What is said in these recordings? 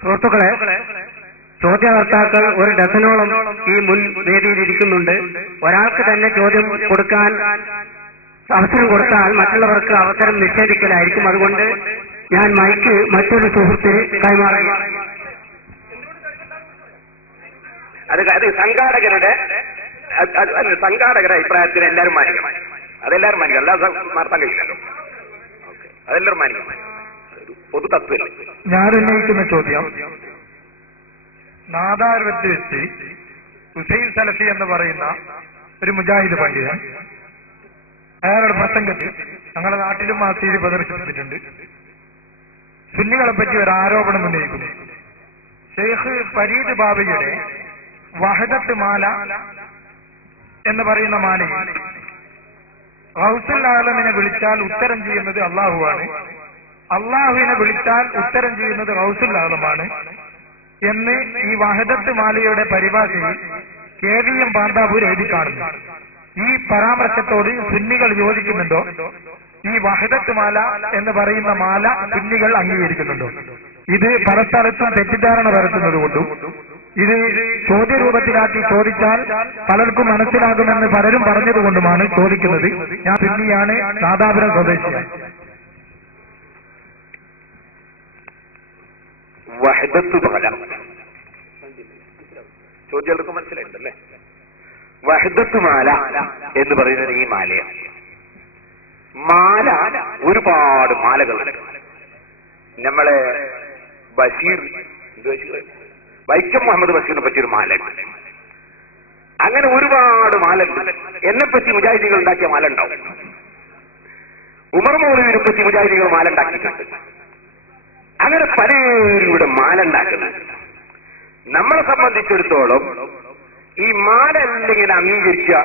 സുഹൃത്തുക്കളെ, ചോദ്യകർത്താക്കൾ ഒരു ഡസനോളം ഈ മുൻ വേദിയിൽ ഇരിക്കുന്നുണ്ട്. ഒരാൾക്ക് തന്നെ ചോദ്യം കൊടുക്കാൻ അവസരം കൊടുത്താൽ മറ്റുള്ളവർക്ക് അവസരം നിഷേധിക്കലായിരിക്കും. അതുകൊണ്ട് ഞാൻ മൈക്ക് മറ്റൊരു സുഹൃത്തിന് കൈമാറുക. അത് സംഘാടകരുടെ അഭിപ്രായത്തിന് എല്ലാവരും മാനിക്കണം. അതെല്ലാവരും മാനിക്കണം, അല്ലാതെ നടത്താൻ കഴിയില്ലല്ലോ. അതെല്ലാവരും മാനിക്കണം. പൊതു തത്വം. ഞാൻ ഉന്നയിക്കുന്ന ചോദ്യം, നാദാരൂപത്തിൽ വെച്ച് ഹുസൈൻ സലഫി എന്ന് പറയുന്ന ഒരു മുജാഹിദ് പണ്ഡിതൻ അയാളുടെ പ്രസംഗത്തിൽ ഞങ്ങളുടെ നാട്ടിലും ആ തീയതി പ്രദർശിപ്പിച്ചിട്ടുണ്ട്. സുന്നികളെ പറ്റി ഒരു ആരോപണം ഉന്നയിക്കുന്നു. ഷെയ്ഖ് ഫരീദ് ബാബയുടെ വഹദത്ത് മാല എന്ന് പറയുന്ന മാലയിൽ ഗൗസുൽ ആലമിനെ വിളിച്ചാൽ ഉത്തരം ചെയ്യുന്നത് അള്ളാഹുവാണ്, അള്ളാഹുവിനെ വിളിച്ചാൽ ഉത്തരം ചെയ്യുന്നത് ഗൗസുൽ ആലമാണ് എന്ന് ഈ വഹദത്ത് മാലയുടെ പരിഭാഷയിൽ KVM പാന്താപൂർ എഴുതി കാണുന്നു. ഈ പരാമർശത്തോട് സുന്നികൾ യോജിക്കുന്നുണ്ടോ? ഈ വഹദത്ത് മാല എന്ന് പറയുന്ന മാല സുന്നികൾ അംഗീകരിക്കുന്നുണ്ടോ? ഇത് പല സ്ഥലത്തും തെറ്റിദ്ധാരണ പരത്തുന്നതുകൊണ്ടും ഇത് ചോദ്യരൂപത്തിലാക്കി ചോദിച്ചാൽ പലർക്കും മനസ്സിലാകുമെന്ന് പലരും പറഞ്ഞതുകൊണ്ടുമാണ് ചോദിക്കുന്നത്. ഞാൻ സുന്നിയാണ്, നാദാപുരം സ്വദേശിയാണ്. വഹദത്ത് മാല ചോദ്യം മനസ്സിലായിട്ടുണ്ടല്ലേ? വഹദത്ത് മാല എന്ന് പറയുന്നത് ഈ മാലയാണ്. മാല ഒരുപാട് മാലകളുണ്ട്. നമ്മളെ ബഷീർ വൈക്കം മുഹമ്മദ് ബഷീറിനെ പറ്റിയൊരു മാല ഉണ്ട്. അങ്ങനെ ഒരുപാട് മാലുണ്ട്. എന്നെപ്പറ്റി മുജാഹിദികൾ ഉണ്ടാക്കിയ മാല ഉണ്ടാവും. ഉമർ മൗലവിനെ പറ്റി മുജാഹിദികൾ മാല ഉണ്ടാക്കിയിട്ടുണ്ട്. അങ്ങനെ പലരും ഇവിടെ മാല ഉണ്ടാക്കുന്നുണ്ട്. നമ്മളെ സംബന്ധിച്ചിടത്തോളം ഈ മാല എന്തെങ്കിലും അംഗീകരിക്കുക,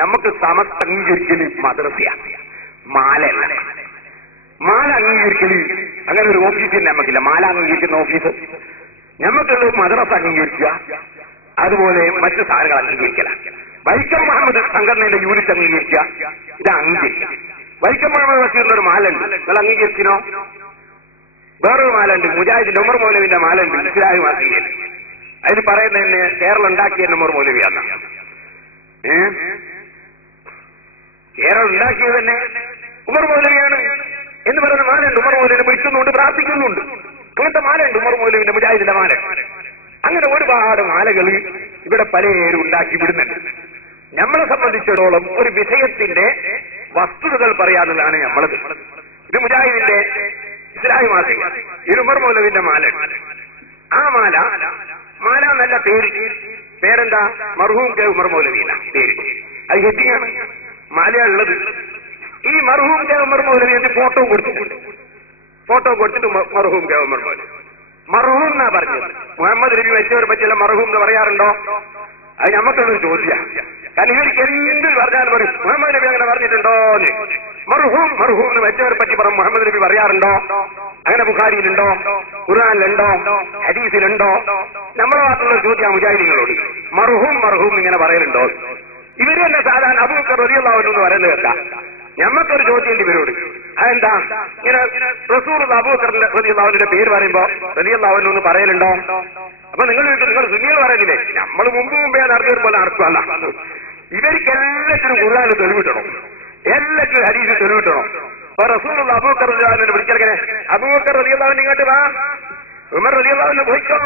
നമുക്ക് സമസ്ത അംഗീകരിക്കല് മദ്രസയാണ്, മാലയല്ല. മാല അംഗീകരിക്കല് അങ്ങനെ ഒരു ഓഫീസിന് നമുക്കില്ല. മാല അംഗീകരിക്കുന്ന ഓഫീസ് നമുക്കുള്ളത് മദ്രസ അംഗീകരിക്കുക, അതുപോലെ മറ്റു സാധനങ്ങൾ അംഗീകരിക്കല. വൈക്കം മുഹമ്മദ് സംഘടനയുടെ യൂണിറ്റ് അംഗീകരിക്കുക, ഇത് അംഗീകരിക്കുക. വൈക്കം മുഹമ്മദ് ബഷീറിന്റെ ഒരു മാല ഉണ്ട്, നിങ്ങൾ അംഗീകരിച്ചിനോ? വേറൊരു മാല ഉണ്ട്, മുജാഹിദിന്റെ ഉമർ മൗലവിന്റെ മാല ഉണ്ട്, ഇസ്ലാഹി മാസികയിൽ. അതിന് പറയുന്നതിന് കേരളം ഉണ്ടാക്കിയ ഉമർ മൗലവിയാണ്. കേരളം ഉണ്ടാക്കിയത് തന്നെ ഉമർ മൗലവിയാണ് എന്ന് പറയുന്ന മാലുണ്ട്. ഉമർ മൗലവിനെ വിളിക്കുന്നുണ്ട്, പ്രാർത്ഥിക്കുന്നുണ്ട്. അങ്ങനത്തെ മാലുണ്ട്, ഉമർ മൗലവിന്റെ മുജാഹിദിന്റെ മാല. അങ്ങനെ ഒരുപാട് മാലകൾ ഇവിടെ പലരും ഉണ്ടാക്കി വിടുന്നുണ്ട്. നമ്മളെ സംബന്ധിച്ചിടത്തോളം ഒരു വിഷയത്തിന്റെ വസ്തുതകൾ പറയാനുള്ളതാണ് നമ്മളത്. ഇത് മുജാഹിദിന്റെ ഇസ്ലാഹി മാസിക, ഇത് ഉമർ മൗലവിന്റെ മാല. ആ മാല നല്ല പേരെന്താ? മർഹൂം കെ ഉമർ മൗലവിയില പേര്. അത് ഹെഡിങ്ങാണ്, മാലയുള്ളത്. ഈ മർഹൂം കെ ഉമർ മൗലവി എന്ന് ഫോട്ടോ കൊടുത്തിട്ടുണ്ട്. ഫോട്ടോ കൊടുത്തിട്ട് മർഹൂം കെ ഉമർ മൗലവി, മർഹൂം എന്നാ പറഞ്ഞത്. മുഹമ്മദ് നബി വെച്ചവരെ പറ്റിയല്ല മർഹൂം എന്ന് പറയാറുണ്ടോ? അത് നമുക്കുള്ളൊരു ചോദ്യം. കാരണം ഇവർക്ക് എന്ത് പറഞ്ഞാലും പറയും മുഹമ്മദ് നബി അങ്ങനെ പറഞ്ഞിട്ടുണ്ടോ എന്ന്. മർഹൂം എന്ന് വെച്ചവരെ പറ്റി പറഞ്ഞു മുഹമ്മദ് നബി പറയാറുണ്ടോ? അങ്ങനെ ബുഖാരിയിലുണ്ടോ, ഖുർആനിലുണ്ടോ, ഹദീസിലുണ്ടോ? നമ്മളെ ഭാഗത്തുള്ള ചോദ്യം മുജാഹിദീങ്ങളോട്. മർഹൂം ഇങ്ങനെ പറയലുണ്ടോ? ഇവര് തന്നെ സാധാരണ അബൂബക്കർ റളിയല്ലാഹു അൻഹു എന്ന് പറയുന്നത് കേൾക്കാം. ഞമ്മക്കൊരു ചോദ്യം ഇവരോട്, അതെന്താ ഇങ്ങനെ റസൂൽ അബൂബക്കർ റളിയല്ലാഹു അൻഹുവിന്റെ പേര് പറയുമ്പോ റളിയല്ലാഹു അൻഹു എന്ന് പറയലുണ്ടോ? അപ്പൊ നിങ്ങൾ സുന്നികൾ പറയുന്നില്ലേ, നമ്മൾ മുമ്പേ നടത്തിയത് പോലെ നടക്കുകയല്ല. ഇവർക്ക് എല്ലാത്തിനും ഖുർആനിൽ തെളിവിട്ടണം, എല്ലാത്തിനും ഹദീസിൽ തെളിവിട്ടണം. അപ്പൊ റസൂൽ അബൂബക്കർ റളിയല്ലാഹു അൻഹു വിളിച്ചിറങ്ങനെ, അബൂബക്കർ റളിയല്ലാഹു അൻഹു ഇങ്ങോട്ട് വാ, ഉമർ റളിയല്ലാഹു അൻഹു പോയിക്കോ,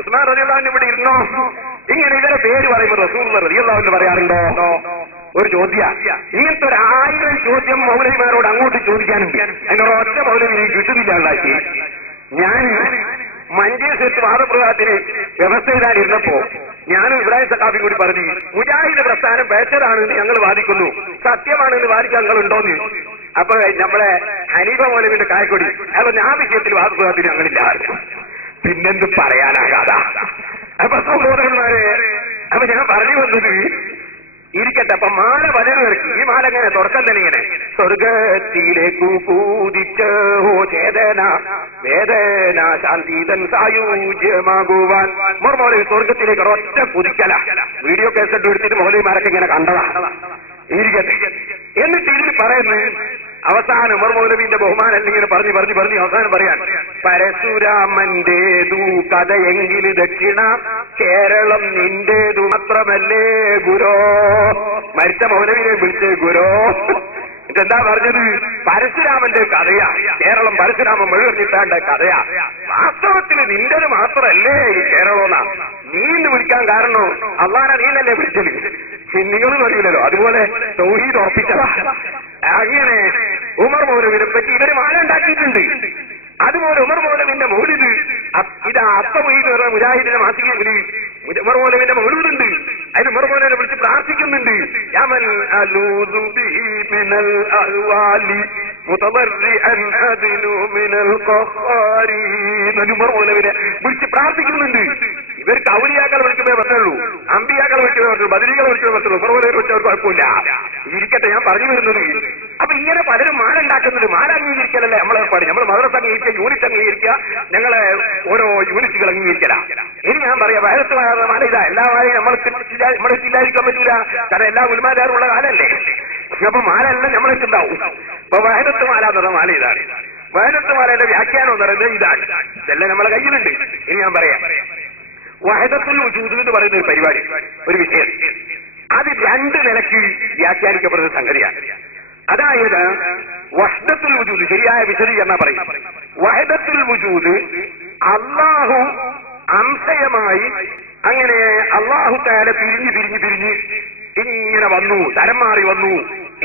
ഉസ്മാൻ റളിയല്ലാഹു അൻഹു ഇവിടെ ഇരുന്നോ. ഇങ്ങനെ ഇവരെ പേര് പറയുമ്പോൾ റസൂൽ റളിയല്ലാഹു അൻഹു പറയാറുണ്ടോ? ഒരു ചോദ്യ. ഇങ്ങനത്തെ 1000 ചോദ്യം മൗലവിമാരോട് അങ്ങോട്ട് ചോദിക്കാനുണ്ട്. അതിനോട് ഒറ്റ മൗലവി കിട്ടുന്നില്ല ഉണ്ടാക്കി. ഞാൻ മഞ്ചേശ്വരത്ത് വാദപ്രവാഹത്തിന് വ്യവസ്ഥ ചെയ്താനിരുന്നപ്പോ ഞാനും ഇബ്രാഹിം സഖാഫി കൂടി പറഞ്ഞു, മുജാഹിദ് പ്രസ്ഥാനം പേച്ചതാണെന്ന് ഞങ്ങൾ വാദിക്കുന്നു, സത്യമാണെന്ന് വാദിക്കാൻ ഞങ്ങളുണ്ടോന്ന്. അപ്പൊ നമ്മളെ ഹനീഫ മൗലവിന്റെ കായക്കൊടി അപ്പൊ ആ വിഷയത്തിൽ വാദപ്രവാഹത്തിന് ഞങ്ങളില്ല. പിന്നെന്ത് പറയാനാകാതാ. അപ്പൊ സഹോദരന്മാരെ, അപ്പൊ ഞാൻ പറഞ്ഞു വന്നത് ഇരിക്കട്ടെ. അപ്പൊ മാല പലരും ഇറക്കി. ഈ മാല എങ്ങനെ തുറക്കം തന്നെ ഇങ്ങനെ സ്വർഗത്തിലേക്കു കൂതിച്ചോ ചേതന വേദന ശാന്തിതൻ സായുജ്യമാകുവാൻ. മൗലവി സ്വർഗത്തിലേക്ക് ഒറ്റ കുതിക്കല. വീഡിയോ കേസറ്റ് എടുത്തിട്ട് മൗലവിമാരൊക്കെ ഇങ്ങനെ കണ്ടതാ. ഇരിക്കട്ടെ. എന്നിട്ട് ഇതിൽ പറയുന്നത് അവസാനം ഉമർ മൗലവിന്റെ ബഹുമാനം ഇങ്ങനെ പറഞ്ഞു അവസാനം പറയാൻ പരശുരാമന്റേതു കഥയെങ്കിൽ ദക്ഷിണ കേരളം നിന്റേതു മാത്രമല്ലേ ഗുരോ. മരിച്ച മൗലവിനെ വിളിച്ച് ഗുരോ. ഇതെന്താ പറഞ്ഞത്? പരശുരാമന്റെ കഥയാ, കേരളം പരശുരാമൻ മുഴുവൻ കഥയാ. വാസ്തവത്തിൽ നിന്റേത് മാത്രമല്ലേ ഈ കേരളമെന്നാ. നീ എന്ന് വിളിക്കാൻ കാരണം അള്ളാനെ നീനല്ലേ വിളിച്ചത്, നിങ്ങളും അറിയില്ലല്ലോ. അതുപോലെ തൗഹീദ് ഉറപ്പിച്ചതാ. അങ്ങനെ ഉമർ മൗലവിനെ പറ്റി ഇവര് മാല ഉണ്ടാക്കിയിട്ടുണ്ട്. അതുപോലെ ഉമർ മൗലവിന്റെ മൗലിദ് ഇതാ അത്തമൊയ്ത് മുജാഹിദിന്റെ മാസികയിൽ ഉമർ മൗലവിന്റെ മൗലിദുണ്ട്. അതിന് ഉമർ മൗലവിനെ വിളിച്ച് പ്രാർത്ഥിക്കുന്നുണ്ട്. യമൻ അലൂദു ബിഹി മിനൽ അഹ്വാലി മുതവർരിഅൻ അദ്നു മിനൽ ഖഹാരി. ഉമർ മൗലവിനെ വിളിച്ച് പ്രാർത്ഥിക്കുന്നുണ്ട്. ഇവർക്ക് ഔലിയാക്കളെ വിളിക്കുമ്പേ പറ്റുള്ളൂ, അമ്പിയാക്കളെ വിളിക്കുമ്പേ പറ്റുള്ളൂ, ബദരീകളെ വിളിക്കുമ്പേ പറ്റുള്ളൂ. ഉമർ മൗലവിനെ വിളിച്ചവർക്ക് കുഴപ്പമില്ല. ഇരിക്കട്ടെ, ഞാൻ പറഞ്ഞു വരുന്നത്. അപ്പൊ ഇങ്ങനെ പലരും മാല ഉണ്ടാക്കുന്നുണ്ട്. മാല അംഗീകരിക്കലല്ലേ നമ്മളെ ഏർപ്പാട്. നമ്മൾ മദ്രസ അംഗീകരിക്കുക, യൂണിറ്റ് അംഗീകരിക്കുക, ഞങ്ങളെ ഓരോ യൂണിറ്റുകൾ അംഗീകരിക്കല. ഇനി ഞാൻ പറയാം, വയലത്ത് മാല ഇതാ എല്ലാ മാലയും നമ്മളെ ഇല്ലാതിരിക്കാൻ പറ്റൂല. കാരണം എല്ലാ ഉൽമാരും ഉള്ള കാലല്ലേ. അപ്പൊ മാല എല്ലാം നമ്മളെത്തുണ്ടാവും. അപ്പൊ വയലത്ത് മാല എന്ന് പറഞ്ഞ മാല ഇതാണ്. വയലത്ത് മാലയുടെ വ്യാഖ്യാനം എന്ന് പറയുന്നത് ഇതാണ്. ഇതെല്ലാം നമ്മളെ കയ്യിലുണ്ട്. ഇനി ഞാൻ പറയാം, വഹദത്തുൽ വജൂദ് എന്ന് പറയുന്ന ഒരു പരിപാടി, ഒരു വിഷയം, അത് രണ്ട് നിലയ്ക്ക് വ്യാഖ്യാനിക്കപ്പെടുന്ന സംഗതിയാണ്. അതായത് വഹ്ദത്തുൽ വജൂദ്, ശരിയായ വിശദീകരണം പറയും. വഹദത്തുൽ വജൂദ് അള്ളാഹു അംശയമായി അങ്ങനെ അള്ളാഹു തആല പിരിഞ്ഞ് ഇങ്ങനെ വന്നു, തരം മാറി വന്നു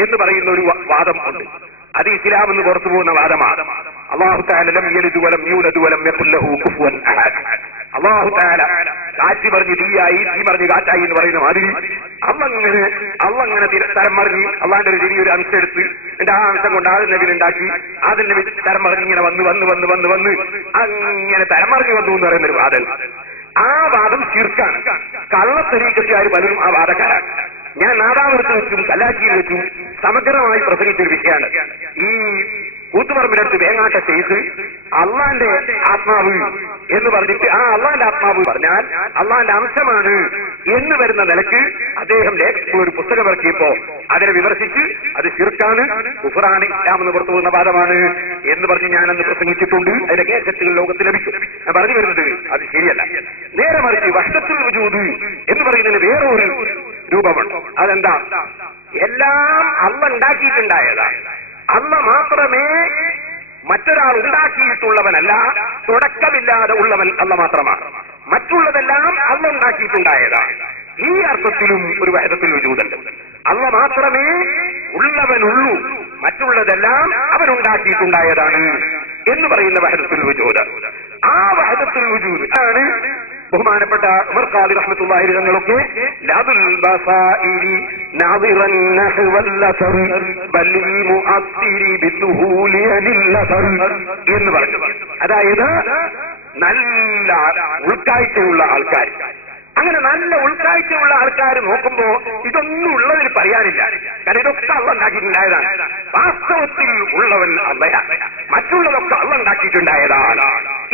എന്ന് പറയുന്ന ഒരു വാദം ഉണ്ട്. അത് ഇസ്ലാം എന്ന് പുറത്തു പോകുന്ന വാദമാണ്. അള്ളാഹു തആല ലം യലിദ് വലം യൂലദ് വലം യകുൽ ലഹു കുഫുവൻ അഹദ്. അള്ളാഹു തആല കാറ്റ് പറഞ്ഞ് തീയായി, തീ പറഞ്ഞ് കാറ്റായി എന്ന് പറയുന്ന മാതിരി അള്ളങ്ങനെ തരം മറിഞ്ഞ് അള്ളാന്റെ ഒരു ചെറിയൊരു അംശം എടുത്ത് എന്റെ ആ അംശം കൊണ്ട് ആദ്യ നബിനുണ്ടാക്കി, ആദ്യ നബി തരം മറിഞ്ഞ് ഇങ്ങനെ വന്ന് അങ്ങനെ തരം മറിഞ്ഞ് വന്നു എന്ന് പറയുന്നൊരു വാദം. ആ വാദം ശിർക്കാണ്. കള്ളത്തരീക്കത്തുകാർ പലരും ആ വാദക്കാരാണ്. ഞാൻ നാദാപുരത്ത് വെച്ചും കല്ലാച്ചിയിൽ വെച്ചും സമഗ്രമായി പ്രസംഗിച്ചൊരു വിഷയമാണ്. ഈ കൂത്തുപറമ്പിനടുത്ത് വേങ്ങാട്ട ചെയ്ത് അള്ളാന്റെ ആത്മാവ് എന്ന് പറഞ്ഞിട്ട് ആ അള്ളാന്റെ ആത്മാവ് പറഞ്ഞാൽ അള്ളാന്റെ അംശമാണ് എന്ന് വരുന്ന നിലക്ക് അദ്ദേഹം ഒരു പുസ്തകം ഇറക്കിയപ്പോ അതിനെ വിമർശിച്ച് അത് ശിർക്കാണ്, കുഫ്റാണ്, ഇസ്ലാം എന്ന് പുറത്തു പോകുന്ന വാദമാണ് എന്ന് പറഞ്ഞ് ഞാനന്ന് പ്രസംഗിച്ചിട്ടുണ്ട്. അതിന്റെ കേസറ്റുകൾ ലോകത്ത് ലഭിക്കും. ഞാൻ പറഞ്ഞു വരുന്നത് അത് ശരിയല്ല. നേരെ മറിച്ച് വഹ്ദത്തുൽ വജൂദ് എന്ന് പറയുന്നതിന് വേറെ ഒരു രൂപമുണ്ട്. അതെന്താ? എല്ലാം അള്ള ഉണ്ടാക്കിയിട്ടുണ്ടായതാണ്. അള്ള മാത്രമേ മറ്റൊരാൾ ഉണ്ടാക്കിയിട്ടുള്ളവനല്ല, തുടക്കമില്ലാതെ ഉള്ളവൻ അള്ള മാത്രമാണ്. മറ്റുള്ളതെല്ലാം അള്ള ഉണ്ടാക്കിയിട്ടുണ്ടായതാണ്. ഈ അർത്ഥത്തിലും ഒരു വഹദത്തുൽ വജൂദുണ്ട്. അള്ള മാത്രമേ ഉള്ളവനുള്ളൂ, മറ്റുള്ളതെല്ലാം അവനുണ്ടാക്കിയിട്ടുണ്ടായതാണ് എന്ന് പറയുന്ന വഹദത്തുൽ വജൂദ്. ആ വഹദത്തുൽ വജൂദ് ആണ് ബഹുമാനപ്പെട്ട ഉമർ ഖാദി റഹ്മത്തുള്ളാഹി തങ്ങളൊക്കെ ലദുൽ ബസായിരി നാദിറൻ നഹ്വൽ ലസർ ബലി മുഅത്തിരി ബിദുഹൂലി ലില്ലസർ എന്ന് പറഞ്ഞു. അതായത് നല്ല ഉൾക്കാഴ്ചയുള്ള ആൾക്കാർ, അങ്ങനെ നല്ല ഉൾക്കാഴ്ചയുള്ള ആൾക്കാർ നോക്കുമ്പോ ഇതൊന്നും ഉള്ളതിൽ പറയാനില്ല. കാരണം ഇതൊക്കെ അള്ള ഉണ്ടാക്കിയിട്ടുണ്ടായതാണ്. വാസ്തവത്തിൽ ഉള്ളവൻ അള്ളയാണ്, മറ്റുള്ളതൊക്കെ അള്ള ഉണ്ടാക്കിയിട്ടുണ്ടായതാണ്.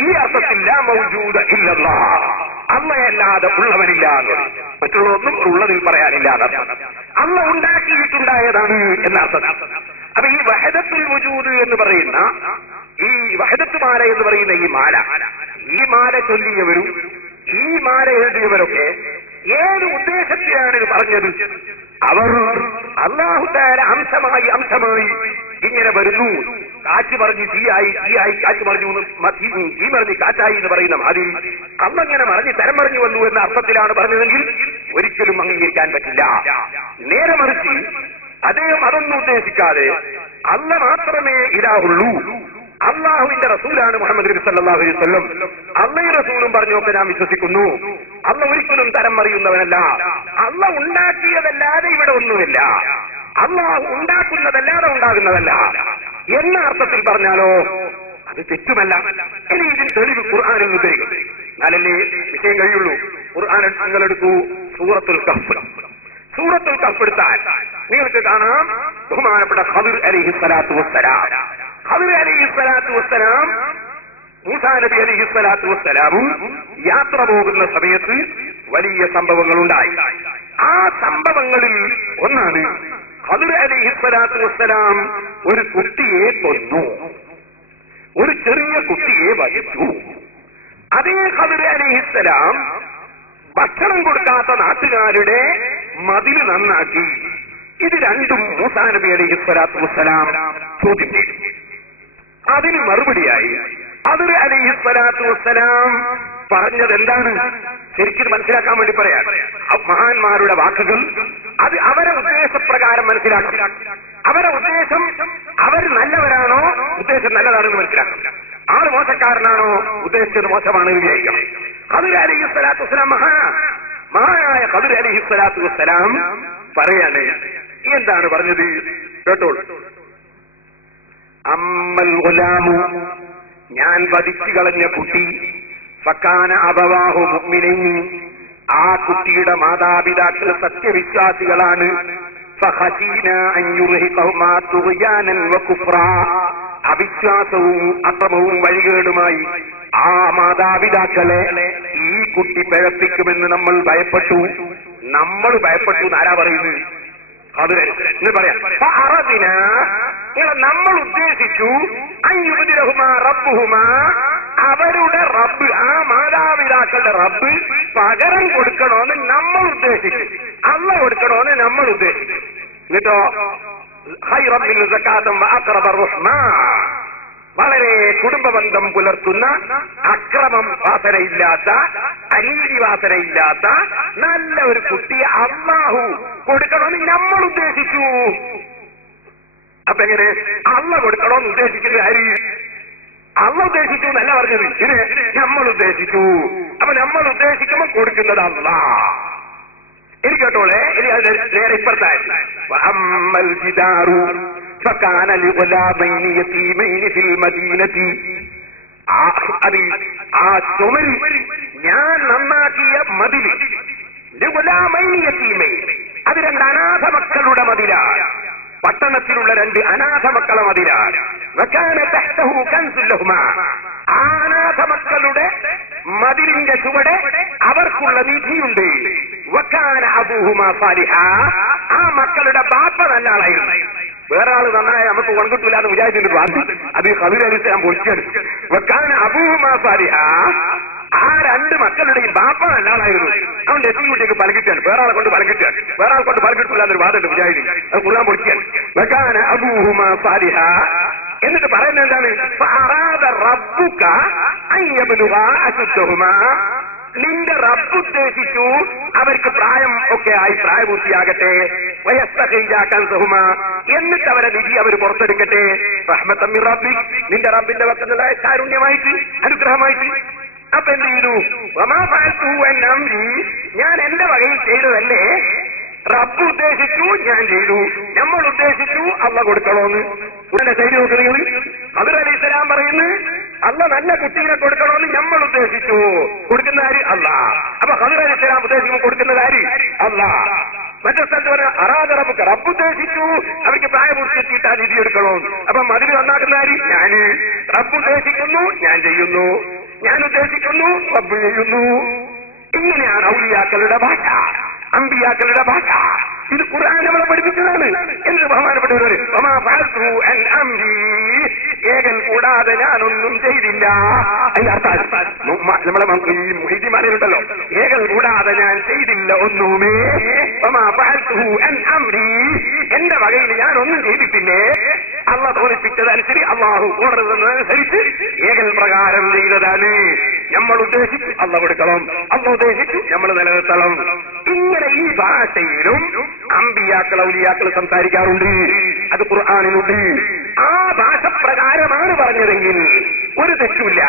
ഈ അർത്ഥത്തിൽ ലാ മൗജൂദ ഇല്ലല്ലാഹ്, അള്ളയല്ലാതെ ഉള്ളവനില്ല എന്ന്, മറ്റുള്ളതൊന്നും ഉള്ളതിൽ പറയാനില്ല എന്നർത്ഥം. അള്ള ഉണ്ടാക്കിയിട്ടുണ്ടായതാണ് എന്നർത്ഥം. അപ്പൊ ഈ വഹദത്തുൽ വജൂദ് എന്ന് പറയുന്ന ഈ വഹദത്ത് മാല എന്ന് പറയുന്ന ഈ മാല ചൊല്ലിയവരും ഈ മാല എഴുതിയവരൊക്കെ ഏത് ഉദ്ദേശത്തിലാണ് ഇത് പറഞ്ഞത്? അവർ അല്ലാഹു തആല അംശമായി ഇങ്ങനെ വരുന്നു, കാറ്റ് പറഞ്ഞ് തീയായി, കാറ്റ് പറഞ്ഞു തീ പറഞ്ഞ് കാറ്റായി എന്ന് പറയുന്ന മാതിരി അന്നങ്ങനെ മറിഞ്ഞ് തരം മറിഞ്ഞു വന്നു എന്ന അർത്ഥത്തിലാണ് പറഞ്ഞതെങ്കിൽ ഒരിക്കലും അംഗീകരിക്കാൻ പറ്റില്ല. നേരെ മറിച്ച് അദ്ദേഹം അതൊന്നും ഉദ്ദേശിക്കാതെ അല്ല മാത്രമേ ഇലാഹുള്ളൂ, അള്ളാഹുവിന്റെ റസൂലാണ് മുഹമ്മദ് നബി സല്ലല്ലാഹു അലൈഹി വസല്ലം, അള്ളയും റസൂലും പറഞ്ഞൊക്കെ ഞാൻ വിശ്വസിക്കുന്നു. അള്ള ഒരിക്കലും തരം മറിയുന്നവനല്ല, അള്ള ഉണ്ടാക്കിയതല്ലാതെ ഇവിടെ ഒന്നുമില്ല, അള്ളാഹു ഉണ്ടാക്കുന്നതല്ലാതെ ഉണ്ടാകുന്നതല്ല എന്ന അർത്ഥത്തിൽ പറഞ്ഞാലോ അത് തെറ്റുമല്ല. ഇനി ഇതിന് തെളിവ് ഖുർആനിൽ നിന്ന് തരിക, എന്നാലല്ലേ വിഷയം കഴിയുള്ളൂ. ഖുർആൻ നിങ്ങളെടുക്കൂ, സൂറത്തുൽ കഹ്ഫ്. സൂറത്തുൽ കഹ്ഫ് എടുത്താൽ നിങ്ങൾക്ക് കാണാം ബഹുമാനപ്പെട്ട ഖദിർ അലൈഹിസ്സലാത്തു വസ്സലാം, ഖദിർ അലൈഹിസ്സലാത്തു വസ്സലാം മൂസാ നബി അലൈഹിസ്സലാത്തു വസ്സലാമും യാത്ര പോകുന്ന സമയത്ത് വലിയ സംഭവങ്ങൾ ഉണ്ടായി. ആ സംഭവങ്ങളിൽ ഒന്നാണ് ഖദിർ അലൈഹിസ്സലാത്തു വസ്സലാം ഒരു കുട്ടിയെ കൊന്നു, ഒരു ചെറിയ കുട്ടിയെ വധിച്ചു. അതേ ഖദർ അലൈഹിസ്സലാം ഭക്ഷണം കൊടുക്കാത്ത നാട്ടുകാരുടെ മതിൽ നന്നാക്കി. ഇത് രണ്ടും മൂസാ നബി അലൈഹിസ്സലാത്തു വസ്സലാം ചോദ്യം ചെയ്തു. അതിന് മറുപടിയായി ഖദർ അലൈഹിസ്സലാത്തു വസ്സലാം പറഞ്ഞത് എന്താണ്? ശരിക്കും മനസ്സിലാക്കാൻ വേണ്ടി പറയാം. മഹാന്മാരുടെ വാക്കുകൾ അത് അവരെ ഉദ്ദേശപ്രകാരം മനസ്സിലാക്കും. അവരെ ഉദ്ദേശം അവർ നല്ലവരാണോ, ഉദ്ദേശം നല്ലതാണെന്ന് മനസ്സിലാക്കും. ആള് മോശക്കാരനാണോ, ഉദ്ദേശിച്ചത് മോശമാണ് വിചാരിക്കണം. ഖദർ അലൈഹിസ്സലാത്തു വസ്സലാം മഹാനായ ഖദർ അലൈഹിസ്സലാത്തു വസ്സലാം പറയാണ്. എന്താണ് പറഞ്ഞത് കേട്ടോളൂ. അമ്മൽ ഗുലാമു, ഞാൻ വധിച്ചു കളഞ്ഞ കുട്ടി, ഫകാന അബവാഹു മുഅ്മിനൈൻ, ആ കുട്ടിയുടെ മാതാപിതാക്കൾ സത്യവിശ്വാസികളാണ്. ഫഖശീന അൻ യുർഹിഖഹുമാ തുഗ്യാനൻ വകുഫ്റാ, അവിശ്വാസവും അക്രമവും വഴികേടുമായി ആ മാതാപിതാക്കളെ ഈ കുട്ടി പിഴപ്പിക്കുമെന്ന് നമ്മൾ ഭയപ്പെട്ടു. നമ്മൾ ഭയപ്പെട്ടു എന്നാരാ പറയുന്നത്? എന്ന് പറയാം. നമ്മൾ ഉദ്ദേശിച്ചു അയ്യുബദിരഹുമാ റബ്ബുഹുമാ, അവരുടെ റബ്ബ്, ആ മാതാപിതാക്കളുടെ റബ്ബ് പകരം കൊടുക്കണോന്ന് നമ്മൾ ഉദ്ദേശിച്ചു, അല്ല കൊടുക്കണോന്ന് നമ്മൾ ഉദ്ദേശിച്ചു. എന്നിട്ടോ വളരെ കുടുംബബന്ധം പുലർത്തുന്ന, അക്രമം വാസനയില്ലാത്ത, അനീതി വാസനയില്ലാത്ത നല്ല ഒരു കുട്ടിയെ അല്ലാഹു കൊടുക്കണമെന്ന് നമ്മൾ ഉദ്ദേശിച്ചു. അപ്പൊ എങ്ങനെ അല്ല കൊടുക്കണമെന്ന് ഉദ്ദേശിക്കുന്നത് ആര്? അല്ല ഉദ്ദേശിച്ചു എന്നല്ല പറഞ്ഞത്, ഇത് നമ്മൾ ഉദ്ദേശിച്ചു. അപ്പൊ നമ്മൾ ഉദ്ദേശിക്കുമ്പോൾ കൊടുക്കുന്നത് അല്ല. ഇനി കേട്ടോളെ, ഇനി അതിന് നേരെ ഇപ്പുറത്തായിരുന്നു. فكان لغلامين يتيمين في المدينة, ആ ചുമരി ഞാൻ നന്നാക്കിയ മതിൽ, ലിഗുലാമൈനി യതീമൈൻ, അത് രണ്ട് അനാഥ മക്കളുടെ മതിലാണ്, പട്ടണത്തിലുള്ള രണ്ട് അനാഥ മക്കളെ മതിലാണ്. വകാന തഹ്തഹു കൻസുൻ ലഹുമാ, ആ അനാഥ മക്കളുടെ മതിലിന്റെ ചുവടെ അവർക്കുള്ള നിധിയുണ്ട്. വകാന അബൂഹുമാ സാലിഹാ, ആ മക്കളുടെ ബാപ്പ നല്ല ആളായിരുന്നു. വേറെ ആള് നന്നായ നമുക്ക് കൊണ്ടിട്ടില്ല എന്ന് വിചാരിച്ചിട്ടുണ്ട്. അത് ഖദർ അലൈഹിസ്സലാം പൊളിച്ചാണ്. വകാന അബൂഹുമാ സാലിഹാ, ആ രണ്ട് മക്കളുടെയും ബാപ്പ നല്ല ആളായിരുന്നു. അവന്റെ എത്തിക്കുട്ടിക്ക് ഫലം കിട്ടാൻ, വേറെ ആളെ കൊണ്ട് ഫലം കിട്ടാൻ, വേറെ ആൾ കൊണ്ട് ഫലം കിട്ടില്ല എന്നൊരു വാദമുണ്ട് വിചാരിച്ചു. അത് ഖുർആൻ പൊളിക്കാൻ. വകാന അബൂഹുമാ സാലിഹാ, എന്നിട്ട് പറയുന്നത് എന്താണ്? ഫഅറാദ റബ്ബുക അൻ യബ്ലുഗാ അശുദ്ധഹുമാ, നിന്റെ റബ്ബ് ഉദ്ദേശിച്ചു അവർക്ക് പ്രായം ഒക്കെ ആയി പ്രായപൂർത്തിയാകട്ടെ. വയസ്തഖീജാ കൻസഹുമാ, എന്നിട്ട് അവരെ നിധി അവർ പുറത്തെടുക്കട്ടെ. റഹ്മത്തൻ മിർ റബ്ബിക്, നിന്റെ റബ്ബിന്റെ വക്കലുള്ള കാരുണ്യമായിട്ട്, അനുഗ്രഹമായിട്ട്. അപ്പൊ എന്ത് ചെയ്തു? വമാ ഫഅൽതുഹു അൻ അംരി, ഞാൻ എന്റെ വകയിൽ ചെയ്തതല്ലേ. റബ്ബ് ഉദ്ദേശിച്ചു, ഞാൻ ചെയ്തു. നമ്മൾ ഉദ്ദേശിച്ചു അള്ള കൊടുക്കണോന്ന്. ഉടനെ ചെയ്തു നോക്കുന്നത് ഖദർ അലൈഹിസ്സലാം പറയുന്നു, അള്ള നല്ല കുട്ടീനെ കൊടുക്കണോന്ന് നമ്മൾ ഉദ്ദേശിച്ചു. കൊടുക്കുന്ന ആര്? അല്ല. അപ്പൊ ഖദർ അലൈഹിസ്സലാം ഉദ്ദേശിക്കുമ്പോൾ കൊടുക്കുന്നത് ആര്? അല്ല. മറ്റേ സ്ഥലത്ത് പറഞ്ഞ അറാദ റബ്ബുക, റബ്ബ് ഉദ്ദേശിച്ചു അവർക്ക് പ്രായപൂർത്തി എത്തിയിട്ട് ആ നിധി എടുക്കണോ. അപ്പൊ മതിൽ നന്നാക്കുന്ന ആര്? ഞാന്. റബ്ബ് ഉദ്ദേശിക്കുന്നു, ഞാൻ ചെയ്യുന്നു. ഞാൻ ഉദ്ദേശിക്കുന്നു, റബ്ബ് ചെയ്യുന്നു. ഇങ്ങനെയാണ് ഔലിയാക്കളുടെ ഭാഷ, അമ്പിയാക്കളുടെ ഭാഷ. ഇത് ഖുർആൻ നമ്മളെ പഠിപ്പിച്ചതാണ്. എന്ന് ബഹുമാനപ്പെട്ടവര് ഏകൻ കൂടാതെ ഞാനൊന്നും ചെയ്തില്ല. നമ്മളെ ഈ മുഹിദ്ദിമാരുണ്ടല്ലോ, ഏകൻ കൂടാതെ ഞാൻ ചെയ്തില്ല ഒന്നുമേ. എന്റെ വകയിൽ ഞാനൊന്നും ചെയ്തിട്ടില്ലേ. അള്ള തോന്നിപ്പിച്ചതനുസരിച്ച്, അള്ളാഹു ഓർഡർ തന്നതനുസരിച്ച് ഏകൻ പ്രകാരം ചെയ്തതാണ്. നമ്മൾ ഉദ്ദേശിച്ചു അള്ള കൊടുക്കണം, അള്ള ഉദ്ദേശിച്ചു നമ്മൾ നിലനിർത്തണം. ഇങ്ങനെ ഈ ഭാഷയിലും അമ്പിയാക്കൾ ഔലിയാക്കൾ സംസാരിക്കാറുണ്ട്. അത് ഖുർആനിലുണ്ട്. ആ ഭാഷ പ്രകാരമാണ് പറഞ്ഞതെങ്കിൽ ഒരു തെറ്റുമില്ല.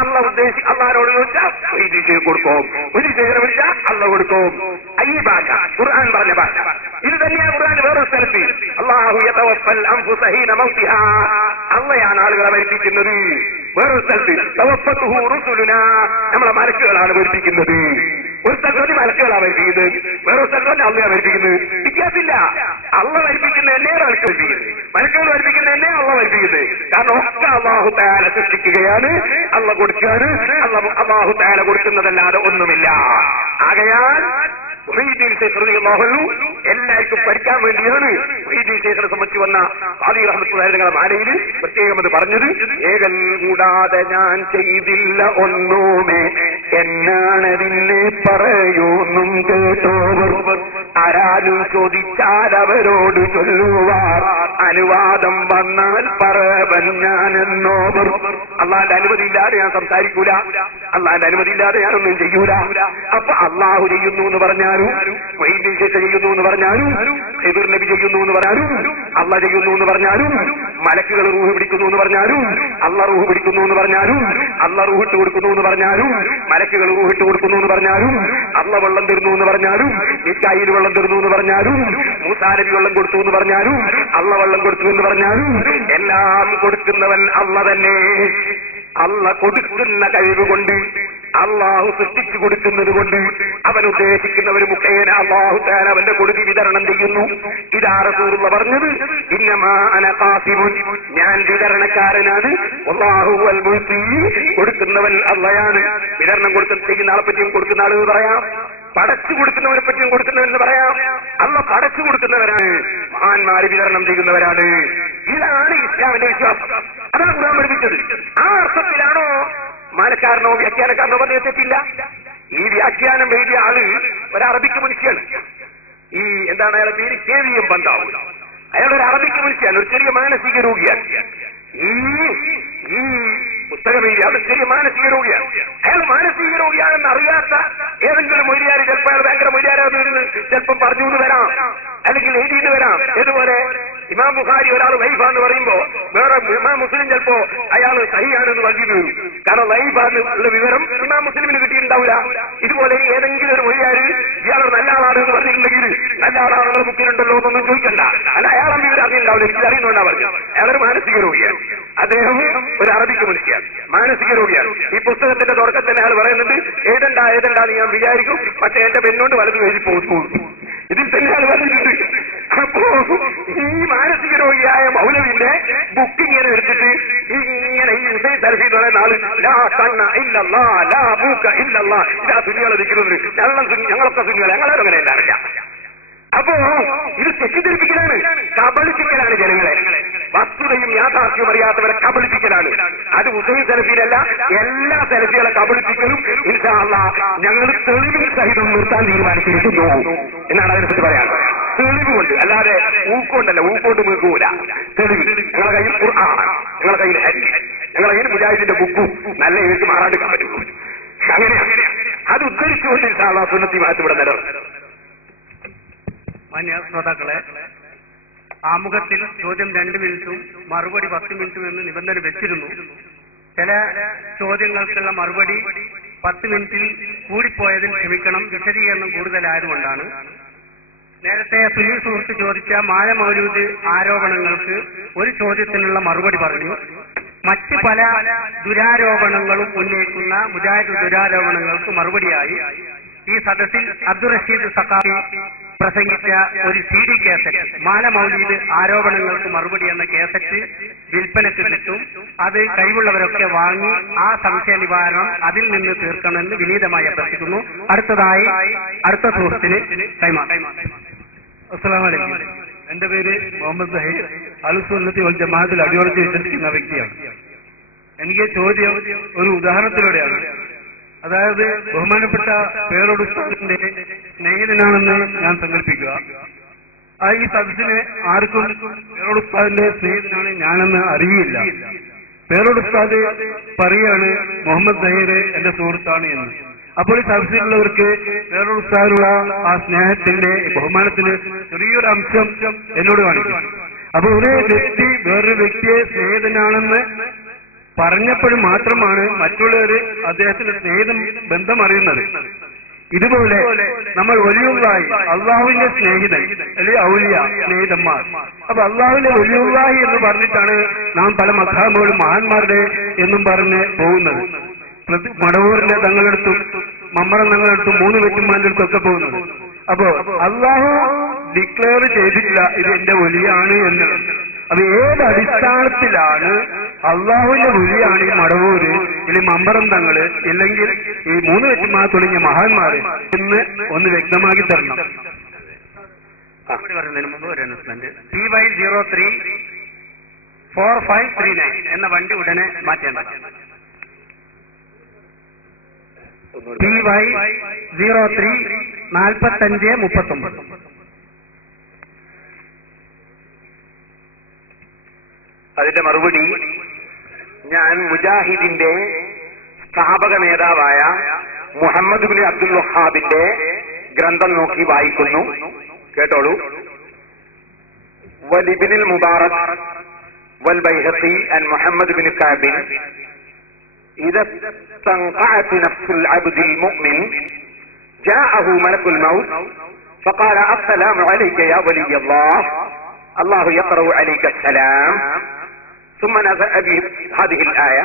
അള്ളാഹോട് ചോദിച്ചാൽ ഇത് ചെയ്ത് കൊടുക്കും, ഒരു ചെയ്ത് വിളിച്ചാൽ അള്ള കൊടുക്കും. ഈ ഭാഷ ഖുർആൻ പറഞ്ഞ ഭാഷ. ഇത് തന്നെയാണ് ഖുർആൻ വേറൊരു സ്ഥലത്ത് അല്ലാഹു യതവഫൽ അൻഫുസ ഹീന മൗതിഹാ, അള്ളയാണ് ആളുകളെ മരിപ്പിക്കുന്നത്. വേറൊരു സ്ഥലത്ത് തവഫത്തുഹു റുസുലുനാ, നമ്മളെ മലക്കുകളാണ് മരിപ്പിക്കുന്നത്. ഒരു സ്ഥലത്ത് മലക്കുകളാണ് മരിപ്പിക്കുന്നത്, വേറൊരു സ്ഥലത്ത് അള്ളയാണ് മരിപ്പിക്കുന്നത്. വ്യത്യാസമില്ല. അള്ള മരിപ്പിക്കുന്ന എന്നെയാണ് മലക്ക് മരിപ്പിക്കുന്നത്, മലക്കുകൾ മരിപ്പിക്കുന്ന എന്നെ അള്ള മരിപ്പിക്കുന്നത്. കാരണം ഒക്കെ അല്ലാഹു തആല സൃഷ്ടിക്കുകയാണ്, അള്ള കൊടുക്കുകയാണ്. അല്ലാഹു തആല കൊടുക്കുന്നതല്ലാതെ ഒന്നുമില്ല. ആകയാൽ മുഹീദ്ദീൻ ശൈഖ് റളിയല്ലാഹു അൻഹു എല്ലാവർക്കും പഠിക്കാൻ വേണ്ടിയാണ് മുഹീദ്ദീൻ ശൈഖിനെ സംബന്ധിച്ച് വന്ന ഖാദി റഹ്മത്തുള്ളാഹി തങ്ങളുടെ മാലയിൽ പ്രത്യേകം അത് പറഞ്ഞത്. ഏകൽ കൂടാതെ ഞാൻ ചെയ്തില്ല ഒന്നുമേ എന്നാണതിനെ പറയൂന്നും കേട്ടോവർ ആരാലും ചോദിച്ചാൽ അവരോട് ചൊല്ലുവാർ അനുവാദം വന്നാൽ പറവൻ ഞാനെന്നോവർ. അള്ളാന്റെ അനുമതി ഇല്ലാതെ ഞാൻ സംസാരിക്കൂല, അള്ളാന്റെ അനുമതി ഇല്ലാതെ ഞാനൊന്നും ചെയ്യൂല. അപ്പൊ അള്ളാഹു ചെയ്യുന്നു എന്ന് പറഞ്ഞാലും മുഹീദ്ദീൻ ശൈഖ് ചെയ്യുന്നു എന്ന് പറഞ്ഞാലും ഖിദ്ർ നബി ചെയ്യുന്നു എന്ന് പറഞ്ഞാലും അള്ളാഹ് ചെയ്യുന്നു എന്ന് പറഞ്ഞാലും മലക്കുകൾ റൂഹ് പിടിക്കുന്നു എന്ന് പറഞ്ഞാലും അള്ളാഹ് റൂഹ് പിടിക്കുന്നു എന്ന് പറഞ്ഞാലും അള്ളാഹ് റൂഹ് ഇട്ട് കൊടുക്കുന്നു എന്ന് പറഞ്ഞാലും മലക്കുകൾ റൂഹ് ഇട്ട് കൊടുക്കുന്നു എന്ന് പറഞ്ഞാലും അള്ളാഹ് വെള്ളം തരുന്നു എന്ന് പറഞ്ഞാലും മികാഈൽ വെള്ളം തരുന്നു എന്ന് പറഞ്ഞാലും മൂസാ നബി വെള്ളം കൊടുത്തു എന്ന് പറഞ്ഞാലും അള്ളാഹ് വെള്ളം കൊടുത്തു എന്ന് പറഞ്ഞാലും എല്ലാം കൊടുക്കുന്നവൻ അള്ളാഹ് തന്നെ. അള്ളാഹ് കൊടുക്കുന്ന കഴിവ് കൊണ്ട്, അള്ളാഹു സൃഷ്ടിച്ചു കൊടുക്കുന്നത് കൊണ്ട്, അവൻ ഉദ്ദേശിക്കുന്നവർ മുഖേന അള്ളാഹു തആല അവന്റെ കൊടുതി വിതരണം ചെയ്യുന്നു. ഇതാ റസൂലുള്ളാഹി പറഞ്ഞത്, ഇന്നമാ അന ഖാസിമുൻ, ഞാൻ വിതരണക്കാരനാണ്. അല്ലാഹു വൽ മുഅ്തി, കൊടുക്കുന്നവൻ അള്ളയാണ്. വിതരണം ചെയ്യുന്ന ആളെ പറ്റിയും കൊടുക്കുന്ന ആളെന്ന് പറയാം, പടച്ചു കൊടുക്കുന്നവരെ പറ്റിയും കൊടുക്കുന്നവരെന്ന് പറയാം. അള്ള പടച്ചു കൊടുക്കുന്നവരാണ്, മഹാന്മാര് വിതരണം ചെയ്യുന്നവരാണ്. ഇതാണ് ഇസ്ലാമിന്റെ വിശ്വാസം. അതാണ് ഖുർആൻ പഠിപ്പിച്ചത്. ആ അർത്ഥത്തിലാണോ മാനക്കാരനോ വ്യാഖ്യാനക്കാരനോ പറഞ്ഞ തെറ്റില്ല. ഈ വ്യാഖ്യാനം എഴുതിയ ആള് ഒരു അറബിക്ക് മനുഷ്യയാണ്. ഈ എന്താണ് അയാളെ പേര് KVM ബന്ധാവ്. അയാളൊരു അറബിക്ക് മനുഷ്യയാണ്, ഒരു ചെറിയ മാനസിക രോഗിയാണ്. ഈ പുസ്തകം എഴുതി അത് ചെറിയ മാനസിക രോഗിയാണ്. അയാൾ മാനസിക രോഗിയാണെന്ന് അറിയാത്ത ഏതെങ്കിലും മൊയ്ലിയാർ ചിലപ്പോൾ അയാൾ ഭയങ്കര മൊയ്ലിയാരെന്ന് ചിലപ്പം പറഞ്ഞു എന്ന് വരാം, അല്ലെങ്കിൽ എഴുതിയിട്ട് വരാം. ഇതുപോലെ ഇമാം ബുഖാരി ഒരാൾ വൈഫാന്ന് പറയുമ്പോ വേറെ ഇമാം മുസ്ലിം ചിലപ്പോ അയാൾ സഹിയാണെന്ന് വഞ്ചി വരും. കാരണം വൈഫാന്നുള്ള വിവരം ഇമാം മുസ്ലിമിന് കിട്ടിയിട്ടുണ്ടാവില്ല. ഇതുപോലെ ഏതെങ്കിലും ഒരു മൊയ്ലിയാർ ഇയാൾ നല്ല ആളാണെന്ന് പറഞ്ഞിട്ടുണ്ടെങ്കിൽ നല്ല ആളാണെന്ന് ബുക്കിലുണ്ടല്ലോ എന്നൊന്നും ചോദിക്കണ്ട. അല്ല, അയാളെ വിവരം അറിയുണ്ടാവില്ല, എനിക്ക് അറിയുന്നുണ്ടാ പറഞ്ഞു. അയാളൊരു മാനസിക രോഗിയാണ്. അദ്ദേഹം ഒരു അറബിക്ക് മനുഷ്യയാണ്, മാനസിക രോഗിയാണ്. ഈ പുസ്തകത്തിന്റെ തുടക്കത്തിൽ തന്നെ അയാൾ പറയുന്നുണ്ട്, ഏതെണ്ടാന്ന് ഞാൻ വിചാരിക്കും, പക്ഷെ എന്റെ പെണ്ണോണ്ട് വലത് എഴുതി പോകും. ഇതിൽ തന്നെ അയാൾ പറഞ്ഞിട്ടുണ്ട്. അപ്പോ ഈ മാനസിക രോഗിയായ മൗലവിന്റെ ബുക്ക് ഇങ്ങനെ എടുത്തിട്ട് ഇങ്ങനെ ഈ ഹുസൈൻ സലഫി എന്ന് പറയുന്ന ആള് ലാ കണ്ണ ഇല്ലല്ലാ ലാ മൂക്ക ഇല്ലല്ലാ, ഇതാ സുന്നികളെ നിൽക്കുന്നത്. ഞങ്ങളൊക്കെ സുന്നികളെ, ഞങ്ങളാരും അങ്ങനെ എല്ലാം അറിയാം. അപ്പോ ഇത് തെറ്റിദ്ധരിപ്പിക്കലാണ്, കബളിപ്പിക്കലാണ് ജനങ്ങളെ. വസ്തുതയും യാഥാർത്ഥ്യവും അറിയാത്തവരെ കബളിപ്പിക്കലാണ്. അത് ഹുസൈൻ സലഫിയിലല്ല, എല്ലാ സലഫികളെ കബളിപ്പിക്കലും ഇൻഷാ അല്ലാഹ് ഞങ്ങൾ തെളിവിൽ സഹിതം നിർത്താൻ തീരുമാനിച്ചിരിക്കുന്നു എന്നാണ് അതിനെപ്പറ്റി പറയാൻ. തെളിവ് കൊണ്ട്, അല്ലാതെ ഊക്കൊണ്ടല്ല, ഊക്കൊണ്ട് നിൽക്കൂല. തെളിവ് ഞങ്ങളുടെ കയ്യിൽ ഖുർആൻ, ഞങ്ങളുടെ കയ്യിൽ ഹദീസ്, ഞങ്ങളുടെ കയ്യിൽ മുജാഹിദിന്റെ ബുക്കും നല്ല എഴുതി മാറാണ്ടിക്കാൻ പറ്റുള്ളൂ. അങ്ങനെ അത് ഉദ്ധരിച്ചുകൊണ്ട് ഇൻഷാ അല്ലാഹ് സുന്നത്തി മാറ്റി ഇവിടെ നിലനിർത്തും. മാന്യ ശ്രോതാക്കളെ, ആമുഖത്തിൽ ചോദ്യം 2 മിനിറ്റും മറുപടി 10 മിനിറ്റും എന്ന് നിബന്ധന വെച്ചിരുന്നു. ചില ചോദ്യങ്ങൾക്കുള്ള മറുപടി 10 മിനിറ്റിൽ കൂടിപ്പോയതിൽ ക്ഷമിക്കണം, വിശദീകരണം കൂടുതലായതുകൊണ്ടാണ്. നേരത്തെ സുന്നി സുഹൃത്ത് ചോദിച്ച മാല മൗലൂദ് ആരോപണങ്ങൾക്ക് ഒരു ചോദ്യത്തിനുള്ള മറുപടി പറഞ്ഞു. മറ്റ് പല ദുരാരോപണങ്ങളും ഉന്നയിക്കുന്ന മുജാഹിദ് ദുരാരോപണങ്ങൾക്ക് മറുപടിയായി ഈ സദസ്സിൽ അബ്ദുൾ റഷീദ് സഖാഫി പ്രസംഗിച്ച ഒരു CD കാസറ്റ്, മാല മൗലീദ് ആരോപണങ്ങൾക്ക് മറുപടി എന്ന കാസറ്റ് വിൽപ്പനയ്ക്ക് കിട്ടും. അത് കഴിവുള്ളവരൊക്കെ വാങ്ങി ആ സംശയ നിവാരണം അതിൽ നിന്ന് തീർക്കണമെന്ന് വിനീതമായി അഭ്യർത്ഥിക്കുന്നു. അടുത്തതായി അടുത്ത സുഹൃത്തിന് കൈമാറും. അസ്സലാമു അലൈക്കും. എന്റെ പേര് മുഹമ്മദ് സഹീർ, അഹ്ലുസുന്നത്തി വൽ ജമാഅത്തിൽ അടിയുറച്ച് വിശ്വസിക്കുന്ന വ്യക്തിയാണ്. എനിക്ക് ചോദ്യം ഒരു ഉദാഹരണത്തിലൂടെയാണ്. അതായത് ബഹുമാനപ്പെട്ട പേരോട് ഉസ്താദിന്റെ സ്നേഹിതനാണെന്ന് ഞാൻ സങ്കല്പിക്കുക. ഈ സദസ്സിന് ആർക്കും പേരോട് ഉസ്താദിന്റെ സ്നേഹിതനാണ് ഞാനെന്ന് അറിയില്ല. പേരോട് ഉസ്താദ് പറയാണ് മുഹമ്മദ് സഹീർ എന്റെ സുഹൃത്താണ് എന്ന്. അപ്പോൾ ഈ സദസ്സിലുള്ളവർക്ക് പേരോട് ഉസ്താദിനുള്ള ആ സ്നേഹത്തിന്റെ ബഹുമാനത്തിന് ചെറിയൊരു അംശം എന്നോട് കാണിക്കും. അപ്പൊ ഒരു വ്യക്തി വേറൊരു വ്യക്തിയെ സ്നേഹിതനാണെന്ന് പറഞ്ഞപ്പോഴും മാത്രമാണ് മറ്റുള്ളവർ അദ്ദേഹത്തിന്റെ ബന്ധം അറിയുന്നത്. ഇതുപോലെ നമ്മൾ വലിയുള്ളാഹി, അള്ളാഹുവിന്റെ സ്നേഹിതൻ അല്ലെങ്കിൽ ഔലിയ സ്നേഹിതന്മാർ. അപ്പൊ അള്ളാഹുവിന്റെ വലിയുള്ളാഹി എന്ന് പറഞ്ഞിട്ടാണ് നാം പല മഖാമുകളും മഹാന്മാരുടെ എന്നും പറഞ്ഞ് പോകുന്നത്. മടവൂരിന്റെ തങ്ങളെടുത്തും മമ്മറം തങ്ങളെടുത്തും 3 വെറ്റുമാരുടെ അടുത്തൊക്കെ പോകുന്നത്. അപ്പോ അള്ളാഹു ഡിക്ലെയർ ചെയ്തിട്ടില്ല ഇത് എന്റെ വലിയാണ് എന്നുള്ളത്. അത് ഏത് അടിസ്ഥാനത്തിലാണ് അള്ളാഹുവിന്റെ വിളിയാണ് ഈ മടവൂര് ഇല്ലെങ്കിൽ മമ്പറം തങ്ങള് ഇല്ലെങ്കിൽ ഈ 3 വ്യക്തിമാർ തുടങ്ങിയ മഹാന്മാര് എന്ന് ഒന്ന് വ്യക്തമാക്കി തരണം. പറയുന്നതിന് മുമ്പ് ഒരു അനൗൺസ്മെന്റ്. PY034539 എന്ന വണ്ടി ഉടനെ മാറ്റേണ്ടതാണ്. PY034539. അതിന്റെ മറുപടി ഞാൻ മുജാഹിദിന്റെ സ്ഥാപക നേതാവായ മുഹമ്മദ് ബിൻ അബ്ദുൽ വഹാബിന്റെ ഗ്രന്ഥം നോക്കി വായിക്കുന്നു. കേട്ടോളൂ. വലിബിനിൽ മുബാറക് വൽ ബൈഹഖി അൻ മുഹമ്മദ് ബിൻ കഅബ് ഇദ തൻഖഅത് നഫ്സുൽ അബ്ദിൽ മുഅ്മിൻ ജാഅഹു മലക്കുൽ മൗത്ത് فقال السلام عليك يا ولي الله الله يقرأ عليك السلام ثم نزل به هذه الآية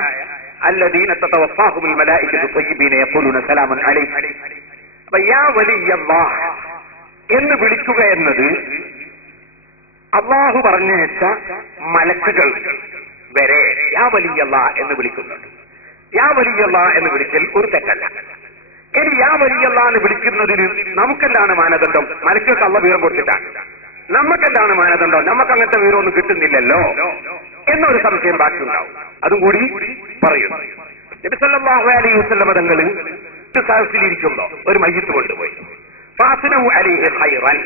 الذين تتوفاهم الملائكة الطيبين يقولون سلام عليك يا ولي الله എന്ന് വിളിക്കുക എന്നത് അള്ളാഹു പറഞ്ഞയച്ച മലക്കുകൾ വരെ യാ വലിയല്ലാ എന്ന് വിളിക്കുന്നുണ്ട്. യാ വലിയല്ലാ എന്ന് വിളിക്കൽ ഒരു തെറ്റല്ല. ഇനി യാ വലിയല്ലാ എന്ന് വിളിക്കുന്നതിന് നമുക്കെന്താണ് മാനദണ്ഡം? മലക്കൾക്ക് അള്ള വീരം കൊടുത്തിട്ടാണ്. നമുക്കെന്താണ് മാനദണ്ഡം? നമുക്ക് അങ്ങനത്തെ വീരമൊന്നും കിട്ടുന്നില്ലല്ലോ എന്നൊരു സംശയം ബാക്കിയുണ്ടാവും. അതും കൂടി പറയുന്നു. നബി സല്ലല്ലാഹു അലൈഹി വസല്ലം തങ്ങൾ സദസ്സിലിരിക്കുമ്പോ ഒരു മയ്യിത്ത് കൊണ്ടുപോയി. ഫാസിനഹു അലൈഹി ഖൈറൻ.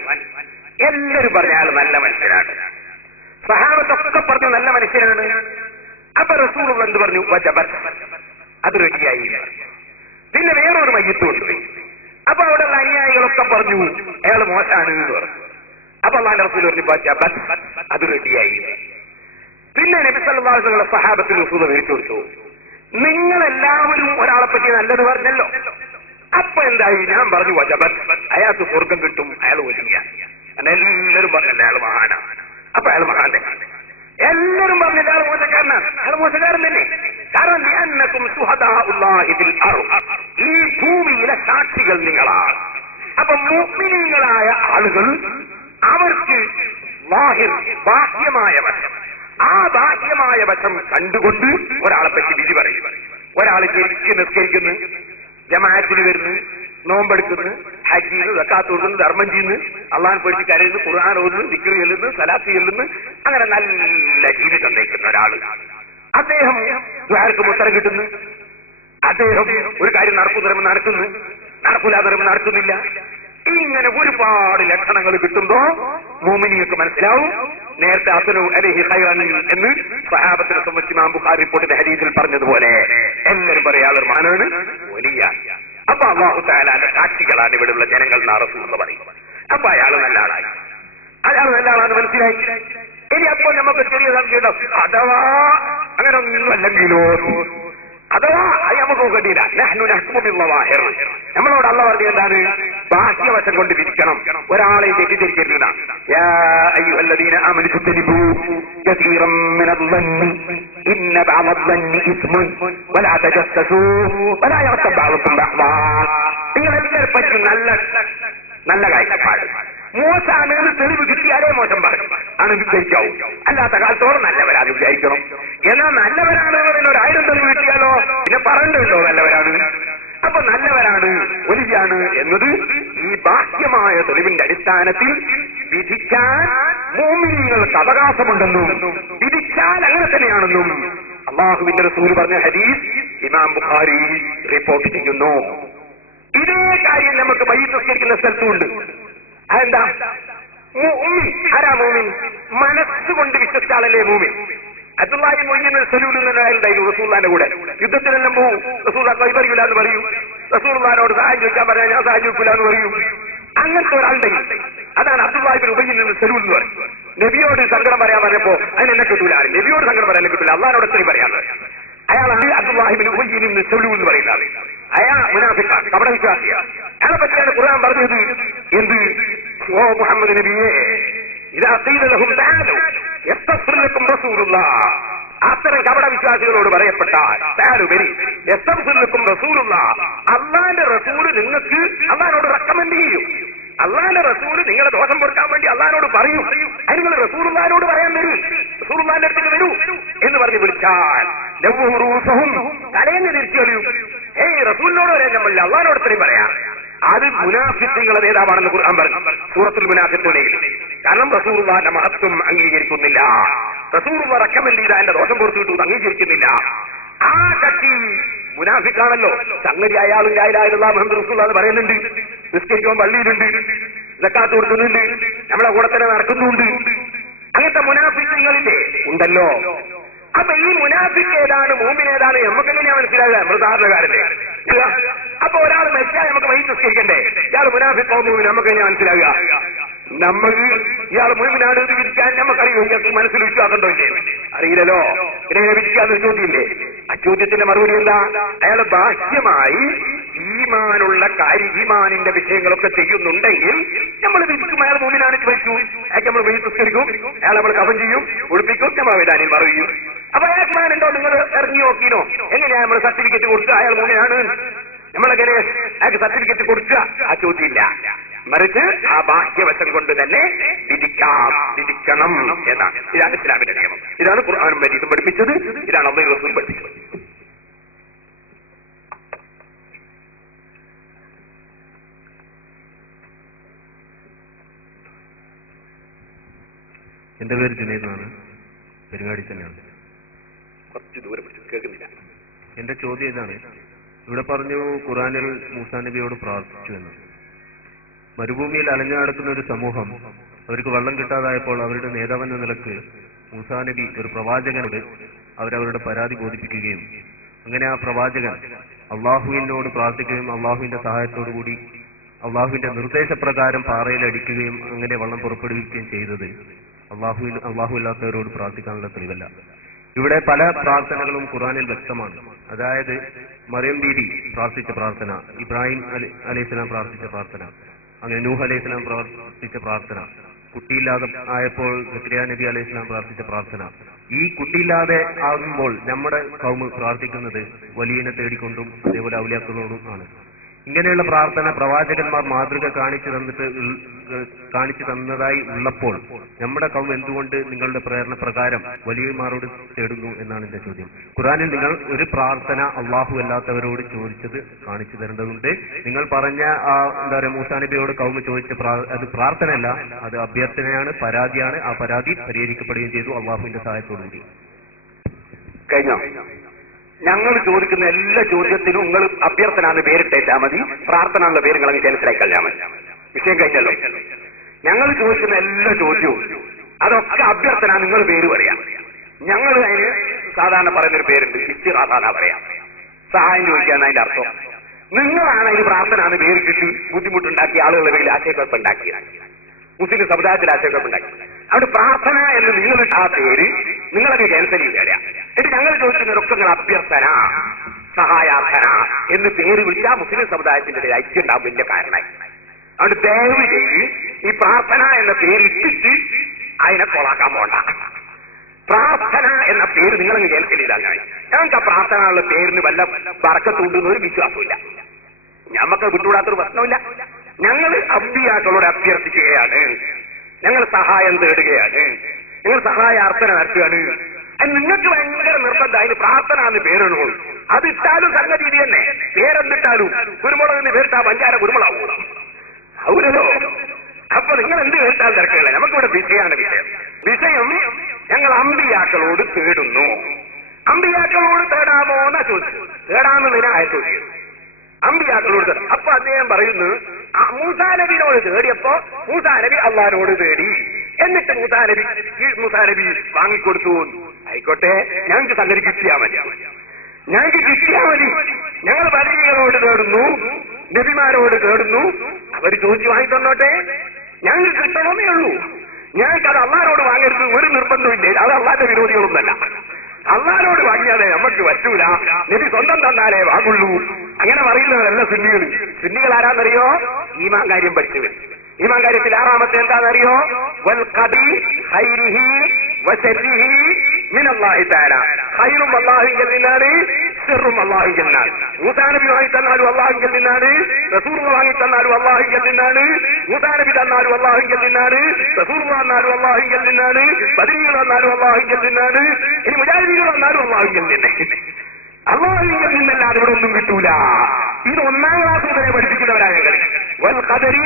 എല്ലാവരും പറഞ്ഞ അയാൾ നല്ല മനുഷ്യനാണ്. സഹാബത്തൊക്കെ പറഞ്ഞു നല്ല മനുഷ്യനാണ്. അപ്പൊ റസൂലുള്ളാഹി എന്ത് പറഞ്ഞു? വജബത്, അത് റെഡിയായി. പിന്നെ വേറൊരു മയ്യിത്ത് കൊണ്ടുപോയി. അപ്പൊ അവിടെയുള്ള അനുയായികളൊക്കെ പറഞ്ഞു അയാൾ മോശമാണ് എന്ന് പറഞ്ഞു. അപ്പൊ അല്ലാഹുവിന്റെ റസൂൽ പറഞ്ഞു വജബത്, അത് റെഡിയായി. പിന്നെ നബി സല്ലല്ലാഹു അലൈഹി വസല്ലം സഹാബത്തിന് റസൂൽ വിളിച്ചു കൊടുത്തു, നിങ്ങളെല്ലാവരും ഒരാളെ പറ്റി നല്ലത് പറഞ്ഞല്ലോ. അപ്പൊ എന്തായി? ഞാൻ പറഞ്ഞു വജബത്, അയാൾക്ക് സ്വർഗം കിട്ടും, അയാൾ വലിയ. എല്ലാവരും പറഞ്ഞില്ല അയാൾ മഹാനാണ്. അപ്പൊ അയാൾ മഹാന്റെ. എല്ലാവരും പറഞ്ഞില്ല അയാൾ മോശക്കാരനാണ്. അയാൾ മോശക്കാരൻ തന്നെ. കാരണം ഈ ഭൂമിയിലെ സാക്ഷികൾ നിങ്ങളാണ്. അപ്പൊ മുഅ്മിനീങ്ങളായ ആളുകൾ അവർക്ക് ബാഹ്യമായ വശം, ആ ബാഹ്യമായ വശം കണ്ടുകൊണ്ട് ഒരാളെ പറ്റി വിധി പറയും. ഒരാൾ ശരിക്കും നിസ്കരിക്കുന്നു, ജമാഅത്തിന് വരുന്നു, നോമ്പെടുക്കുന്നു, ഹജ്ജ് ചെയ്യുന്നു, സക്കാത്ത് കൊടുക്കുന്നു, ധർമ്മം ചെയ്യുന്നു, അള്ളാഹുവിനെ പേടിച്ച് കരയുന്നു, ഖുർആൻ ഓതുന്നു, ദിക്ർ ചൊല്ലുന്നു, സലാത്ത് ചൊല്ലുന്നു, അങ്ങനെ നല്ല ജീവിതം നയിക്കുന്ന ഒരാൾ. അദ്ദേഹം ദുആക്ക് ഉത്തരം കിട്ടുന്നു. അദ്ദേഹം ഒരു കാര്യം നടക്കുന്നില്ല, നടക്കൂലാതെ നടക്കുന്നില്ല. ഇങ്ങനെ ഒരുപാട് ലക്ഷണങ്ങൾ കിട്ടുമ്പോ മുഅ്മിനീങ്ങൾക്ക് മനസ്സിലാവും നേരത്തെ അസ്നു അലൈഹി ഖൈറൻ എന്ന് സഹാബത്തിനെ സംബന്ധിച്ച് ഇമാം ബുഖാരി റിപ്പോർട്ടിന്റെ ഹദീസിൽ പറഞ്ഞതുപോലെ എല്ലാവരും പറയാളർ മാനാണ് വലിയ. അപ്പൊ അല്ലാഹു തആലയുടെ സാക്ഷികളാണ് ഇവിടെയുള്ള ജനങ്ങൾ എന്ന് റസൂൽ പറയും. അപ്പൊ അയാൾ നല്ല ആളായി, അയാൾ നല്ല ആളാണെന്ന് മനസ്സിലായി. ഇനി അപ്പോൾ നമുക്ക് ചെറിയ സംശയം, അഥവാ അങ്ങനെ ഒന്നും അല്ലെങ്കിലോ, അഥവാ അത് നമുക്ക് നോക്കേണ്ടിയില്ല. നമ്മളോട് അള്ളാഹു പറഞ്ഞത് എന്താണ്? ബാഹ്യവശം കൊണ്ട് വിധിക്കണം, ഒരാളെ തെറ്റിദ്ധരിക്കരുത്. യാ അയ്യുഹല്ലദീന ആമനൂ ഇജ്തനിബൂ കസീറൻ മിനൽ-ളന്നി ഇന്ന ബഅദ-ളന്നി ഇസ്മുൻ വലാ തജസ്സസൂ വലാ യഗ്തബ് ബഅദുക്കും ബഅദാ. നിങ്ങളെല്ലാവരും പറ്റും നല്ല കാഴ്ചപ്പാട്. മോശമാണ് തെളിവ് കിട്ടിയാലേ മോശം പറയും ആണ് വിചാരിക്കാവും. അല്ലാത്ത കാലത്തോളം നല്ലവരാണ് വിചാരിക്കണം. എന്നാൽ നല്ലവരാണ് പറയുന്ന 1000 തെളിവ് കിട്ടിയാലോ പിന്നെ പറയണ്ടല്ലോ നല്ലവരാണ്. അപ്പൊ നല്ലവരാണ് ഒലിയാണ് എന്നത് ഈ ബാഹ്യമായ തെളിവിന്റെ അടിസ്ഥാനത്തിൽ വിധിക്കാൻ മുഅ്മിനീങ്ങൾക്ക് അവകാശമുണ്ടെന്നും വിധിച്ചാൽ അങ്ങനെ തന്നെയാണെന്നും അല്ലാഹുവിന്റെ റസൂൽ പറഞ്ഞ ഹദീസ് ഇമാം ബുഖാരി റിപ്പോർട്ട് ചെയ്യുന്നു. ഇതേ കാര്യം നമുക്ക് മയ്യിത്ത് നിസ്കരിക്കുന്ന സ്ഥലത്തുണ്ട്. അതെന്താ? മുഅ്മിൻ ആരാ? മുഅ്മിൻ മനസ്സുകൊണ്ട് വിശ്വസിച്ച ആളല്ലേ മുഅ്മിൻ. അബ്ദുല്ലാഹി മുഅ്മിൻ സലൂൽ എന്നായിരുന്നു റസൂലുള്ളാഹിന്റെ കൂടെ. യുദ്ധത്തിനെല്ലാം പോവും. റസൂലുള്ളാഹി കൈവരില്ല എന്ന് പറയും. റസൂലുള്ളാഹിനോട് സഹായം ചോദിക്കാൻ പറയാൻ ഞാൻ സഹായം ചോദിക്കില്ല എന്ന് പറയും. അങ്ങനത്തെ ഒരാളുണ്ടെങ്കിൽ അതാണ് അബ്ദുല്ലാഹി ഉബയ്യ് സലൂൽ എന്ന് പറയും. നബിയോട് സങ്കടം പറയാൻ പറഞ്ഞപ്പോ അതിന് എന്നെ കിട്ടൂല. നബിയോട് സങ്കടം പറയാൻ കിട്ടില്ല, അള്ളാഹിനോട് എത്രയും പറയാൻ. അയാളാണ് അബ്ദുല്ലാഹി ഉബയ്യ് സലൂൽ എന്ന് പറയുന്നത്. അയാൾ മുനാഫിക്കാണ്, കപട വിശ്വാസിയാണ്. അയാളെ പറ്റിയാണ് ഖുർആൻ പറഞ്ഞത്. എന്ത്? ഓ മുഹമ്മദ് നബിയെ, ഇദാ ഖീല ലഹും തആലൂ യസ്തഗ്ഫിർ ലക്കും റസൂലുള്ളാഹ്, അത്തരം കപട വിശ്വാസികളോട് പറയപ്പെട്ടാൽ തആലൂ വരി യസ്തഗ്ഫിർ ലക്കും റസൂലുള്ളാഹ്, അല്ലാഹുവിന്റെ റസൂൽ നിങ്ങൾക്ക് അല്ലാഹുവോട് റെക്കമെൻഡ് ചെയ്യും. അള്ളാന്റെ റസൂല് നിങ്ങളെ ദോഷം പൊറുക്കാൻ വേണ്ടി അള്ളഹാനോട് പറയൂ, അത് നിങ്ങൾ റസൂലുള്ളാഹിനോട് പറയാൻ വരൂ, റസൂലുള്ളാഹിന്റെ അടുത്തേക്ക് വരൂ എന്ന് പറഞ്ഞ് വിളിച്ചാൽ തലേന്ന് തിരിച്ചു കളിയും. റസൂലിനോട് പറയാൻ നമ്മളില്ല, അള്ളഹാനോട് ഇത്രയും പറയാം. അത് മുനാഫിക്കുകളുടെ നേതാവാണെന്ന് ഖുർആൻ പറഞ്ഞു സൂറത്തുൽ മുനാഫിഖൂനയിൽ. കാരണം റസൂലുള്ളാഹിന്റെ മഹത്വം അംഗീകരിക്കുന്നില്ല, റസൂലുള്ള റെക്കമെൻഡ് ചെയ്ത എന്റെ ദോഷം പുറത്തു കിട്ടുന്നത് അംഗീകരിക്കുന്നില്ല. ആ കക്ഷി മുനാഫിക്കാണല്ലോ. സംഗതി അയാളും ലാ ഇലാഹ ഇല്ലല്ലാഹ് മുഹമ്മദ് റസൂലുള്ളാഹി എന്ന് പറയുന്നുണ്ട്, നിസ്കരിക്കുവാൻ പള്ളിയിലുണ്ട്, സക്കാത്ത് കൊടുക്കുന്നുണ്ട്, നമ്മളെ കൂടെ തന്നെ നടക്കുന്നുണ്ട്. അങ്ങനത്തെ മുനാഫിക്കുകളില്ലേ ഉണ്ടല്ലോ. അപ്പൊ ഈ മുനാഫിക്ക് ഏതാണ് മൂമിൻ ഏതാണ് നമുക്ക് എങ്ങനെയാ മനസ്സിലാകുക? നമ്മൾ സാധാരണക്കാരല്ലേ. അപ്പൊ ഒരാൾ മരിച്ചാൽ നമുക്ക് വൈകി നിസ്കരിക്കണ്ടേ? ഇയാൾ മുനാഫിക്കോ മൂമിൻ നമുക്ക് എങ്ങനെയാ മനസ്സിലാകുക? നമുക്ക് ഇയാൾ മുഴുവനാണ് ഇത് വിരിക്കാൻ നമുക്കറിയോ? ഇയാൾക്ക് മനസ്സിൽ വിശ്വാസമുണ്ടോ ഇല്ലേ? അറിയില്ലല്ലോ. ഇങ്ങനെ വിരിക്കാന്നൊരു ചോദ്യമില്ലേ? ആ ചോദ്യത്തിന്റെ മറുപടി എന്താ? അയാൾ ബാഹ്യമായി ഈമാനുള്ള കാര്യം, ഈമാനിന്റെ വിഷയങ്ങളൊക്കെ ചെയ്യുന്നുണ്ടെങ്കിൽ നമ്മൾ വിരിക്കും. അയാൾ മൂമിനാണ് വെച്ചു, അയാൾക്ക് നമ്മൾ വെയിൽ നിസ്കരിക്കും, അയാൾ നമ്മൾ കഫൻ ചെയ്യും, ഒളിപ്പിക്കും, നമ്മൾ വിധാനം മറിയും. അപ്പൊ അയാൾക്ക് മാനുണ്ടോ? നിങ്ങൾ ഇറങ്ങി നോക്കിനോ? എങ്ങനെയാ നമ്മൾ സർട്ടിഫിക്കറ്റ് കൊടുക്കുക അയാൾ മൂമിനാണ്? നമ്മളെങ്ങനെ അയാൾക്ക് സർട്ടിഫിക്കറ്റ് കൊടുക്കുക? ആ ചോദ്യമില്ല. മറിച്ച് ആ ബാഹ്യവശം കൊണ്ട് തന്നെ വിധിക്കണം എന്നാണ്. ഇതാണ് ഇസ്ലാമിന്റെ നിയമം. ഇതാണ് ഖുർആനും ഹദീസും പഠിപ്പിച്ചത്. ഇതാണ് അല്ലാഹു റസൂൽ പഠിപ്പിച്ചത്. എന്റെ പേര് ജുനൈദാണ്, പരിപാടി തന്നെയാണ്. കുറച്ച് ദൂരം കേൾക്കുന്നില്ല. എന്റെ ചോദ്യം ഇതാണ്. ഇവിടെ പറഞ്ഞു ഖുർആനിൽ മൂസാ നബിയോട് പ്രാർത്ഥിച്ചു എന്ന്. മരുഭൂമിയിൽ അലഞ്ഞു നടക്കുന്ന ഒരു സമൂഹം അവർക്ക് വെള്ളം കിട്ടാതായപ്പോൾ അവരുടെ നേതാവെന്ന നിലക്ക് മൂസാ നബി ഒരു പ്രവാചകനോട് അവരവരുടെ പരാതി ബോധിപ്പിക്കുകയും അങ്ങനെ ആ പ്രവാചകൻ അള്ളാഹുവിനോട് പ്രാർത്ഥിക്കുകയും അള്ളാഹുവിന്റെ സഹായത്തോടുകൂടി അള്ളാഹുവിന്റെ നിർദ്ദേശപ്രകാരം പാറയിലടിക്കുകയും അങ്ങനെ വെള്ളം പുറപ്പെടുവിക്കുകയും ചെയ്തത് അള്ളാഹു ഇല്ലാത്തവരോട് പ്രാർത്ഥിക്കാനുള്ള തെളിവല്ല. ഇവിടെ പല പ്രാർത്ഥനകളും ഖുർആനിൽ വ്യക്തമാണ്. അതായത് മറിയം ബീബി പ്രാർത്ഥിച്ച പ്രാർത്ഥന, ഇബ്രാഹിം അലൈഹിസ്സലാം പ്രാർത്ഥിച്ച പ്രാർത്ഥന, അങ്ങനെ നൂഹ് അലൈഹിസ്സലാം പ്രാർത്ഥിച്ച പ്രാർത്ഥന, കുട്ടിയില്ലാതെ ആയപ്പോൾ സക്കരിയ നബി അലൈഹിസ്സലാം പ്രാർത്ഥിച്ച പ്രാർത്ഥന. ഈ കുട്ടിയില്ലാതെ ആകുമ്പോൾ നമ്മുടെ കൗമ് പ്രാർത്ഥിക്കുന്നത് വലിയനെ തേടിക്കൊണ്ടും അതേപോലെ ഔലിയാക്കളോടും ആണ്. ഇങ്ങനെയുള്ള പ്രാർത്ഥന പ്രവാചകന്മാർ മാതൃക കാണിച്ചു തന്നതായി ഉള്ളപ്പോൾ നമ്മുടെ കൗം എന്തുകൊണ്ട് നിങ്ങളുടെ പ്രേരണ പ്രകാരം വലിയമാരോട് തേടുന്നു എന്നാണ് എന്റെ ചോദ്യം. ഖുർആനിൽ നിങ്ങൾ ഒരു പ്രാർത്ഥന അള്ളാഹു അല്ലാത്തവരോട് ചോദിച്ചത് കാണിച്ചു തരേണ്ടതുണ്ട്. നിങ്ങൾ പറഞ്ഞ എന്താ പറയുക മൂസാ നബിയോട് കൗമ് ചോദിച്ച അത് പ്രാർത്ഥനയല്ല, അത് അഭ്യർത്ഥനയാണ്, പരാതിയാണ്. ആ പരാതി പരിഹരിക്കപ്പെടുകയും ചെയ്തു അള്ളാഹുവിന്റെ സഹായത്തോടുകൂടി. കഴിഞ്ഞോ? ഞങ്ങൾ ചോദിക്കുന്ന എല്ലാ ചോദ്യത്തിനും നിങ്ങൾ അഭ്യർത്ഥന എന്ന് പേരിട്ടേച്ചാൽ മതി, പ്രാർത്ഥന എന്നുള്ള പേര് നിങ്ങൾ ക്യാൻസലായി കഴിഞ്ഞാൽ മതി. വിഷയം കഴിഞ്ഞല്ലോ. ഞങ്ങൾ ചോദിക്കുന്ന എല്ലാ ചോദ്യവും അതൊക്കെ അഭ്യർത്ഥന നിങ്ങൾ പേര് പറയാം. ഞങ്ങൾ അതിന് സാധാരണ പറയുന്നൊരു പേരുണ്ട്, ഇസ്തിഗാസ പറയാം. സഹായം ചോദിക്കാന്ന് അതിന്റെ അർത്ഥം. നിങ്ങളാണ് അതിന് പ്രാർത്ഥന എന്ന് പേര് കിട്ടി ബുദ്ധിമുട്ടുണ്ടാക്കി ആളുകളുടെ പേരിൽ ആശയക്കുഴപ്പമുണ്ടാക്കിയത്, മുസ്ലിം സമുദായത്തിൽ ആശയക്കുഴപ്പമുണ്ടാക്കി. അവിടെ പ്രാർത്ഥന എന്ന് നിങ്ങൾ ആ പേര് നിങ്ങളൊക്കെ ക്യാൻസൽ ചെയ്ത് തരാം. എന്നിട്ട് ഞങ്ങൾ ചോദിക്കുന്നവരൊക്കെ നിങ്ങൾ അഭ്യർത്ഥന, സഹായാർത്ഥന എന്ന് പേര് വിളിച്ചാൽ മുസ്ലിം സമുദായത്തിന്റെ ഐക്യം ഉണ്ടാവും. വലിയ കാരണമായി. അതുകൊണ്ട് ദയവ് ചെയ്ത് ഈ പ്രാർത്ഥന എന്ന പേര് ഇട്ടിട്ട് അതിനെ കൊളാക്കാൻ പോണ്ട. പ്രാർത്ഥന എന്ന പേര് നിങ്ങളങ്ങ് ക്യാൻസൽ ചെയ്താൽ ഞങ്ങൾക്ക് ആ പ്രാർത്ഥന എന്നുള്ള പേരിന് വല്ല ബർക്കത്തുണ്ടെന്ന് ഒരു വിശ്വാസമില്ല. ഞമ്മക്ക് വിട്ടുകൂടാത്തൊരു പ്രശ്നമില്ല. ഞങ്ങൾ അമ്പിയാക്കളോട് അഭ്യർത്ഥിക്കുകയാണ്, ഞങ്ങൾ സഹായം തേടുകയാണ്, ഞങ്ങൾ സഹായാർത്ഥന നടത്തുകയാണ്. അത് നിങ്ങൾക്ക് ഭയങ്കര നിർബന്ധം അതിന് പ്രാർത്ഥന എന്ന് പേരണു. അതിട്ടാലും സംഗതി ഇത് തന്നെ. പേരെന്നിട്ടാലും കുരുമുളക് എന്ന് പേരിട്ടാ പഞ്ചാര കുരുമുളക് ഔരോ. അപ്പൊ നിങ്ങൾ എന്ത് കേട്ടാൽ തിരക്കുകളെ. നമുക്കിവിടെ വിഷയമാണ് വിഷയം. ഞങ്ങൾ അമ്പിയാക്കളോട് തേടുന്നു. അമ്പിയാക്കളോട് തേടാമോ എന്നാ ചോദിച്ചു. തേടാമെന്നതിനാ ചോദിച്ചു. അമ്പിയാക്കളോട് തേടാം. അപ്പൊ അദ്ദേഹം പറയുന്നു മൂസാ നബിനോട് തേടിയപ്പോ മൂസാ നബി അള്ളാഹിനോട് തേടി, എന്നിട്ട് മൂസാ നബി വാങ്ങിക്കൊടുത്തു. ആയിക്കോട്ടെ, ഞങ്ങൾക്ക് സംഗതി കിട്ടിയാ മതി, ഞങ്ങൾക്ക് കിട്ടിയാ മതി. ഞങ്ങൾ വലിയകളോട് തേടുന്നു, നബിമാരോട് തേടുന്നു, അവർ ചോദിച്ചു വാങ്ങി തന്നോട്ടെ, ഞങ്ങൾക്ക് കിട്ടണമെന്നേ ഉള്ളൂ. ഞങ്ങൾക്ക് അത് അള്ളാഹിനോട് വാങ്ങരുത് ഒരു നിർബന്ധമില്ലേ. അത് അള്ളാഹിന്റെ വിരോധികളൊന്നല്ല. അള്ളാഹിനോട് വാങ്ങിയാലേ നമുക്ക് പറ്റൂല, നബി സ്വന്തം തന്നാലേ വാങ്ങുള്ളൂ. അങ്ങനെ പറയുന്നവരല്ല സുന്നികൾ. സുന്നികൾ ആരാന്നറിയോ? ഈമാൻ കാര്യം പഠിച്ചവർ. ഈമാൻ കാര്യത്തിൽ 6-ാമത്തെ എന്താണെന്നറിയോ? വൽ ഖബീ ഖൈരിഹി വശർരിഹി മിനല്ലാഹി തആല. ഖൈറും അല്ലാഹുവിൽ നിന്നാണ്, ഷെറും അള്ളാഹുവിൽ നിന്നാണ്. മൂസാ നബി വാങ്ങി തന്നാലും അള്ളാഹുവിൽ നിന്നാണ്, റസൂൽ വാങ്ങി തന്നാലും അള്ളാഹുവിൽ നിന്നാണ്, മൂസാ നബി തന്നാലും അള്ളാഹുവിൽ നിന്നാണ്, റസൂൽ വന്നാലും അള്ളാഹുവിൽ നിന്നാണ്, ബദരീകൾ വന്നാലും അള്ളാഹുവിൽ നിന്നാണ്, ഇനി മുജാഹിദീകൾ വന്നാലും അള്ളാഹുവിൽ നിന്ന്. അള്ളാഹുവിൽ നിന്നല്ലാതെ ഇവിടെ ഒന്നും കിട്ടൂല. ഇത് 1ാം ക്ലാസ് മുതലേ പഠിപ്പിക്കുന്നവരാ ഞങ്ങൾ. വൽ ഖദരി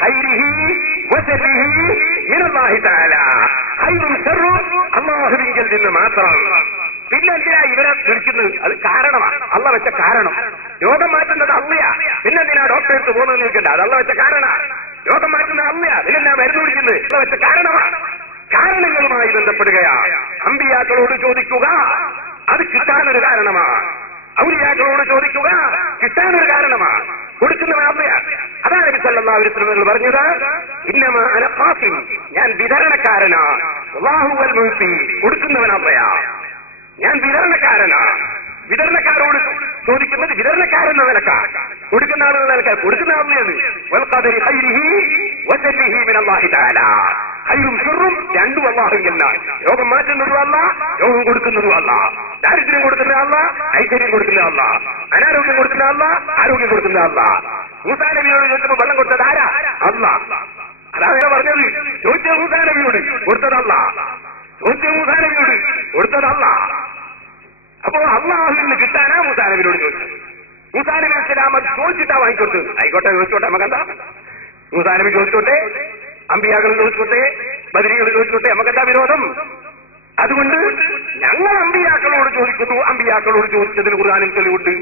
ഖൈരിഹി വശരിഹി മിനല്ലാഹി തആല. ഖൈറും ശർറും അള്ളാഹുവിൽ നിന്ന് മാത്രം. പിന്നെ എന്തിനാ ഇവരെ വിളിക്കുന്നത്? അത് കാരണമാണ്, അള്ള വെച്ച കാരണം. രോഗം മാറ്റുന്നത് അള്ളയാ, പിന്നെന്തിനാ ഡോക്ടറെ അടുത്ത് പോകുന്നത് നിൽക്കണ്ട, അത് അള്ള വെച്ച കാരണമാണ്. രോഗം മാറ്റുന്നത് അള്ളയാ, പിന്നെന്താ മരുന്ന് കുടിക്കുന്നത്? അള്ള വെച്ച കാരണമാണ്. കാരണങ്ങളുമായി ബന്ധപ്പെടുകയാ. അമ്പിയാക്കളോട് ചോദിക്കുക, അത് കിട്ടാനൊരു കാരണമാണ്. ഔലിയാക്കളോട് ചോദിക്കുക, കിട്ടാനൊരു കാരണമാണ്. കൊടുക്കുന്നവൻ അള്ളയാ. അതാണ് നബി സല്ലല്ലാഹു അലൈഹി വസല്ലം പറഞ്ഞത്, ഇന്നമാ അന ഖാസിം, ഞാൻ വിതരണക്കാരനാ. അല്ലാഹു വൽ മുഅ്തി, കൊടുക്കുന്നവൻ അള്ളയാ, ഞാൻ വിതരണക്കാരനാ. വിതരണക്കാരോട് ചോദിക്കുന്നത് വിതരണക്കാരൻ എന്ന നിലക്കാണ്, കൊടുക്കുന്ന ആളുകൾ നിലക്കാണ്. കൊടുക്കുന്ന ആളുകളാണ്. വൽ ഖദരി ഖൈരിഹി വശരിഹി മിനല്ലാഹി തആല. ഖൈറും ശർറും രണ്ടും അല്ലാഹുവിൽ നിന്നാണ്. രോഗം മാറ്റുന്നതും അല്ലാഹ്, രോഗം കൊടുക്കുന്നതും അല്ലാഹ്. ദാരിദ്ര്യം കൊടുക്കുന്ന അല്ലാഹ്, ഐശ്വര്യം കൊടുക്കുന്ന അല്ലാഹ്. അനാരോഗ്യം കൊടുക്കുന്ന അല്ലാഹ്, ആരോഗ്യം കൊടുക്കുന്ന അല്ലാഹ്. മൂസാ നബിയോട് ചോദിച്ചപ്പോൾ വെള്ളം കൊടുത്തത് ആരാ? അല്ലാഹ്. അതാണ് പറഞ്ഞത്. ചോദിച്ച മൂസാ നബിയോട് കൊടുത്തത് അല്ലാഹ്, ചോദിച്ച മൂസാ നബിയോട് കൊടുത്തത് അല്ലാഹ്. അപ്പോ അള്ളാഹുവിൽ നിന്ന് കിട്ടാനാ മൂസാ നബിയോട് ചോദിച്ചത്. മൂസാ നബി അലൈഹിസ്സലാം അത് ചോദിച്ചിട്ടാ വാങ്ങിക്കൊടുത്തത്. ആയിക്കോട്ടെ, ചോദിച്ചോട്ടെ, നമുക്കെന്താ? മൂസാ നബി ചോദിച്ചോട്ടെ, അമ്പിയാക്കൾ ചോദിച്ചോട്ടെ, ബദരീകൾ ചോദിച്ചോട്ടെ, നമുക്കെന്താ വിരോധം? അതുകൊണ്ട് ഞങ്ങൾ അമ്പിയാക്കളോട് ചോദിക്കുന്നു. അമ്പിയാക്കളോട് ചോദിച്ചതിന് ഖുർആനിൽ തെളിവുണ്ട്,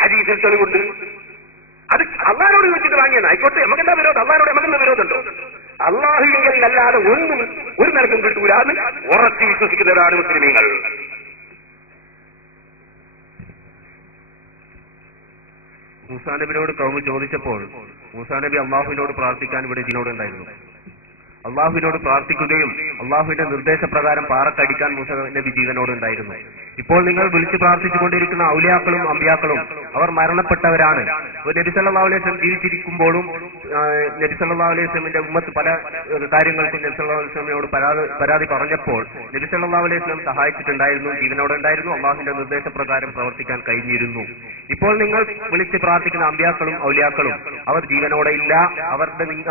ഹദീസിൽ തെളിവുണ്ട്. അത് അള്ളാഹിനോട് ചോദിച്ചിട്ട് വാങ്ങിയത്. ആയിക്കോട്ടെ, നമുക്കെന്താ വിരോധം? അള്ളാഹിനോട് നമുക്കെന്താ വിരോധമുണ്ടോ? അള്ളാഹുവിൽ അല്ലാതെ ഒന്നും ഒരു നിലക്കും കിട്ടൂല എന്ന് ഉറച്ചു വിശ്വസിക്കുന്നവരാണ് മുസ്ലിമീങ്ങൾ. മൂസാ നബിയോട് കൗമ് ചോദിച്ചപ്പോൾ മൂസാ നബി അള്ളാഹുവിനോട് പ്രാർത്ഥിക്കാൻ ഇവിടെ ഇതിനോടുണ്ടായിരുന്നു. അള്ളാഹുവിനോട് പ്രാർത്ഥിക്കുകയും അള്ളാഹുവിന്റെ നിർദ്ദേശപ്രകാരം പാറക്കടിക്കാൻ മൂസാ നബി ജീവനോടുണ്ടായിരുന്നു. ഇപ്പോൾ നിങ്ങൾ വിളിച്ചു പ്രാർത്ഥിച്ചുകൊണ്ടിരിക്കുന്ന ഔലിയാക്കളും അമ്പിയാക്കളും അവർ മരണപ്പെട്ടവരാണ്. നബി സല്ലല്ലാഹു അലൈഹി വസല്ലം ജീവിച്ചിരിക്കുമ്പോഴും നബി സല്ലല്ലാഹു അലൈഹി വസല്ലമിന്റെ ഉമ്മത്ത് പല കാര്യങ്ങൾക്കും നബി സല്ലല്ലാഹു അലൈഹി വസല്ലമയോട് പരാതി പറഞ്ഞപ്പോൾ നബി സല്ലല്ലാഹു അലൈഹി വസല്ലം സഹായിച്ചിട്ടുണ്ടായിരുന്നു, ജീവനോടുണ്ടായിരുന്നു, അള്ളാഹുവിന്റെ നിർദ്ദേശപ്രകാരം പ്രവർത്തിക്കാൻ കഴിഞ്ഞിരുന്നു. ഇപ്പോൾ നിങ്ങൾ വിളിച്ച് പ്രാർത്ഥിക്കുന്ന അമ്പിയാക്കളും ഔലിയാക്കളും അവർ ജീവനോടെ ഇല്ല.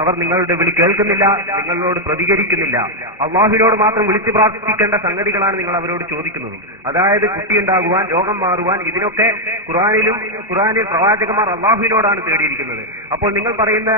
അവർ നിങ്ങളുടെ വിളി കേൾക്കുന്നില്ല, നിങ്ങളോട് പ്രതികരിക്കുന്നില്ല. അള്ളാഹുവിനോട് മാത്രം വിളിച്ച് പ്രാർത്ഥിക്കേണ്ട സംഗതികളാണ് നിങ്ങൾ അവരോട് ചോദിക്കുന്നത്. അതായത് കുട്ടിയുണ്ടാകുവാൻ, രോഗം മാറുവാൻ, ഇതിനൊക്കെ ഖുർആനിൽ പ്രവാചകന്മാർ അള്ളാഹുവിനോടാണ് തേടിയിരിക്കുന്നത്. അപ്പോൾ നിങ്ങൾ പറയുന്ന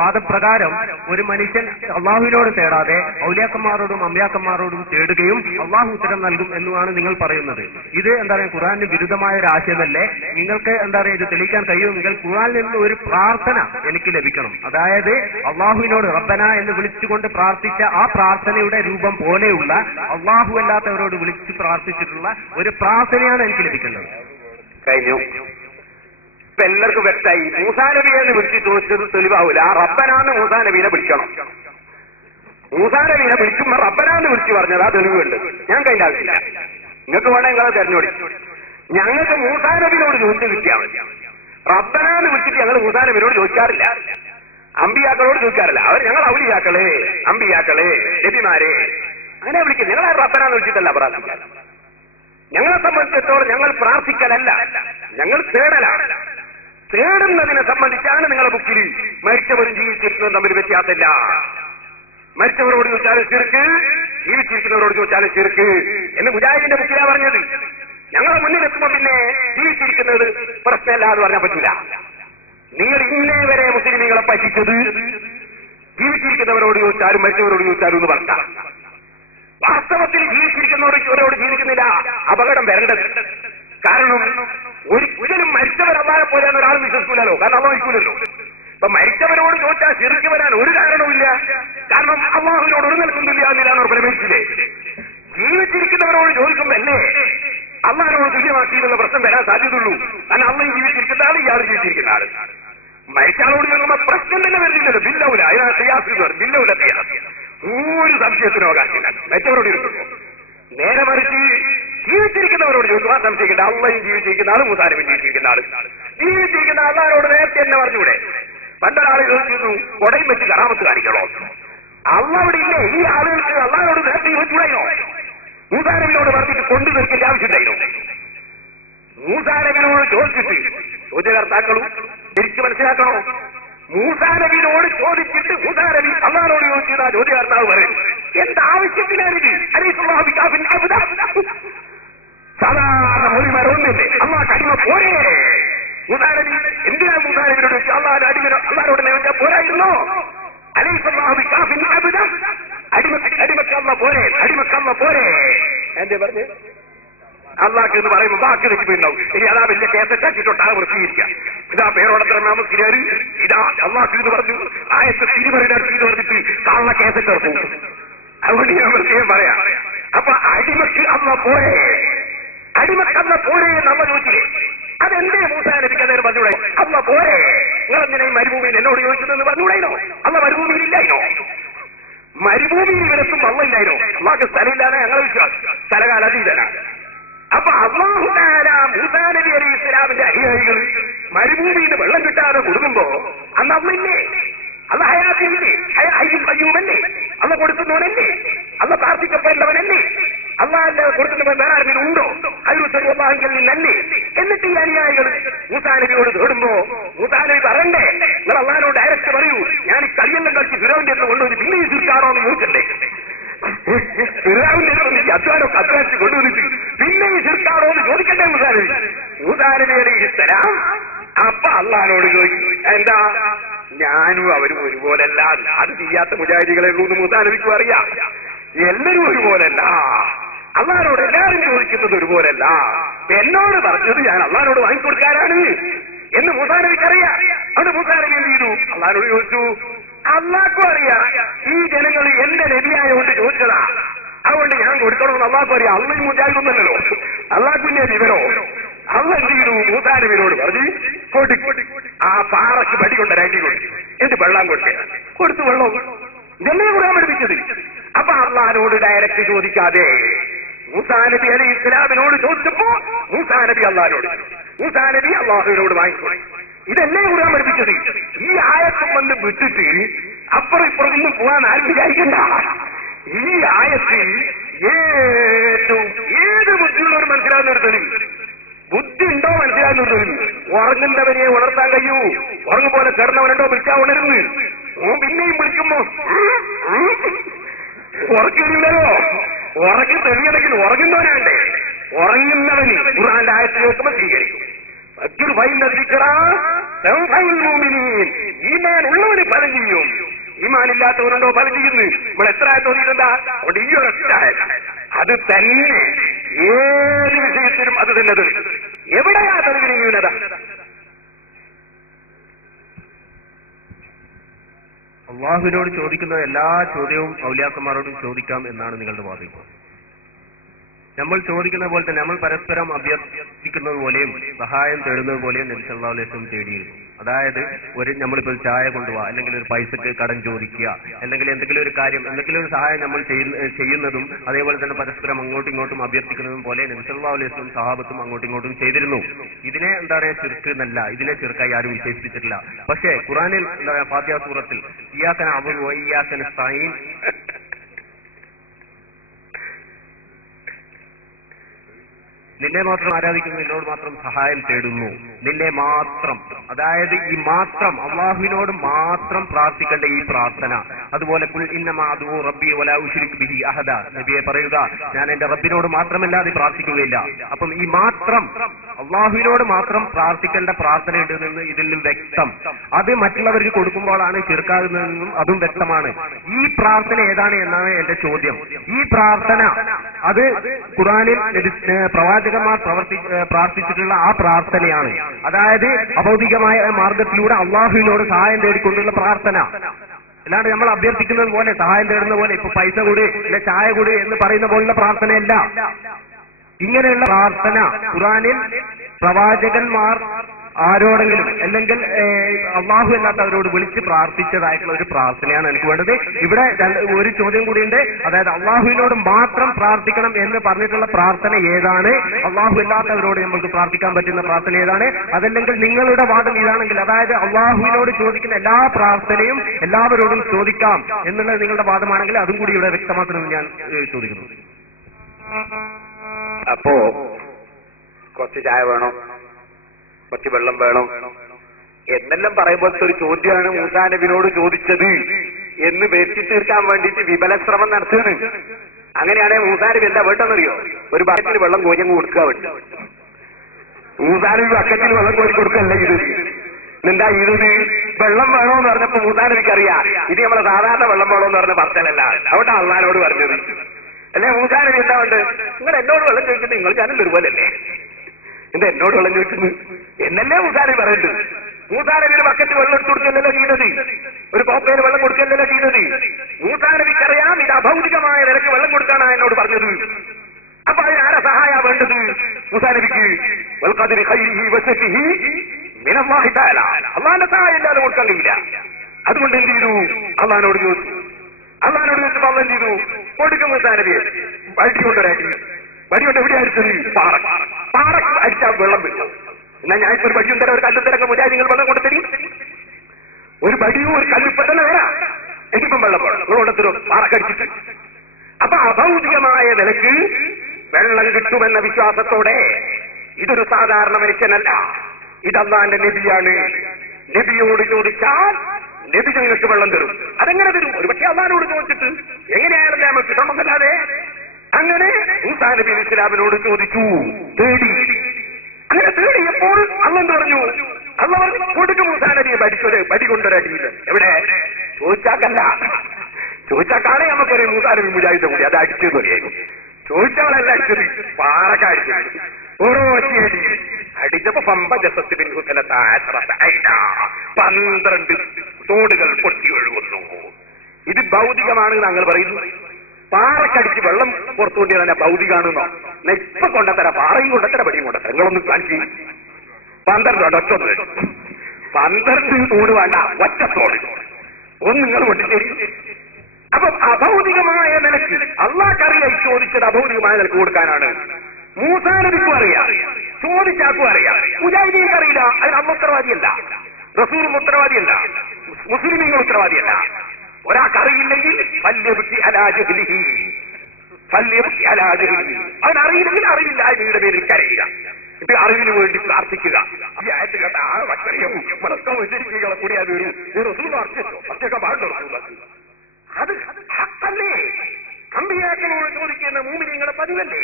വാദപ്രകാരം ഒരു മനുഷ്യൻ അള്ളാഹുവിനോട് തേടാതെ ഔലിയാക്കന്മാരോടും അമ്പിയാക്കന്മാരോടും തേടുകയും അള്ളാഹു ഉത്തരം നൽകും എന്നുമാണ് നിങ്ങൾ പറയുന്നത്. ഇത് എന്താ പറയുക, ഖുർആനിന് വിരുദ്ധമായ ഒരു ആശയമല്ലേ? നിങ്ങൾക്ക് എന്താ പറയുക, ഇത് തെളിയിക്കാൻ കഴിയുമെങ്കിൽ ഖുർആനിൽ നിന്ന് ഒരു പ്രാർത്ഥന എനിക്ക് ലഭിക്കണം. അതായത് അള്ളാഹുവിനോട് റബ്ബന എന്ന് വിളിച്ചുകൊണ്ട് പ്രാർത്ഥിച്ച ആ പ്രാർത്ഥനയുടെ രൂപം പോലെയുള്ള അള്ളാഹു അല്ലാത്തവരോട് വിളിച്ച് പ്രാർത്ഥിച്ചിട്ടുള്ള ഒരു പ്രാർത്ഥനയാണ് എനിക്ക് ലഭിക്കേണ്ടത്. കഴിഞ്ഞു. ഇപ്പൊ എല്ലാവർക്കും വ്യക്തമായി. മൂസാ നബിയെന്ന് വിളിച്ച് ചോദിച്ചത് തെളിവാവൂല. ആ റബ്ബനാന്ന് മൂസാ നബീനെ വിളിക്കണം. മൂസാ നബീനെ വിളിക്കുമ്പോ റബ്ബനാന്ന് വിളിച്ചു പറഞ്ഞത് ആ തെളിവുണ്ട്. ഞാൻ കഴിഞ്ഞ ആവശ്യമില്ല. നിങ്ങൾക്ക് വേണേ നിങ്ങളെ തെരഞ്ഞോടി. ഞങ്ങൾക്ക് മൂസാ നബിനോട് ചോദിച്ചു കിട്ടിയാൽ മതി. റബ്ബനാന്ന് വിളിച്ചിട്ട് ഞങ്ങൾ മൂസാ നബിനോട് ചോദിക്കാറില്ല, അമ്പിയാക്കളോട് ചോദിക്കാറില്ല. അവർ ഞങ്ങൾ ഔലിയാക്കളെ, അമ്പിയാക്കളെ, നബിമാരെ അങ്ങനെ വിളിക്കും. ഞങ്ങൾ റബ്ബനാന്ന് വിളിച്ചിട്ടല്ല പ്രാർത്ഥിക്കാൻ. ഞങ്ങളെ സംബന്ധിച്ചിടത്തോളം ഞങ്ങൾ പ്രാർത്ഥിക്കലല്ല, ഞങ്ങൾ തേടലാണ്. തേടുന്നതിനെ സംബന്ധിച്ചാണ് നിങ്ങളുടെ ബുക്കിൽ മരിച്ചവരും ജീവിച്ചിരിക്കുന്നതും തമ്മിൽ വ്യത്യാസമില്ല. മരിച്ചവരോട് ചോദിച്ചാലും ശിർക്ക്, ജീവിച്ചിരിക്കുന്നവരോട് ചോദിച്ചാലും ശിർക്ക് എന്ന് മുജാഹിദിന്റെ ബുക്കിലാ പറഞ്ഞത്. ഞങ്ങളെ മുന്നിലെത്തുമ്പോ പിന്നെ ജീവിച്ചിരിക്കുന്നത് പ്രശ്നമല്ല എന്ന് പറഞ്ഞാൽ പറ്റില്ല. നിങ്ങൾ ഇന്നേ വരെ മുസ്ലിമീങ്ങളെ പറ്റിച്ചത് ജീവിച്ചിരിക്കുന്നവരോട് ചോദിച്ചാലും മരിച്ചവരോട് ചോദിച്ചാലും എന്ന് പറഞ്ഞ വാസ്തവത്തിൽ ജീവിച്ചിരിക്കുന്നവരോട് ജീവിക്കുന്നില്ല, അപകടം വരേണ്ടത്. കാരണം ഒരിക്കലും മരിച്ചവർ അള്ളാഹെ പോലെയാണ് ഒരാൾ വിശ്വസിക്കില്ലല്ലോ. കാരണം അള്ളാഹ് മരിക്കൂലല്ലോ. അപ്പൊ മരിച്ചവരോട് ചോദിച്ചാൽ ശിർക്ക് വരാൻ ഒരു കാരണവുമില്ല. കാരണം അള്ളാഹുവിനോട് ഒരു നിൽക്കുന്നില്ല എന്നില്ലാണ് അവർ പ്രവേശിച്ചില്ലേ. ജീവിച്ചിരിക്കുന്നവരോട് ചോദിക്കുമ്പോ അല്ലേ അള്ളാഹിനോട് തുല്യമാക്കിയിട്ടുള്ള പ്രശ്നം വരാൻ സാധ്യതയുള്ളൂ. കാരണം അള്ളയും ജീവിച്ചിരിക്കുന്ന ആൾ, ഇയാൾ ജീവിച്ചിരിക്കുന്ന ആൾ. മരിച്ചാളോട് ചോദിക്കുമ്പോ പ്രശ്നം തന്നെ വരുന്നില്ലല്ലോ. ബില്ലൗല, അതിനാണ് തയ്യാസ് ബില്ലൗല തയ്യാസ്. ഒരു സംശയത്തിനും അവകാശമില്ല മരിച്ചവരോട് ചോദിക്കുമ്പോ. നേരെ മറിച്ച് ജീവിച്ചിരിക്കുന്നവരോട് ചോദിക്കുമ്പോൾ സംശയിക്കേണ്ട. അള്ളയും ജീവിച്ചിരിക്കുന്ന ആള്, മൂസാ നബിയും ജീവിച്ചിരിക്കുന്ന ആള്. ജീവിച്ചിരിക്കുന്ന അള്ളാഹിനോട് നേരത്തെ തന്നെ പറഞ്ഞൂടെ? പണ്ടൊരാൾ ചോദിച്ചിരുന്നു, കൊടയും വെച്ച് കറാമത്ത് കാണിക്കണോ? അള്ള അവിടെ ഇല്ലേ? ഈ ആളുകൾക്ക് അള്ളാഹിനോട് നേരത്തെ ചോദിച്ചുകൂടായോ? മൂസാ നബിയോട് പറഞ്ഞിട്ട് കൊണ്ടു തീർക്കേണ്ട ആവശ്യമില്ലായിരുന്നു. മൂസാ നബിയോട് ചോദിച്ചിട്ട് ചോദ്യകർത്താക്കളും തിരിച്ചു മനസ്സിലാക്കണോ? മൂസാ നബിയോട് ചോദിച്ചിട്ട് മൂസാ നബി അള്ളാഹുവിനോട് ചോദിച്ചത് ആ ചോദ്യകർത്താവ് പറയും എന്താവശ്യത്തിനാണിത്? സാധാരണ ഒരു മരമൊന്നില്ലേ അള്ളാഹ് അടിമ പോരേ? മൂസാ നബി എന്തിനാ മൂസാ നബിയോട് ചോദിച്ചു? അള്ളാഹ് അള്ളാഹോട് ചോദിച്ചാൽ പോരായിരുന്നോ? അടിമക്കല്ല പോരെ, അടിമക്കല്ല പോരെ. എന്തേ പറഞ്ഞു? അള്ളാഹ് എന്ന് പറയുമ്പോൾ ബാക്കി വെച്ചിട്ടുണ്ടാവും. ഇനി അതാ വലിയ കേസറ്റാക്കിയിട്ടോട്ടാ വൃത്തിയിരിക്കുക. ഇതാ പേരോടത്ര താമസിക്കാര് ഇതാ അള്ളാഹ് എന്ന് പറഞ്ഞു ആയത്തെ തിരുമറിനടുത്ത് ഇത് പറഞ്ഞിട്ട് കള്ള കേസറ്റ് ഇറക്കും. അതുകൊണ്ട് ഞാൻ പ്രത്യേകം പറയാം. അപ്പൊ അടിമക്ക് അല്ല പോരെ, അടിമക്കല്ല പോരെ എന്നല്ല ചോദിച്ചില്ലേ? അതെന്തേ മൂസാ നബിക്ക് അതേരം പറഞ്ഞൂടെ? അല്ല പോരെ, നിങ്ങളെന്തിനാ ഈ മരുഭൂമിയിൽ എന്നോട് ചോദിച്ചതെന്ന് പറഞ്ഞൂടായിനോ? അല്ല മരുഭൂമിയിൽ ഇല്ലായിനോ? മരുഭൂമിയിൽ ഇവരത്തും വള്ളമില്ലായിനോ? അള്ളാഹ്ക്ക് സ്ഥലമില്ലാതെ ഞങ്ങളെ വിശ്വാസം സ്ഥലകാലതീതനാണ്. അപ്പൊ അല്ലാഹു തആല മൂസാ നബി അലൈഹി ഇസ്ലാമിന്റെ അനുയായികൾ മരുഭൂമിയിൽ നിന്ന് വെള്ളം കിട്ടാതെ കൊടുക്കുമ്പോ അന്ന് അന്നില്ലേ? അല്ല ഹയാത്തില്ലേ? അയ്യൂബല്ലേ? അല്ല കൊടുക്കുന്നവനല്ലേ? അല്ല പ്രാർത്ഥിക്കപ്പെടേണ്ടവനല്ലേ? അള്ളാഹ് കൊടുക്കുന്നവൻ വേറെ ആരെങ്കിലും ഉണ്ടോ? അയ്യൂബാഹിൽ നിന്നല്ലേ? എന്നിട്ട് ഈ അനുയായികൾ മൂസാ നബിയോട് തേടുമ്പോ മൂസാ നബി പറയണ്ടേ? നിങ്ങൾ അള്ളാഹിനോട് ഡയറക്റ്റ് പറയൂ, ഞാൻ ഈ കളിയെല്ലാം കളിച്ച് ഫിറൗന്റെ അടുത്ത് കൊണ്ടുവന്ന് പിന്നെ ഈ തീർക്കാണോ എന്ന് ചോദിച്ചല്ലേ? ഫിറൗന്റെ അടുത്ത് അധ്വാനമൊക്കെ അധ്വാനിച്ച് കൊണ്ടുവന്നിട്ട് പിന്നെ ഈ തീർക്കാണോ എന്ന് ചോദിക്കണ്ടേ മൂസാ നബി? മൂസാ നബി അലൈഹി സലാം അപ്പൊ അള്ളാഹിനോട് ചോദിച്ചു, എന്താ ഞാനും അവരും ഒരുപോലല്ല, അത് ചെയ്യാത്ത മുജാഹിദികളെ ഉള്ളൂ മൂസാ നബിക്കും അറിയാം. എല്ലാരും ഒരുപോലല്ല, അള്ളാഹിനോട് എല്ലാവരും ചോദിക്കുന്നത് ഒരുപോലല്ല. എന്നോട് പറഞ്ഞത് ഞാൻ അള്ളാഹിനോട് വാങ്ങിക്കൊടുക്കാനാണ് എന്ന് മൂസാ നബിക്കറിയാം. അത് മൂസാ നബി എന്ത് ചെയ്തു? അള്ളാഹിനോട് ചോദിച്ചു. അള്ളാഹ്ക്കും അറിയാം ഈ ജനങ്ങൾ എന്റെ നബിയായോണ്ട് ചോദിച്ചതാ, അതുകൊണ്ട് ഞാൻ കൊടുക്കണമെന്ന് അള്ളാഹ്ക്കും അറിയാം. അള്ളയും മുജാഹിദൊന്നല്ലോ, അള്ളാഹ്ക്കിന്റെ വിവരോ? അള്ള എന്ത് ചെയ്തു? മൂസാ നബിയോട് പറഞ്ഞു ആ പാറയ്ക്ക് പടി കൊണ്ട് രാറ്റി കൊടുത്തു. എന്ത് വെള്ളം കൊടുത്തു വെള്ളം. ഇതല്ലേ ഖുർആൻ പഠിപ്പിച്ചത്? അപ്പൊ അള്ളാഹിനോട് ഡയറക്റ്റ് ചോദിക്കാതെ മൂസാ നബി അലൈഹി ഇസ്ലാമിനോട് ചോദിച്ചപ്പോ മൂസാ നബി അള്ളാഹിനോട്, മൂസാ നബി അള്ളാഹുവിനോട് വാങ്ങിക്കൊടുത്തു. ഇതല്ലേ ഖുർആൻ പഠിപ്പിച്ചത്? ഈ ആയത്തും വന്ന് വിട്ടിട്ട് അപ്പുറം ഇപ്പുറം ഒന്നും പോകാൻ ആരും വിചാരിക്കണ്ട. ഈ ആയത്ത് ഏറ്റവും ഏത് ബുദ്ധിയുള്ളവർ മനസ്സിലാകുന്ന ഒരു തെളിവ്, ബുദ്ധി ഉണ്ടോ മനസ്സിലാകുന്ന ഒരു തെളിവ്. ഉറങ്ങുന്നവനെ ഉണർത്താൻ കഴിയൂ. ഉറങ്ങും പോലെ കിടന്നവനുണ്ടോ വിളിച്ചാൽ ഉണരുന്നു. പിന്നെയും വിളിക്കുമ്പോ ഉറക്കില്ലല്ലോ. ഉറക്കി തെളിയണമെങ്കിൽ ഉറങ്ങുന്നവനാണ്ടേ. ഉറങ്ങുന്നവന് ഖുർആന്റെ ആയത്ത് കേൾക്കുമ്പോൾ സ്വീകരിക്കും. ഈമാൻ ഉള്ളവന് ഫലം ചെയ്യും, ഈമാൻ ഇല്ലാത്തവനുണ്ടോ ഫലം ചെയ്യുന്നു. നമ്മൾ എത്ര തോന്നിയിട്ടുണ്ടാ? അവിടെ ഈ ഒരൊറ്റ അത് തന്നെ ഏത് വിഷയത്തിലും അത് തന്നെ തെളിവ്. എവിടെയാ തെളിവിനീനത? അള്ളാഹുവിനോട് ചോദിക്കുന്ന എല്ലാ ചോദ്യവും ഔലിയാക്കന്മാരോടും ചോദിക്കാം എന്നാണ് നിങ്ങളുടെ വാദം. നമ്മൾ ചോദിക്കുന്ന പോലെ തന്നെ നമ്മൾ പരസ്പരം അഭ്യർത്ഥിക്കുന്നത് പോലെയും സഹായം തേടുന്നത് പോലെയും നബി സല്ലല്ലാഹു അലൈഹി വസല്ലം തേടിയിരുന്നു. അതായത് നമ്മളിപ്പോൾ ചായ കൊണ്ടുപോവാ, അല്ലെങ്കിൽ ഒരു പൈസക്ക് കടം ചോദിക്കുക, അല്ലെങ്കിൽ എന്തെങ്കിലും ഒരു കാര്യം, എന്തെങ്കിലും ഒരു സഹായം നമ്മൾ ചെയ്യുന്നതും അതേപോലെ തന്നെ പരസ്പരം അങ്ങോട്ടും ഇങ്ങോട്ടും അഭ്യർത്ഥിക്കുന്നതും പോലെ നബി സല്ലല്ലാഹു അലൈഹി വസല്ലം സഹാബത്തും അങ്ങോട്ടും ഇങ്ങോട്ടും ചെയ്തിരുന്നു. ഇതിനെ എന്താ പറയുക, ശിർക്ക് എന്നല്ല, ഇതിനെ ശിർക്കായി ആരും വിശേഷിപ്പിച്ചിട്ടില്ല. പക്ഷേ ഖുർആനിൽ എന്താ പറയുക, ഫാത്തിഹ സൂറത്തിൽ ഇയ്യാക നഅ്ബുദു വ ഇയ്യാക നസ്തഈൻ, നിന്നെ മാത്രം ആരാധിക്കുന്നു, നിന്നോട് മാത്രം സഹായം തേടുന്നു, നിന്നെ മാത്രം, അതായത് ഈ മാത്രം അള്ളാഹുവിനോട് മാത്രം പ്രാർത്ഥിക്കേണ്ട ഈ പ്രാർത്ഥന. അതുപോലെ കുൽ ഇന്നമാ അദഉ റബ്ബി വലാ ഉശ്രികു ബിഹി അഹദ, നബിയെ പറയുക, ഞാൻ എന്റെ റബ്ബിനോട് മാത്രമല്ലാതെ പ്രാർത്ഥിക്കുകയില്ല. അപ്പം ഈ മാത്രം അള്ളാഹുവിനോട് മാത്രം പ്രാർത്ഥിക്കേണ്ട പ്രാർത്ഥന ഉണ്ടെന്ന് ഇതിൽ നിന്നും വ്യക്തം. അത് മറ്റുള്ളവർക്ക് കൊടുക്കുമ്പോഴാണ് ശിർക്കാകുന്നതെന്നും അതും വ്യക്തമാണ്. ഈ പ്രാർത്ഥന ഏതാണ് എന്നാണ് എന്റെ ചോദ്യം. ഈ പ്രാർത്ഥന അത് ഖുർആനിൽ പ്രവാചകന്മാർ പ്രാർത്ഥിച്ചിട്ടുള്ള ആ പ്രാർത്ഥനയാണ്. അതായത് അഭൗതികമായ മാർഗത്തിലൂടെ അള്ളാഹുവിനോട് സഹായം തേടിക്കൊണ്ടുള്ള പ്രാർത്ഥന. അല്ലാണ്ട് നമ്മൾ അഭ്യർത്ഥിക്കുന്നത് പോലെ, സഹായം തേടുന്ന പോലെ, ഇപ്പൊ പൈസ കൂടി അല്ലെ ചായ കൂടി എന്ന് പറയുന്ന പോലുള്ള പ്രാർത്ഥനയല്ല. ഇങ്ങനെയുള്ള പ്രാർത്ഥന ഖുർആനിൽ പ്രവാചകന്മാർ ആരോടെങ്കിലും അല്ലെങ്കിൽ അള്ളാഹു അല്ലാത്തവരോട് വിളിച്ച് പ്രാർത്ഥിച്ചതായിട്ടുള്ള ഒരു പ്രാർത്ഥനയാണ് എനിക്ക് വേണ്ടത്. ഇവിടെ ഒരു ചോദ്യം കൂടിയുണ്ട്. അതായത് അള്ളാഹുവിനോട് മാത്രം പ്രാർത്ഥിക്കണം എന്ന് പറഞ്ഞിട്ടുള്ള പ്രാർത്ഥന ഏതാണ്? അള്ളാഹു അല്ലാത്തവരോട് നമ്മൾക്ക് പ്രാർത്ഥിക്കാൻ പറ്റുന്ന പ്രാർത്ഥന ഏതാണ്? അതല്ലെങ്കിൽ നിങ്ങളുടെ വാദം ഇതാണെങ്കിൽ, അതായത് അള്ളാഹുവിനോട് ചോദിക്കുന്ന എല്ലാ പ്രാർത്ഥനയും എല്ലാവരോടും ചോദിക്കാം എന്നുള്ളത് നിങ്ങളുടെ വാദമാണെങ്കിൽ അതും കൂടി ഇവിടെ വ്യക്തമാക്കണമെന്ന് ഞാൻ ചോദിക്കുന്നു. അപ്പോ കുറച്ച് ചായ വേണം, കുറച്ച് വെള്ളം വേണം എന്നെല്ലാം പറയുമ്പോഴത്തെ ഒരു ചോദ്യമാണ് മൂസാ നബിയോട് ചോദിച്ചത് എന്ന് വരുത്തി തീർക്കാൻ വേണ്ടിയിട്ട് വിപല ശ്രമം നടത്തുകയാണ്. അങ്ങനെയാണെങ്കിൽ മൂസാ നബി എന്താ വേണ്ടെന്നറിയോ? ഒരു ബക്കറ്റിൽ വെള്ളം കോരിയങ്ങ് കൊടുക്കുക വേണ്ട. മൂസാ നബി ബക്കറ്റിൽ വെള്ളം കോരി കൊടുക്കല്ല ഇത്. എന്താ ഇത്? വെള്ളം വേണോന്ന് പറഞ്ഞപ്പോ മൂസാ നബിക്കറിയാം ഇത് നമ്മളെ സാധാരണ വെള്ളം വേണോന്ന് പറഞ്ഞ പറച്ചലല്ല. അവിടെ അള്ളാനോട് പറഞ്ഞത് അല്ലെ. മൂസാ നബി എന്താ വേണ്ട? നിങ്ങൾ എന്നോട് വെള്ളം ചോദിച്ചിട്ട് നിങ്ങൾ ഞാനും ഒരുപോലല്ലേ? എന്താ എന്നോട് വെള്ളം ചോദിക്കുന്നു എന്നല്ലേ മൂസാ നബി പറയുന്നത്? മൂസാ നബിയുടെ ബക്കറ്റ് വെള്ളം എടുത്തു കൊടുക്കല്ലല്ലോ ചെയ്തത്, ഒരു കോപ്പയിൽ വെള്ളം കൊടുക്കല്ലല്ലോ ചെയ്തത്. മൂസാ നബിക്കറിയാം ഇത് അഭൗതികമായ നിലക്ക് വെള്ളം കൊടുക്കാനാണ് എന്നോട് പറഞ്ഞത്. അപ്പൊ അതിനാരെ സഹായ വേണ്ടത് മൂസാ നബിക്ക്? അള്ളാന്റെ സഹായം ഇല്ലാതെ കൊടുക്കാൻ കഴിയില്ല. അതുകൊണ്ട് എന്ത് ചെയ്തു? അള്ളഹാനോട് ചോദിച്ചു. അള്ളഹാനോട് ചോദിച്ചപ്പോ അള്ള എന്ത് ചെയ്തു? കൊടുക്കും മൂസാ നബിയെ വടി കൊണ്ടൊരടി. വടി കൊണ്ട് എവിടെ അടിച്ചത്? പാറ. പാറ അടിച്ചാൽ വെള്ളം വരും. എന്നാ ഞാൻ ഇപ്പൊ ഒരു വടിയും തരാം, ഒരു കല്ലും തരൊക്കെ മുജാ നിങ്ങൾ വെള്ളം കൊടുത്തരി. ഒരു വടിയും ഒരു കല്ലിപ്പ തന്നെ വരാം. എനിക്കിപ്പം വെള്ളം വേണം, നിങ്ങൾ കൊണ്ടത്തരും പാറക്കടിച്ചിട്ട്. അപ്പൊ അഭൗതികമായ നിലക്ക് വെള്ളം കിട്ടുമെന്ന വിശ്വാസത്തോടെ ഇതൊരു സാധാരണ മനുഷ്യനല്ല, ഇത് അള്ളാന്റെ നബിയാണ്. നബിയോട് ചോദിച്ചാൽ നബി ഞങ്ങൾക്ക് വെള്ളം തരും. അതെങ്ങനെ തരും? ഒരു പക്ഷേ അള്ളാനോട് ചോദിച്ചിട്ട് എങ്ങനെയായാലും നമ്മൾ കിട്ടണമെന്നല്ലാതെ. അങ്ങനെ മൂസാ നബി ഇസ്ലാമിനോട് ചോദിച്ചു, തേടി. അങ്ങനെ തേടിയപ്പോൾ അള്ളെന്ത് പറഞ്ഞു? അള്ള പറഞ്ഞു കൊടുക്കും മൂസാ നബിയെ പഠിച്ചത് വടി കൊണ്ടൊരടിയില്ല. എവിടെ? ചോദിച്ചാക്കല്ല. ചോദിച്ചാക്കാണെ നമുക്കൊരു മൂസാ നബി മുജാഹിദ് കൂടി അത് അടിച്ചത് മതിയായിരുന്നു. ചോദിച്ചവളല്ല അടിച്ചത്, പാറക്ക അടിച്ചത്. ഓരോ അടി അടിച്ചപ്പോ 12 തോടുകൾ പൊട്ടി ഒഴുകുന്നു. ഇത് ഭൗതികമാണ് ഞങ്ങൾ പറയുന്നു. പാറക്കടിച്ച് വെള്ളം പുറത്തുകൊണ്ടേ തന്നെ ഭൗതികാണെന്നോ? ഇപ്പൊ കൊണ്ടത്തര പാറയും കൊണ്ടത്തര വടിയും കൊണ്ടത്തര. നിങ്ങളൊന്നും കാണിച്ചു 12 ഒറ്റൊന്ന് 12 തോട് വേണ്ട, ഒറ്റത്തോട് ഒന്ന് നിങ്ങൾ പൊട്ടിച്ചേരി. അപ്പൊ അഭൗതികമായ നിലക്ക് അള്ളാഹ്ക്കറിയായി ചോദിച്ചത് അഭൗതികമായ നിലക്ക് കൊടുക്കാനാണ്. മൂസാ നബിക്കും അറിയാം, ചോദിച്ചാക്കും അറിയാം. മുജാഹിദീൻക്ക് അറിയില്ല. അതിന് അമ്മ ഉത്തരവാദിയല്ല, റസൂലും ഉത്തരവാദിയല്ല, മുസ്ലിമീങ്ങൾ ഉത്തരവാദിയല്ല. ഒരാൾക്കറിയില്ലെങ്കിൽ അവനറിയില്ലെങ്കിൽ അറിയില്ല അതിന്റെ പേരിൽ കരയുക. ഇത് അറിവിന് വേണ്ടി പ്രാർത്ഥിക്കുക. ഈ ആയത്ത് കേട്ട ആ വക്രയും മലക്കളെ കൂടി അത് ഒരു റസൂൽ അർച്ചിച്ചോ അർച്ചൊക്കെ പാടുണ്ടോ? അത് ഹക്കല്ലേ? അമ്പിയാക്കളോട് ചോദിക്കുന്ന മൂമിനീങ്ങളെ പതിവല്ലേ?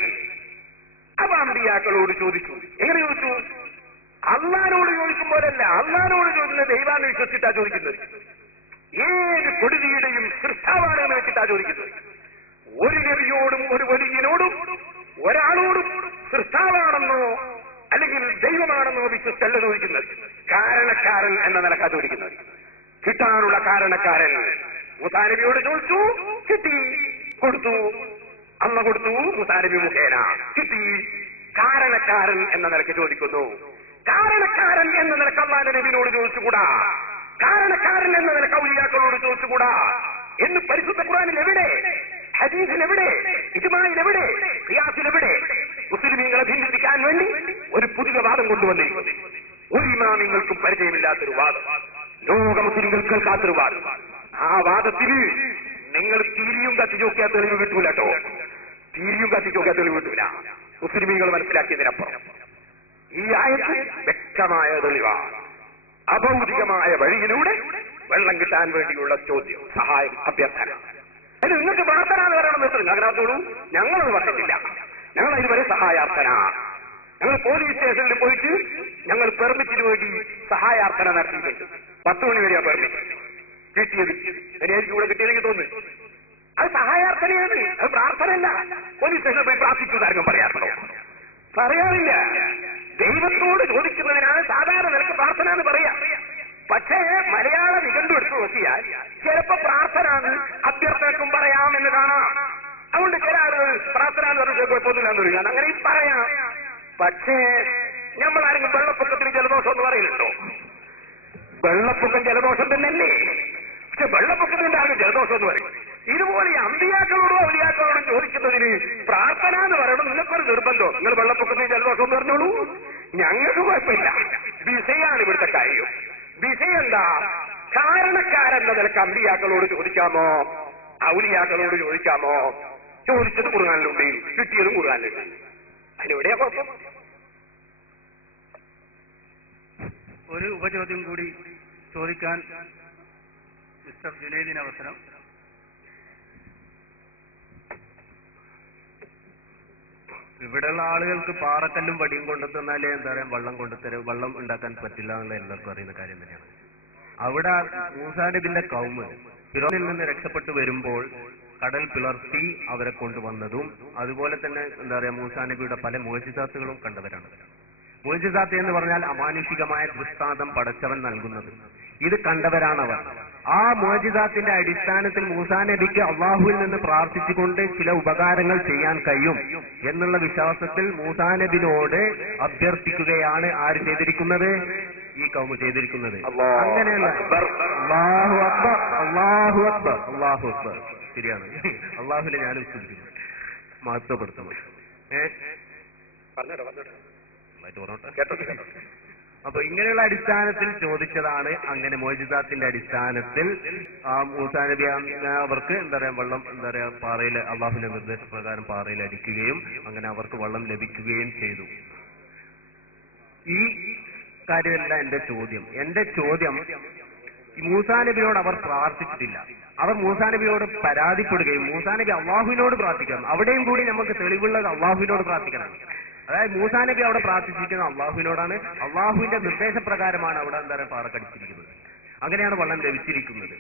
അപ്പൊ അമ്പിയാക്കളോട് ചോദിച്ചു. എങ്ങനെ ചോദിച്ചു? അള്ളാനോട് ചോദിക്കുമ്പോഴല്ല. അള്ളാനോട് ചോദിക്കുന്നത് ദൈവാന്ന് വിശ്വസിച്ചിട്ടാ ചോദിക്കുന്നത്. ഏത് കൊടുതിയുടെയും സൃഷ്ടാവാണ് എന്ന് വെച്ചിട്ടാ ചോദിക്കുന്നത്. ഒരു നബിയോടും ഒരു വലിയനോടും ഒരാളോടും സൃഷ്ടാവാണെന്നോ അല്ലെങ്കിൽ ദൈവമാണെന്നോ വിശ്വസിച്ചല്ല ചോദിക്കുന്നത്. കാരണക്കാരൻ എന്ന നിലക്കാ ചോദിക്കുന്നത്. കിട്ടാനുള്ള കാരണക്കാരൻ. മൂസാ നബിയോട് ചോദിച്ചു, കിട്ടി, കൊടുത്തു. അള്ള കൊടുത്തു, മൂസാ നബി മുഖേന കിട്ടി. കാരണക്കാരൻ എന്ന നിലക്ക് ചോദിക്കുന്നു. കാരണക്കാരൻ എന്ന നിലക്ക് അള്ളാന്റെ നബിയോട് ചോദിച്ചുകൂടാ. കാരണക്കാരൻ എന്ന നിലക്ക് ഔലിയാക്കളോട് ചോദിച്ചുകൂടാ എന്ന് പരിശുദ്ധ ഖുർആനിൽ എവിടെ? ഹദീസിൽ എവിടെ? ഇജ്മാഇൽ എവിടെ? ഖിയാസിൽ എവിടെ? മുസ്ലിമീങ്ങളെ ഭിന്നിപ്പിക്കാൻ വേണ്ടി ഒരു പുതിയ വാദം കൊണ്ടുവന്നിരിക്കുന്നു. ഒരു ഇമാമിങ്ങൾക്കും പരിചയമില്ലാത്തൊരു വാദം, ലോക മുസ്ലിങ്ങൾ കേൾക്കാത്തൊരു വാദം. ആ വാദത്തിന് നിങ്ങൾ തീരിയും കത്തിച്ചു നോക്കിയാൽ തെളിവ് കിട്ടൂല കേട്ടോ. തീരിയും കത്തിച്ചു നോക്കിയാൽ തെളിവ് കിട്ടൂല. മുസ്ലിമീങ്ങൾ മനസ്സിലാക്കിയതിനപ്പുറം ഈ ആയത്ത് വ്യക്തമായ തെളിവാണ്. അഭൗതികമായ വഴിയിലൂടെ വെള്ളം കിട്ടാൻ വേണ്ടിയുള്ള ചോദ്യം, സഹായം, അഭ്യർത്ഥന. അതിന് നിങ്ങൾക്ക് പ്രാർത്ഥന എന്ന് പറയണം നിർത്തുന്നു. അതിനകത്തോളൂ ഞങ്ങളത് പറഞ്ഞിട്ടില്ല. ഞങ്ങൾ അതിന് സഹായാർത്ഥന. ഞങ്ങൾ പോലീസ് സ്റ്റേഷനിൽ പോയിട്ട് ഞങ്ങൾ പെർമിറ്റിന് വേണ്ടി സഹായാർത്ഥന നടത്തിയിട്ടുണ്ട്. 10 മണി വരെയാ പെർമിറ്റ് കിട്ടിയത്. എനിക്ക് കൂടെ കിട്ടിയതെങ്കിൽ തോന്നുന്നു അത് സഹായാർത്ഥനയാണ്, അത് പ്രാർത്ഥനയല്ല. പോലീസ് സ്റ്റേഷനിൽ പോയി പ്രാർത്ഥിച്ചു താരം പറയാറുണ്ടോ? പറയാറില്ല. ദൈവത്തോട് ചോദിക്കുന്നതിനാണ് സാധാരണ നിലക്ക് പ്രാർത്ഥന എന്ന് പറയാം. പക്ഷേ മലയാള നിഘണ്ടു എടുത്തു നോക്കിയാൽ ചിലപ്പോ പ്രാർത്ഥന അഭ്യർത്ഥനക്കും പറയാമെന്ന് കാണാം. അതുകൊണ്ട് ചില ആളുകൾ പ്രാർത്ഥന എന്ന് പറഞ്ഞ കുഴപ്പമൊന്നുമില്ലാന്ന് പറയുക, അങ്ങനെയും പറയാം. പക്ഷേ നമ്മൾ ആരെങ്കിലും വെള്ളപ്പൊക്കത്തിന് ജലദോഷം എന്ന് പറയുന്നുണ്ടോ? വെള്ളപ്പൊക്കം ജലദോഷം തന്നെയല്ലേ? പക്ഷെ വെള്ളപ്പൊക്കത്തിന്റെ ആരും ജലദോഷം എന്ന് പറയും. ഇതുപോലെ അമ്പിയാക്കളോടും ഔലിയാക്കളോടും ചോദിക്കുന്നതിന് പ്രാർത്ഥന എന്ന് പറയണം. നിങ്ങൾക്കൊരു നിർബന്ധം, നിങ്ങൾ വെള്ളപ്പൊക്കത്തിന് ജലദോഷം എന്ന് പറഞ്ഞോളൂ, ഞങ്ങൾക്ക് കുഴപ്പമില്ല. വിഷയാണ് ഇവിടുത്തെ കാര്യം. വിഷയം എന്താ? കാരണക്കാരെന്ന നിലക്ക് അമ്പിയാക്കളോട് ചോദിക്കാമോ ഔലിയാക്കളോട് ചോദിക്കാമോ? ചോദിച്ചത് ഖുർആനിലുണ്ട്, കിട്ടിയതും ഖുർആനിലുണ്ട്. അതിനെവിടെയാ കുഴപ്പം? ഒരു ഉപചോദ്യം കൂടി ചോദിക്കാൻ മിസ്റ്റർ ജുനൈദിന് അവസരം. ഇവിടെയുള്ള ആളുകൾക്ക് പാറക്കല്ലും വടിയും കൊണ്ടുതന്നാലേ എന്താ പറയാ വെള്ളം ഉണ്ടാക്കാൻ പറ്റില്ല എന്നുള്ള എല്ലാവർക്കും അറിയുന്ന കാര്യം തന്നെയാണ്. അവിടെ മൂസാ നബിന്റെ കൗമ് ഫിറോനിൽ നിന്ന് രക്ഷപ്പെട്ടു വരുമ്പോൾ കടൽ പിളർത്തി അവരെ കൊണ്ടുവന്നതും അതുപോലെ തന്നെ എന്താ പറയാ മൂസാ നബിയുടെ പല മുഅ്ജിസാത്തുകളും കണ്ടവരാണ്. മുഅ്ജിസാത്ത് എന്ന് പറഞ്ഞാൽ അമാനുഷികമായ ദൃഷ്ടാന്തം പടച്ചവൻ നൽകുന്നത്. ഇത് കണ്ടവരാണവർ. ആ മുഅ്ജിസാത്തിന്റെ അടിസ്ഥാനത്തിൽ മൂസാ നബിക്ക് അള്ളാഹുവിൽ നിന്ന് പ്രാർത്ഥിച്ചുകൊണ്ട് ചില ഉപകാരങ്ങൾ ചെയ്യാൻ കഴിയും എന്നുള്ള വിശ്വാസത്തിൽ മൂസാ നബിയോട് അഭ്യർത്ഥിക്കുകയാണ് ആര് ചെയ്തിരിക്കുന്നത്? ഈ കൗമ് ചെയ്തിരിക്കുന്നത്. അങ്ങനെയുള്ള അല്ലാഹു അക്ബർ, അല്ലാഹു അക്ബർ, അല്ലാഹു അക്ബർ. ശരിയാണ്. അള്ളാഹുവിനെ ഞാനും സ്തുതിക്കുന്നു, മഹത്വപ്പെടുത്തുന്നു. അപ്പൊ ഇങ്ങനെയുള്ള അടിസ്ഥാനത്തിൽ ചോദിച്ചതാണ്. അങ്ങനെ മോചിതാത്തിന്റെ അടിസ്ഥാനത്തിൽ ആ മൂസാ നബി അവർക്ക് എന്താ പറയാ വെള്ളം എന്താ പറയാ പാറയിൽ അള്ളാഹുവിന്റെ നിർദ്ദേശപ്രകാരം പാറയിൽ അടിക്കുകയും അങ്ങനെ അവർക്ക് വെള്ളം ലഭിക്കുകയും ചെയ്തു. ഈ കാര്യമല്ല എന്റെ ചോദ്യം. എന്റെ ചോദ്യം, മൂസാ നബിയോട് അവർ പ്രാർത്ഥിച്ചിട്ടില്ല. അവർ മൂസാ നബിയോട് പരാതിപ്പെടുകയും മൂസാ നബി അള്ളാഹുവിനോട് പ്രാർത്ഥിക്കണം. അവിടെയും കൂടി നമുക്ക് തെളിവുള്ളത് അള്ളാഹുവിനോട് പ്രാർത്ഥിക്കണം. അതായത് മൂസാ നബി അവിടെ പ്രാർത്ഥിച്ചിരിക്കുന്നത് അള്ളാഹുവിനോടാണ്. അള്ളാഹുവിന്റെ നിർദ്ദേശപ്രകാരമാണ് അവിടെ എന്താ പറയുക പാറക്കടിച്ചിരിക്കുന്നത്. അങ്ങനെയാണ് വെള്ളം ലഭിച്ചിരിക്കുന്നത്.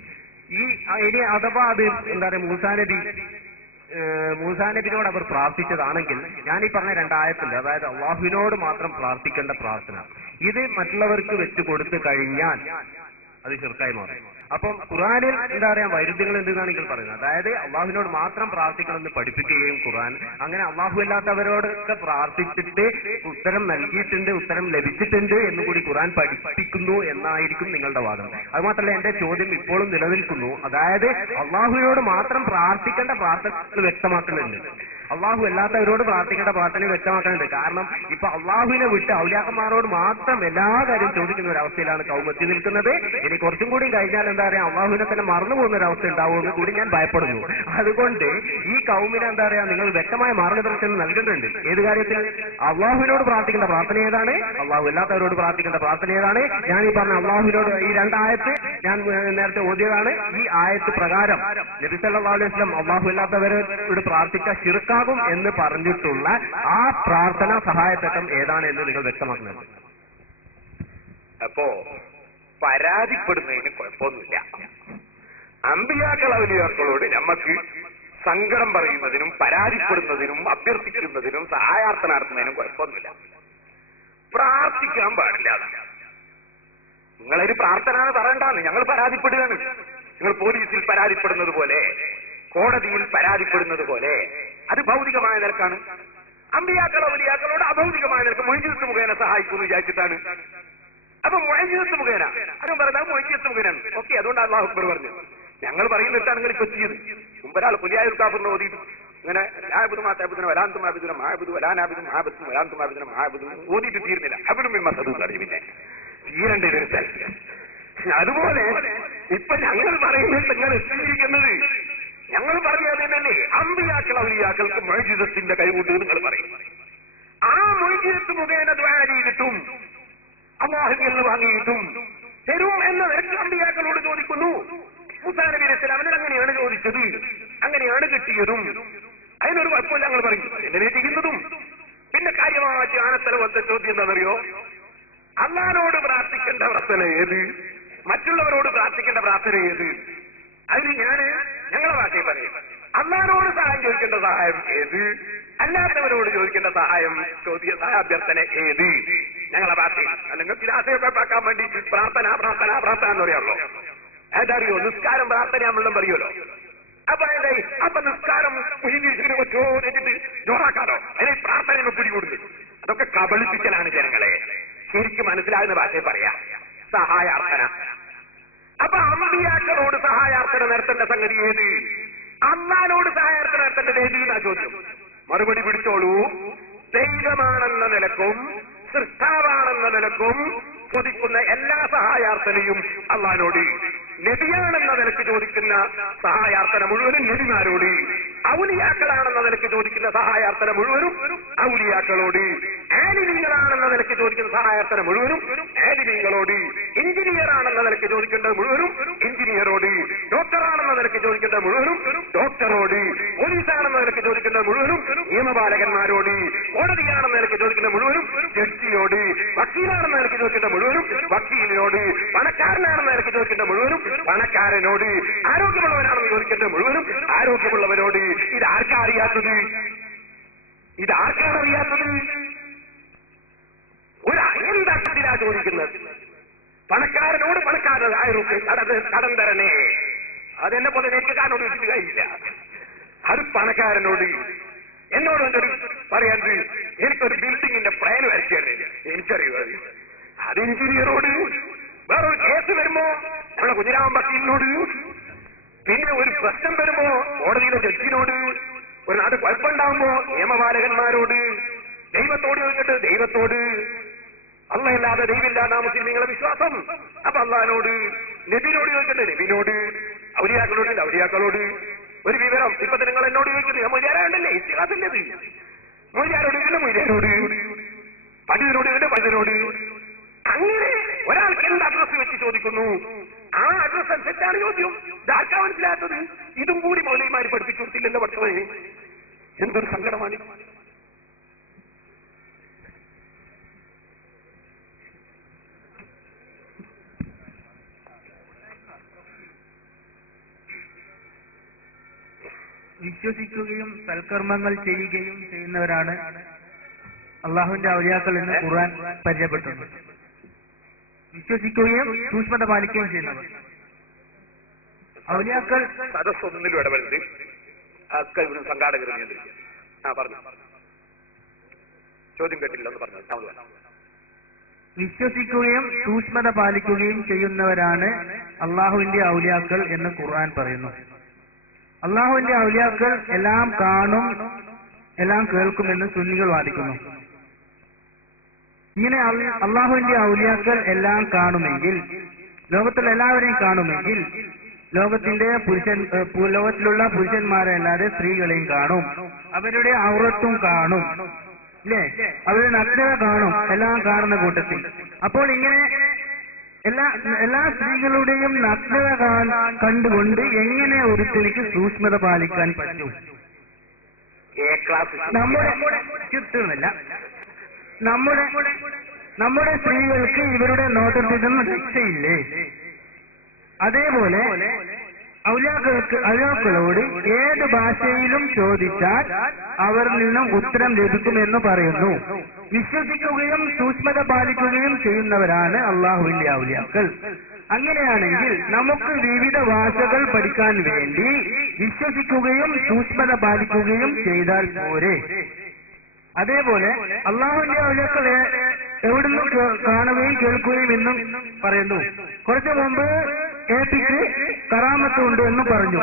ഇനി അഥവാ അത് എന്താ പറയുക മൂസാ നബിനോട് അവർ പ്രാർത്ഥിച്ചതാണെങ്കിൽ ഞാൻ ഈ പറഞ്ഞ രണ്ടായത്തില്ല, അതായത് അള്ളാഹുവിനോട് മാത്രം പ്രാർത്ഥിക്കേണ്ട പ്രാർത്ഥന, ഇത് മറ്റുള്ളവർക്ക് വെച്ചു കൊടുത്തു കഴിഞ്ഞാൽ അത് ശിർക്കായി മാറും. അപ്പം ഖുർആനിൽ എന്താ പറയാ വൈരുദ്ധ്യങ്ങൾ എന്തെന്നാണെങ്കിൽ പറയുന്നത്, അതായത് അള്ളാഹുവിനോട് മാത്രം പ്രാർത്ഥിക്കണമെന്ന് പഠിപ്പിക്കുകയും ഖുർആൻ അങ്ങനെ അള്ളാഹു അല്ലാത്തവരോടൊക്കെ പ്രാർത്ഥിച്ചിട്ട് ഉത്തരം നൽകിയിട്ടുണ്ട്, ഉത്തരം ലഭിച്ചിട്ടുണ്ട് എന്നുകൂടി ഖുർആൻ പഠിപ്പിക്കുന്നു എന്നായിരിക്കും നിങ്ങളുടെ വാദം. അതുമാത്രമല്ല എന്റെ ചോദ്യം ഇപ്പോഴും നിലനിൽക്കുന്നു. അതായത് അള്ളാഹുവിനോട് മാത്രം പ്രാർത്ഥിക്കേണ്ട പ്രാർത്ഥന വ്യക്തമാക്കുന്നുണ്ട്, അള്ളാഹു അല്ലാത്തവരോട് പ്രാർത്ഥിക്കേണ്ട പ്രാർത്ഥന വ്യക്തമാക്കുന്നുണ്ട്. കാരണം ഇപ്പൊ അള്ളാഹുവിനെ വിട്ട് ഔലിയാക്കന്മാരോട് മാത്രം എല്ലാ കാര്യം ചോദിക്കുന്ന ഒരു അവസ്ഥയിലാണ് കൗമത്തി നിൽക്കുന്നത്. ഇനി കുറച്ചും കൂടി കഴിഞ്ഞാൽ എന്താ പറയാ അള്ളാഹുവിനെ തന്നെ മറന്നു പോകുന്ന ഒരു അവസ്ഥ ഉണ്ടാവുമെന്ന് കൂടി ഞാൻ ഭയപ്പെടുന്നു. അതുകൊണ്ട് ഈ കൗമിനെ എന്താ പറയാ നിങ്ങൾ വ്യക്തമായ മാർഗദർശനം നൽകുന്നുണ്ട്. ഏത് കാര്യത്തിൽ? അള്ളാഹുവിനോട് പ്രാർത്ഥിക്കേണ്ട പ്രാർത്ഥന ഏതാണ്, അള്ളാഹു അല്ലാത്തവരോട് പ്രാർത്ഥിക്കേണ്ട പ്രാർത്ഥന ഏതാണ്. ഞാൻ ഈ പറഞ്ഞ അള്ളാഹുവിനോട് ഈ രണ്ടായത്ത് ഞാൻ നേരത്തെ ഓതിയതാണ്. ഈ ആയത്ത് പ്രകാരം നബി സല്ലല്ലാഹു അലൈഹി വസല്ലം അള്ളാഹു അല്ലാത്തവരോട് പ്രാർത്ഥിച്ച ശിർക്കാകും എന്ന് പറഞ്ഞിട്ടുള്ള ആ പ്രാർത്ഥന സഹായത്തക്കം ഏതാണ് എന്ന് നിങ്ങൾ വ്യക്തമാക്കുന്നത്. അപ്പോ പരാതിപ്പെടുന്നതിന് കുഴപ്പമൊന്നുമില്ല. അമ്പിയാക്കൾ ഔലിയാക്കളോട് നമുക്ക് സങ്കടം പറയുന്നതിനും പരാതിപ്പെടുന്നതിനും അഭ്യർത്ഥിക്കുന്നതിനും സഹായാർത്ഥന നടത്തുന്നതിനും കുഴപ്പമൊന്നുമില്ല. പ്രാർത്ഥിക്കാൻ പാടില്ല. നിങ്ങളൊരു പ്രാർത്ഥന എന്ന് പറയണ്ടാന്ന്, ഞങ്ങൾ പരാതിപ്പെടുകയാണ്. നിങ്ങൾ പോലീസിൽ പരാതിപ്പെടുന്നത് പോലെ, കോടതിയിൽ പരാതിപ്പെടുന്നത് പോലെ അത് ഭൗതികമായ നിലക്കാണ്. അമ്പിയാക്കൾ ഔലിയാക്കളോട് അഭൗതികമായ നിലക്ക് മുഅ്ജിസത്ത് മുഖേന സഹായിക്കുമെന്ന് വിചാരിച്ചിട്ടാണ്. അപ്പൊ മുഅ്ജിസത്ത് മുഖേന അതും പറയുന്നത് മുഅ്ജിസത്ത് മുഖേനാണ്. ഓക്കെ, അതുകൊണ്ട് അല്ലാഹു അക്ബർ പറഞ്ഞു. ഞങ്ങൾ പറയുന്നിട്ടാണ് നിങ്ങൾ ഇപ്പൊ ചെയ്ത്. മുമ്പൊരാൾ കുലിയായുൽ കാഫിറിനെ ഓതിയിട്ട് ഇങ്ങനെ ഓതിയിട്ട് തീരുന്നില്ല. അവരും പിന്നെ തീരേണ്ട ഒരു സ്ഥലത്ത്. അതുപോലെ ഇപ്പൊ ഞങ്ങൾ പറയുന്നത് നിങ്ങൾ എത്തിയിരിക്കുന്നത്, ഞങ്ങൾ പറഞ്ഞത് തന്നെ അമ്പിയാക്കൾ ഔലിയാക്കൾക്ക് മുഅ്ജിസത്തിന്റെ കൈകൊണ്ട് നിങ്ങൾ പറയും. ആ മുഅ്ജിസത്ത് മുഖേന ദുആ ചെയ്തിട്ടും അല്ലാഹുവിൽ നിന്ന് വാങ്ങിയിട്ടും തരും എന്ന അമ്പിയാക്കളോട് ചോദിക്കുന്നു. മൂസാ നബി അലൈഹി സ്വലാമിനോട് അങ്ങനെയാണ് ചോദിച്ചത്, അങ്ങനെയാണ് കിട്ടിയതും. അതിനൊരു കുഴപ്പമില്ല ഞങ്ങൾ പറയും. എങ്ങനെ ചെയ്യുന്നതും. പിന്നെ കാര്യമായിട്ട് ആനത്തലവത്തെ ചോദ്യം എന്താണെന്നറിയോ? അല്ലാഹുവോട് പ്രാർത്ഥിക്കേണ്ട പ്രാർത്ഥന ഏത്, മറ്റുള്ളവരോട് പ്രാർത്ഥിക്കേണ്ട പ്രാർത്ഥന ഏത്? അതിന് ഞങ്ങളെ ഭാഷയിൽ പറയും. അല്ലാഹുവോട് സഹായം ചോദിക്കേണ്ട സഹായം ഏത്, അല്ലാത്തവരോട് ചോദിക്കേണ്ട സഹായാഭ്യർത്ഥന ഏത്? ഞങ്ങളെ ഭാഷയിൽ. അല്ലെങ്കിൽ ഇതിനകത്തൊക്കെ പാക്കാൻ വേണ്ടി പ്രാർത്ഥന പ്രാർത്ഥന പ്രാർത്ഥന എന്ന് പറയാമല്ലോ. അതറിയോ? നിസ്കാരം പ്രാർത്ഥനയാണെന്നും പറയുമല്ലോ. അപ്പൊ എന്തായി? അപ്പൊ നിസ്കാരം ചോദിച്ചിട്ട് ജോറാക്കാനോ അല്ലെങ്കിൽ പ്രാർത്ഥനയൊക്കെ പിടികൂടുന്നു. അതൊക്കെ കബളിപ്പിക്കലാണ് ജനങ്ങളെ. ശരിക്കും മനസ്സിലാകുന്ന ഭാഷയിൽ പറയാ സഹായാർത്ഥന. അപ്പൊ അമ്പിയാക്കളോട് സഹായാർത്ഥന നടത്തേണ്ട സംഗതി ഏത്, അല്ലാഹുവോട് സഹായാർത്ഥന നടത്തേണ്ടത് ഏത് എന്നാ ചോദ്യം. മറുപടി പിടിച്ചോളൂ. ദൈവമാണെന്ന നിലക്കും സൃഷ്ടാവാണെന്ന നിലക്കും ചോദിക്കുന്ന എല്ലാ സഹായാർത്ഥനയും അല്ലാഹുവോട്, നബിയാണെന്ന നിലക്ക് ചോദിക്കുന്ന സഹായാർത്ഥന മുഴുവനും നബിമാരോട്, ഔലിയാക്കളാണെന്ന നിലക്ക് ചോദിക്കുന്ന സഹായാർത്ഥന മുഴുവനും ഔലിയാക്കളോട്, ആലിമീങ്ങളാണെന്ന നിലക്ക് ചോദിക്കുന്ന സഹായത്തിന് മുഴുവനും ആലിമീങ്ങളോട്, എഞ്ചിനീയർ ആണെന്ന നിലയ്ക്ക് ചോദിക്കേണ്ടത് മുഴുവനും എഞ്ചിനീയറോട്, ഡോക്ടറാണെന്ന നിലയ്ക്ക് ചോദിക്കേണ്ടത് മുഴുവനും ഡോക്ടറോട്, പോലീസാണെന്ന നിലയ്ക്ക് ചോദിക്കേണ്ടത് മുഴുവനും നിയമപാലകന്മാരോട്, കോടതിയാണെന്ന നിലയ്ക്ക് ചോദിക്കേണ്ടത് മുഴുവനും ജഡ്ജിയോട്, വക്കീലാണെന്ന നിലയ്ക്ക് ചോദിക്കേണ്ടത് മുഴുവനും വക്കീലിനോട്, പണക്കാരനാണെന്ന നിലയ്ക്ക് ചോദിക്കേണ്ടത് മുഴുവനും പണക്കാരനോട്, ആരോഗ്യമുള്ളവനാണെന്ന് ചോദിക്കേണ്ടത് മുഴുവനും ആരോഗ്യമുള്ളവരോട്. ഇതാർക്കാ അറിയാത്തത്? ഇതാർക്കാണ് അറിയാത്തത്? എന്താ ചോദിക്കുന്നത്? പണക്കാരനോട് പണക്കാരൻ 1000 രൂപ കടം തരണേ. അതെന്നെ പോലെ നെറ്റുകാരനോട് ചോദിച്ചിട്ട് കഴിയില്ല. അത് പണക്കാരനോട്. എന്നോട് എന്തൊരു പറയാൻ, എനിക്കൊരു ബിൽഡിങ്ങിന്റെ പ്ലാൻ വരച്ചത് എനിക്കറിയുന്നത്. അത് എഞ്ചിനീയറോട്. വേറൊരു കേസ് വരുമ്പോ നമ്മളെ കുഞ്ഞിരാമൻ വക്കീലിനോട്. പിന്നെ ഒരു പ്രശ്നം വരുമ്പോ കോടതിയിലെ ജഡ്ജിനോട്. ഒരു നാട് കുഴപ്പമുണ്ടാകുമ്പോ നിയമപാലകന്മാരോട്. ദൈവത്തോട് ചോദിച്ചിട്ട് ദൈവത്തോട്. അള്ളയല്ലാതെ ദൈവമില്ലാതെ മുസ്ലിമീങ്ങളെ വിശ്വാസം. അപ്പൊ അള്ളഹാനോട്. നബിനോട് ചോദിച്ചിട്ട് നബിനോട്. ഔലിയാക്കളോട് ഔലിയാക്കളോട്. ഒരു വിവരം ഇപ്പൊ നിങ്ങൾ എന്നോട് ചോദിക്കുന്നത് ഞാൻ മൊയ്യാരാണ്ടല്ലേ, ഇത്തിഹാസല്ലത്. മൊയ്യാരോട് ചോദിച്ചിട്ട് മൊയ്യാരോട്, പണ്ഡിതനോട് ചോദിച്ചിട്ട് പണ്ഡിതനോട്. അങ്ങനെ ഒരാൾക്ക് എന്ത് അഡ്രസ് വെച്ച് ചോദിക്കുന്നു, ആ അഡ്രസ് അനുസരിച്ചാണ് ചോദ്യം. ഇതാർക്കാ മനസ്സിലാത്തത്? ഇതും കൂടി മൗലവിമാര് പഠിപ്പിച്ചു കൊടുത്തില്ലെന്ന് പഠിച്ചത്. എന്തൊരു സങ്കടമാണ്. വിശ്വസിക്കുകയും സൽക്കർമ്മങ്ങൾ ചെയ്യുകയും ചെയ്യുന്നവരാണ് അള്ളാഹുവിന്റെ ഔലിയാക്കൾ എന്ന് ഖുർആൻ പരിചയപ്പെട്ടു. വിശ്വസിക്കുകയും സൂക്ഷ്മത പാലിക്കുകയും ചെയ്യുന്നവർ ഔലിയാക്കൾ. സദസ്സൊന്നിലും ഇടപെടരുത്. ഒക്കെ ഇവിടെ സംഘാടകർ നിയന്ത്രിക്കുക. പറഞ്ഞു. ചോദ്യം കേട്ടില്ലെന്ന് പറഞ്ഞു. വിശ്വസിക്കുകയും സൂക്ഷ്മത പാലിക്കുകയും ചെയ്യുന്നവരാണ് അള്ളാഹുവിന്റെ ഔലിയാക്കൾ എന്ന് ഖുർആൻ പറയുന്നു. അള്ളാഹുവിന്റെ ഔലിയാക്കൾ എല്ലാം കാണും, എല്ലാം കേൾക്കുമെന്ന് സുന്നികൾ വാദിക്കുന്നു. ഇങ്ങനെ അള്ളാഹുവിന്റെ ഔലിയാക്കൾ എല്ലാം കാണുമെങ്കിൽ, ലോകത്തുള്ള എല്ലാവരെയും കാണുമെങ്കിൽ, ലോകത്തിലുള്ള പുരുഷന്മാരെ അല്ലാതെ സ്ത്രീകളെയും കാണും, അവരുടെ ഔറത്തും കാണും, ഇല്ലേ? അവരുടെ നഗ്നത കാണും, എല്ലാം കാണുന്ന കൂട്ടത്തിൽ. അപ്പോൾ ഇങ്ങനെ എല്ലാ സ്ത്രീകളുടെയും നഗ്നത കണ്ടുകൊണ്ട് എങ്ങനെ ഒരുത്തനിക്ക് സൂക്ഷ്മത പാലിക്കാൻ പറ്റും? നമ്മുടെ സ്ത്രീകൾക്ക് ഇവരുടെ നോട്ടത്തിൽ നിന്നും രക്ഷയില്ലേ? അതേപോലെ ഔലിയാക്കളോട് ഏത് ഭാഷയിലും ചോദിച്ചാൽ അവരിൽ നിന്നും ഉത്തരം ലഭിക്കുമെന്ന് പറയുന്നു. വിശ്വസിക്കുകയും സൂക്ഷ്മത പാലിക്കുകയും ചെയ്യുന്നവരാണ് അള്ളാഹുവിന്റെ ഔലിയാക്കൾ. അങ്ങനെയാണെങ്കിൽ നമുക്ക് വിവിധ ഭാഷകൾ പഠിക്കാൻ വേണ്ടി വിശ്വസിക്കുകയും സൂക്ഷ്മത പാലിക്കുകയും ചെയ്താൽ പോരെ? അതേപോലെ അള്ളാഹുവിന്റെ ഔലിയാക്കൾ എവിടുന്നും കാണുകയും കേൾക്കുകയും എന്നും പറയുന്നു. കുറച്ചു മുമ്പ് ഏപ്പിക്ക് കറാമത്തുണ്ട് എന്ന് പറഞ്ഞു.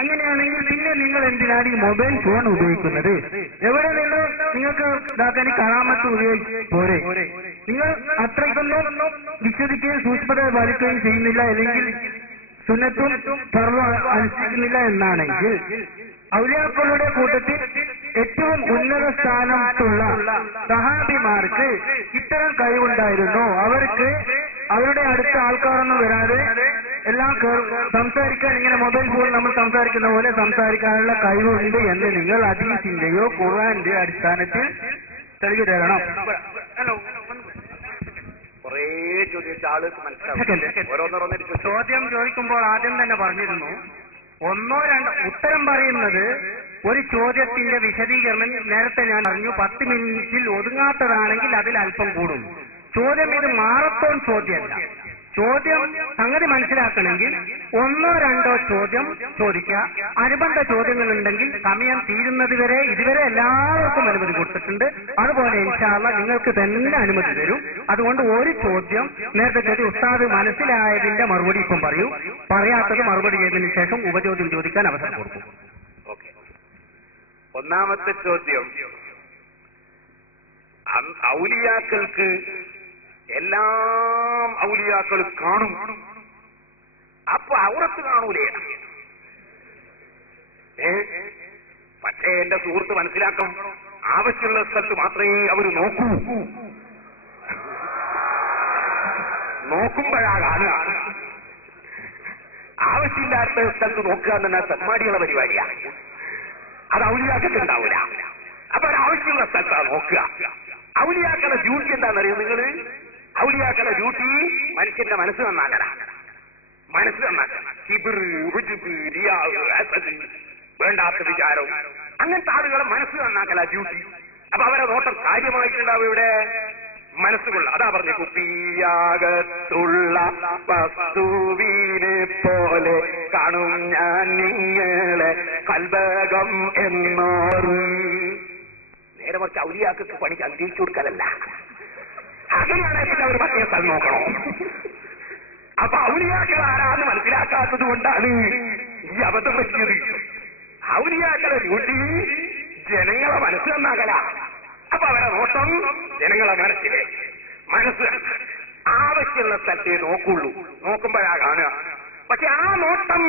അങ്ങനെയാണെങ്കിൽ പിന്നെ നിങ്ങൾ എന്തിനാണ് ഈ മൊബൈൽ ഫോൺ ഉപയോഗിക്കുന്നത്? എവിടെ നിന്ന് നിങ്ങൾക്ക് ഇതാക്കാൻ ഈ കറാമത്ത് ഉപയോഗിച്ച് പോരെ? നിങ്ങൾ അത്രയ്ക്കൊന്നും വിശ്വസിക്കുകയും സൂക്ഷ്മത പാലിക്കുകയും ചെയ്യുന്നില്ല, അല്ലെങ്കിൽ സുന്നത്തും ഫർളും അനുഷ്ഠിക്കുന്നില്ല എന്നാണെങ്കിൽ ഔലിയാക്കളുടെ കൂട്ടത്തിൽ ഏറ്റവും ഉന്നത സ്ഥാനത്തുള്ള സഹാബിമാർക്ക് ഇത്തരം കഴിവുണ്ടായിരുന്നു. അവർക്ക് അവരുടെ അടുത്ത ആൾക്കാരൊന്നും വരാതെ എല്ലാം സംസാരിക്കാൻ, ഇങ്ങനെ മൊബൈൽ ഫോൺ നമ്മൾ സംസാരിക്കുന്ന പോലെ സംസാരിക്കാനുള്ള കഴിവുണ്ട് എന്ന് നിങ്ങൾ ഹദീസിന്റെയോ ഖുർആന്റെ അടിസ്ഥാനത്തിൽ തെളിവ് തരണം. ചോദ്യം ചോദിക്കുമ്പോൾ ആദ്യം തന്നെ പറഞ്ഞിരുന്നു, ഒന്നോ രണ്ടോ ഉത്തരം പറയുന്നത് ഒരു ചോദ്യത്തിന്റെ വിശദീകരണം നേരത്തെ ഞാൻ പറഞ്ഞു 10 മിനിറ്റിൽ ഒതുങ്ങാത്തതാണെങ്കിൽ അതിൽ അല്പം കൂടും. ചോദ്യം ഇത് മാറത്തോൺ ചോദ്യമല്ല. ചോദ്യം സംഗതി മനസ്സിലാക്കണമെങ്കിൽ ഒന്നോ രണ്ടോ ചോദ്യം ചോദിക്കുക. അനുബന്ധ ചോദ്യങ്ങൾ ഉണ്ടെങ്കിൽ സമയം തീരുന്നത് വരെ ഇതുവരെ എല്ലാവർക്കും അനുമതി കൊടുത്തിട്ടുണ്ട്. അതുപോലെ ഇൻഷാ അല്ലാഹ് നിങ്ങൾക്ക് തന്നെ അനുമതി തരും. അതുകൊണ്ട് ഒരു ചോദ്യം നേരത്തെ ചോദ്യം ഉസ്താദ് മനസ്സിലായതിന്റെ മറുപടി ഇപ്പം പറയൂ, പറയാത്തത് മറുപടി ചെയ്തതിനു ശേഷം ഉപചോദ്യം ചോദിക്കാൻ അവസരം കൊടുക്കും. ഒന്നാമത്തെ ചോദ്യം, ഔലിയാക്കൾക്ക് എല്ലാം ഔലിയാക്കൾ കാണും, അപ്പൊ ഔറത്ത് കാണൂലേ? പക്ഷേ എന്റെ സുഹൃത്ത് മനസ്സിലാക്കും, ആവശ്യമുള്ള സ്ഥലത്ത് മാത്രമേ അവർ നോക്കൂ. നോക്കുമ്പോഴാ കാണുക. ആവശ്യമില്ലാത്ത സ്ഥലത്ത് നോക്കുക എന്ന സന്മാടിയുള്ള പരിപാടിയാണ്. അത് ഔലിയാക്കത്തിൽ ഉണ്ടാവില്ല. അപ്പൊ ഒരാവശ്യമുള്ള സ്ഥലത്താ നോക്കുക. ഔലിയാക്കളുടെ ഡ്യൂട്ടി എന്താണെന്നറിയോ നിങ്ങള്? ഔലിയാക്കളുടെ ഡ്യൂട്ടി മനുഷ്യന്റെ മനസ്സ് നന്നാക്കലാണ്. മനസ്സ് നന്നാക്കണം. വേണ്ടാത്ത വിചാരവും അങ്ങനത്തെ ആളുകളെ മനസ്സ് നന്നാക്കല ഡ്യൂട്ടി. അപ്പൊ അവരെ നോട്ടം കാര്യമായിട്ടുണ്ടാവും ഇവിടെ മനസ്സുകൊള്ള. അതാ പറഞ്ഞു കുപ്പിയാകത്തുള്ള വസ്തുവിനെ പോലെ കാണും ഞാൻ നിങ്ങളെ കൽബകം എന്നോറ്. നേരെ മറിച്ച് ഔലിയാക്കൾക്ക് പണിക്ക് അംഗീകരിച്ചു കൊടുക്കലല്ല. അങ്ങനെയാണെങ്കിൽ അവർ മറ്റേ സ്ഥലം നോക്കണോ? അപ്പൊ ഔലിയാക്കൾ ആരാന്ന് മനസ്സിലാക്കാത്തത് കൊണ്ടാണ് ഈ അബദ്ധം പറ്റിയത്. ഔലിയാക്കളെ ഡ്യൂട്ടി ജനങ്ങളെ മനസ്സ് നന്നാകല. അപ്പൊ അവരെ നോട്ടം ജനങ്ങളെ മനസ്സ് ആവശ്യമുള്ള സ്ഥലത്തേ നോക്കുള്ളൂ. നോക്കുമ്പോഴാ കാണുക. പക്ഷെ ആ നോട്ടം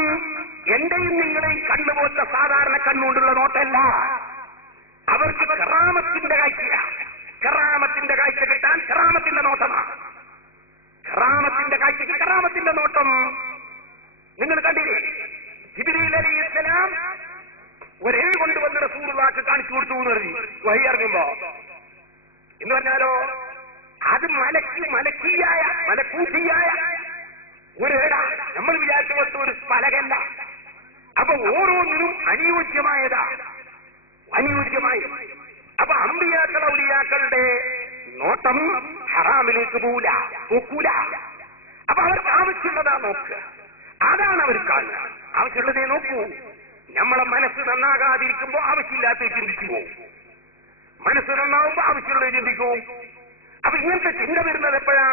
എന്റെയും നിങ്ങളെയും കണ്ണുപോലത്തെ സാധാരണ കണ്ണുകൊണ്ടുള്ള നോട്ടമല്ല. അവർക്ക് കറാമത്തിന്റെ കാഴ്ച. കറാമത്തിന്റെ കാഴ്ച കിട്ടാൻ കറാമത്തിന്റെ നോട്ടമാണ്. കറാമത്തിന്റെ കാഴ്ചക്ക് കറാമത്തിന്റെ നോട്ടം നിങ്ങൾ കണ്ടില്ലേ? ജിബ്രീൽ അലൈഹിസ്സലാം ഒരേ കൊണ്ടുവന്ന് റസൂലുള്ളാഹിക്ക് കാണിച്ചു കൊടുത്തു എന്ന് പറഞ്ഞു വഹി ഇറങ്ങുമ്പോ. എന്ന് പറഞ്ഞാലോ അത് മലക്കൂതിയായ ഒരേട. നമ്മൾ വിചാരിച്ച പോലത്തെ ഒരു പലകല്ല. അപ്പൊ ഓരോന്നിനും അനുയോജ്യമായി. അപ്പൊ അമ്പിയാക്കൾ ഔലിയാക്കളുടെ നോട്ടം ഹറാമിലേക്ക് നോക്കൂല. അപ്പൊ അവർക്ക് ആവശ്യമുള്ളതാ നോക്കുക. അതാണ് അവർ കാണുക. ആവശ്യമുള്ളതേ നോക്കൂ. നമ്മളെ മനസ്സ് നന്നാകാതിരിക്കുമ്പോ ആവശ്യമില്ലാത്ത ചിന്തിച്ചു പോകും. മനസ്സ് നന്നാവുമ്പോ ആവശ്യമുള്ളത് ചിന്തിക്കൂ. അപ്പൊ ഇങ്ങനത്തെ ചിന്ത വരുന്നത് എപ്പോഴാ?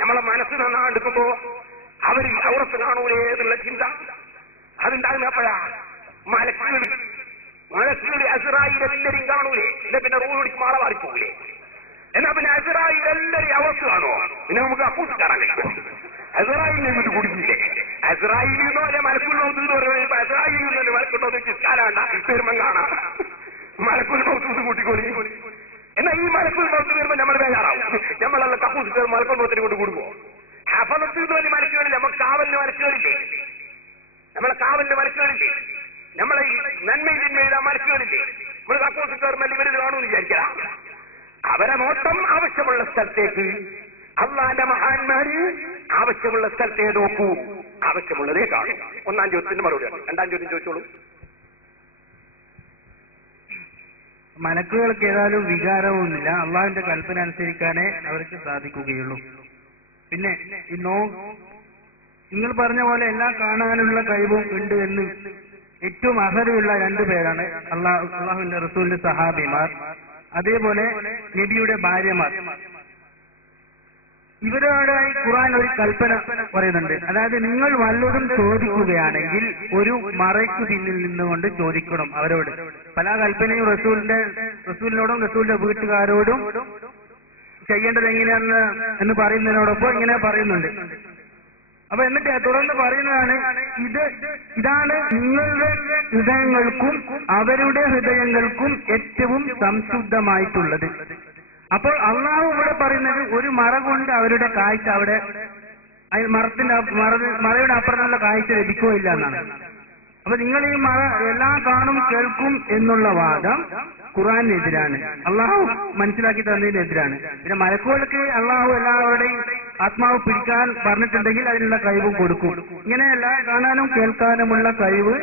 നമ്മളെ മനസ്സ് നന്നാണ്ടെടുക്കുമ്പോ അവർ ഔറത്ത് കാണൂലേ എന്നുള്ള ചിന്ത അതുണ്ടാകുന്ന എപ്പോഴാ? മലക്കുകൾ അസ്റായീലെല്ലാരും കാണൂലേ? എന്നാ പിന്നെ റൂഹ് പിടിച്ച് മാള മാറിപ്പോകൂലേ? എന്നാ പിന്നെ അസ്റായീലെല്ലാരും അവസ്ഥ കാണുമോ? പിന്നെ നമുക്ക് അപ്പൂസ് കാണാൻ കഴിയുമോ? അസ്റായീലിനെ കൊണ്ട് കുടിക്കില്ലേ? അസ്റായീലിന്നോ അല്ലെ മലക്കുൽ മൗത്ത് എന്ന് പറയുമ്പോ അസ്റായീലിന്നല്ലേ മലക്കുണ്ടോ എന്ന് വെച്ച് കാലാണ്ട പെരുമം കാണാം. മലക്കുൽ മൗത്ത് കൂട്ടിക്കോളി. എന്നാ ഈ മലക്കുൽ മൗത്ത് വരുമ്പോ നമ്മൾ ബേജാറാവും. നമ്മളെല്ലാം കപ്പൂസ് മലക്കുൽ മൗത്തിനെ കൊണ്ട് കൂടുമ്പോ ഹഫലത്ത് എന്ന് പറഞ്ഞ മലക്കുകളില്ലേ? നമുക്ക് കാവലിന് മലക്കുകളില്ലേ? നമ്മളെ കാവലിന് മലക്കുകളില്ലേ? നമ്മളെ ഈ നന്മയിൽ തിന്മയിൽ മലക്കുകളില്ലേ? നമ്മൾ കപ്പൂസ് കയറുമ്പോൾ ഇവരിത് കാണുമെന്ന് വിചാരിക്കാം. അവരെ നോട്ടം ആവശ്യമുള്ള സ്ഥലത്തേക്ക്. അള്ളാന്റെ മഹാന്മാര് ആവശ്യമുള്ള സ്ഥലത്തേ നോക്കൂ. ആവശ്യമുള്ളതേ കാണും. ഒന്നാം ചോദ്യത്തിന് മറുപടിയാണ്. രണ്ടാം ചോദ്യം ചോദിച്ചോളൂ. മലക്കുകൾക്ക് ഏതായാലും വികാരവുമില്ല. അള്ളാഹുവിന്റെ കൽപ്പന അനുസരിക്കാനേ അവർക്ക് സാധിക്കുകയുള്ളൂ. പിന്നെ നിങ്ങൾ പറഞ്ഞ പോലെ എല്ലാം കാണാനുള്ള കഴിവും ഉണ്ട് എന്ന് ഏറ്റവും അർഹതയുള്ള രണ്ടുപേരാണ് അള്ളാഹുവിന്റെ റസൂലിന്റെ സഹാബിമാർ, അതേപോലെ നബിയുടെ ഭാര്യമാർ. ഇവരോടായി ഖുർആൻ ഒരു കൽപ്പന പറയുന്നുണ്ട്. അതായത് നിങ്ങൾ വല്ലതും ചോദിക്കുകയാണെങ്കിൽ ഒരു മറയ്ക്ക് പിന്നിൽ നിന്നുകൊണ്ട് ചോദിക്കണം അവരോട്. പല കൽപ്പനയും റസൂലിനോടും റസൂലിന്റെ വീട്ടുകാരോടും ചെയ്യേണ്ടത് എങ്ങനെയാണെന്ന് എന്ന് പറയുന്നതിനോടൊപ്പം ഇങ്ങനെ പറയുന്നുണ്ട്. അപ്പൊ എന്നിട്ട് തുടർന്ന് പറയുന്നതാണ് ഇതാണ് നിങ്ങളുടെ ഹൃദയങ്ങൾക്കും അവരുടെ ഹൃദയങ്ങൾക്കും ഏറ്റവും സംശുദ്ധമായിട്ടുള്ളത്. അപ്പോൾ അള്ളാഹു ഇവിടെ പറയുന്നത് ഒരു മറ കൊണ്ട് അവരുടെ കാഴ്ച അവിടെ മറയുടെ അപ്പുറത്തുള്ള കാഴ്ച ലഭിക്കുകയില്ല എന്നാണ്. അപ്പൊ നിങ്ങൾ ഈ മറ എല്ലാം കാണും കേൾക്കും എന്നുള്ള വാദം ഖുർആനെതിരാണ്, അള്ളാഹു മനസ്സിലാക്കി തന്നതിനെതിരാണ്. പിന്നെ മലക്കുകൾക്ക് അള്ളാഹു എല്ലാവരുടെയും ആത്മാവ് പിടിക്കാൻ പറഞ്ഞിട്ടുണ്ടെങ്കിൽ അതിനുള്ള കഴിവും കൊടുക്കും. ഇങ്ങനെയല്ല കാണാനും കേൾക്കാനുമുള്ള കഴിവ്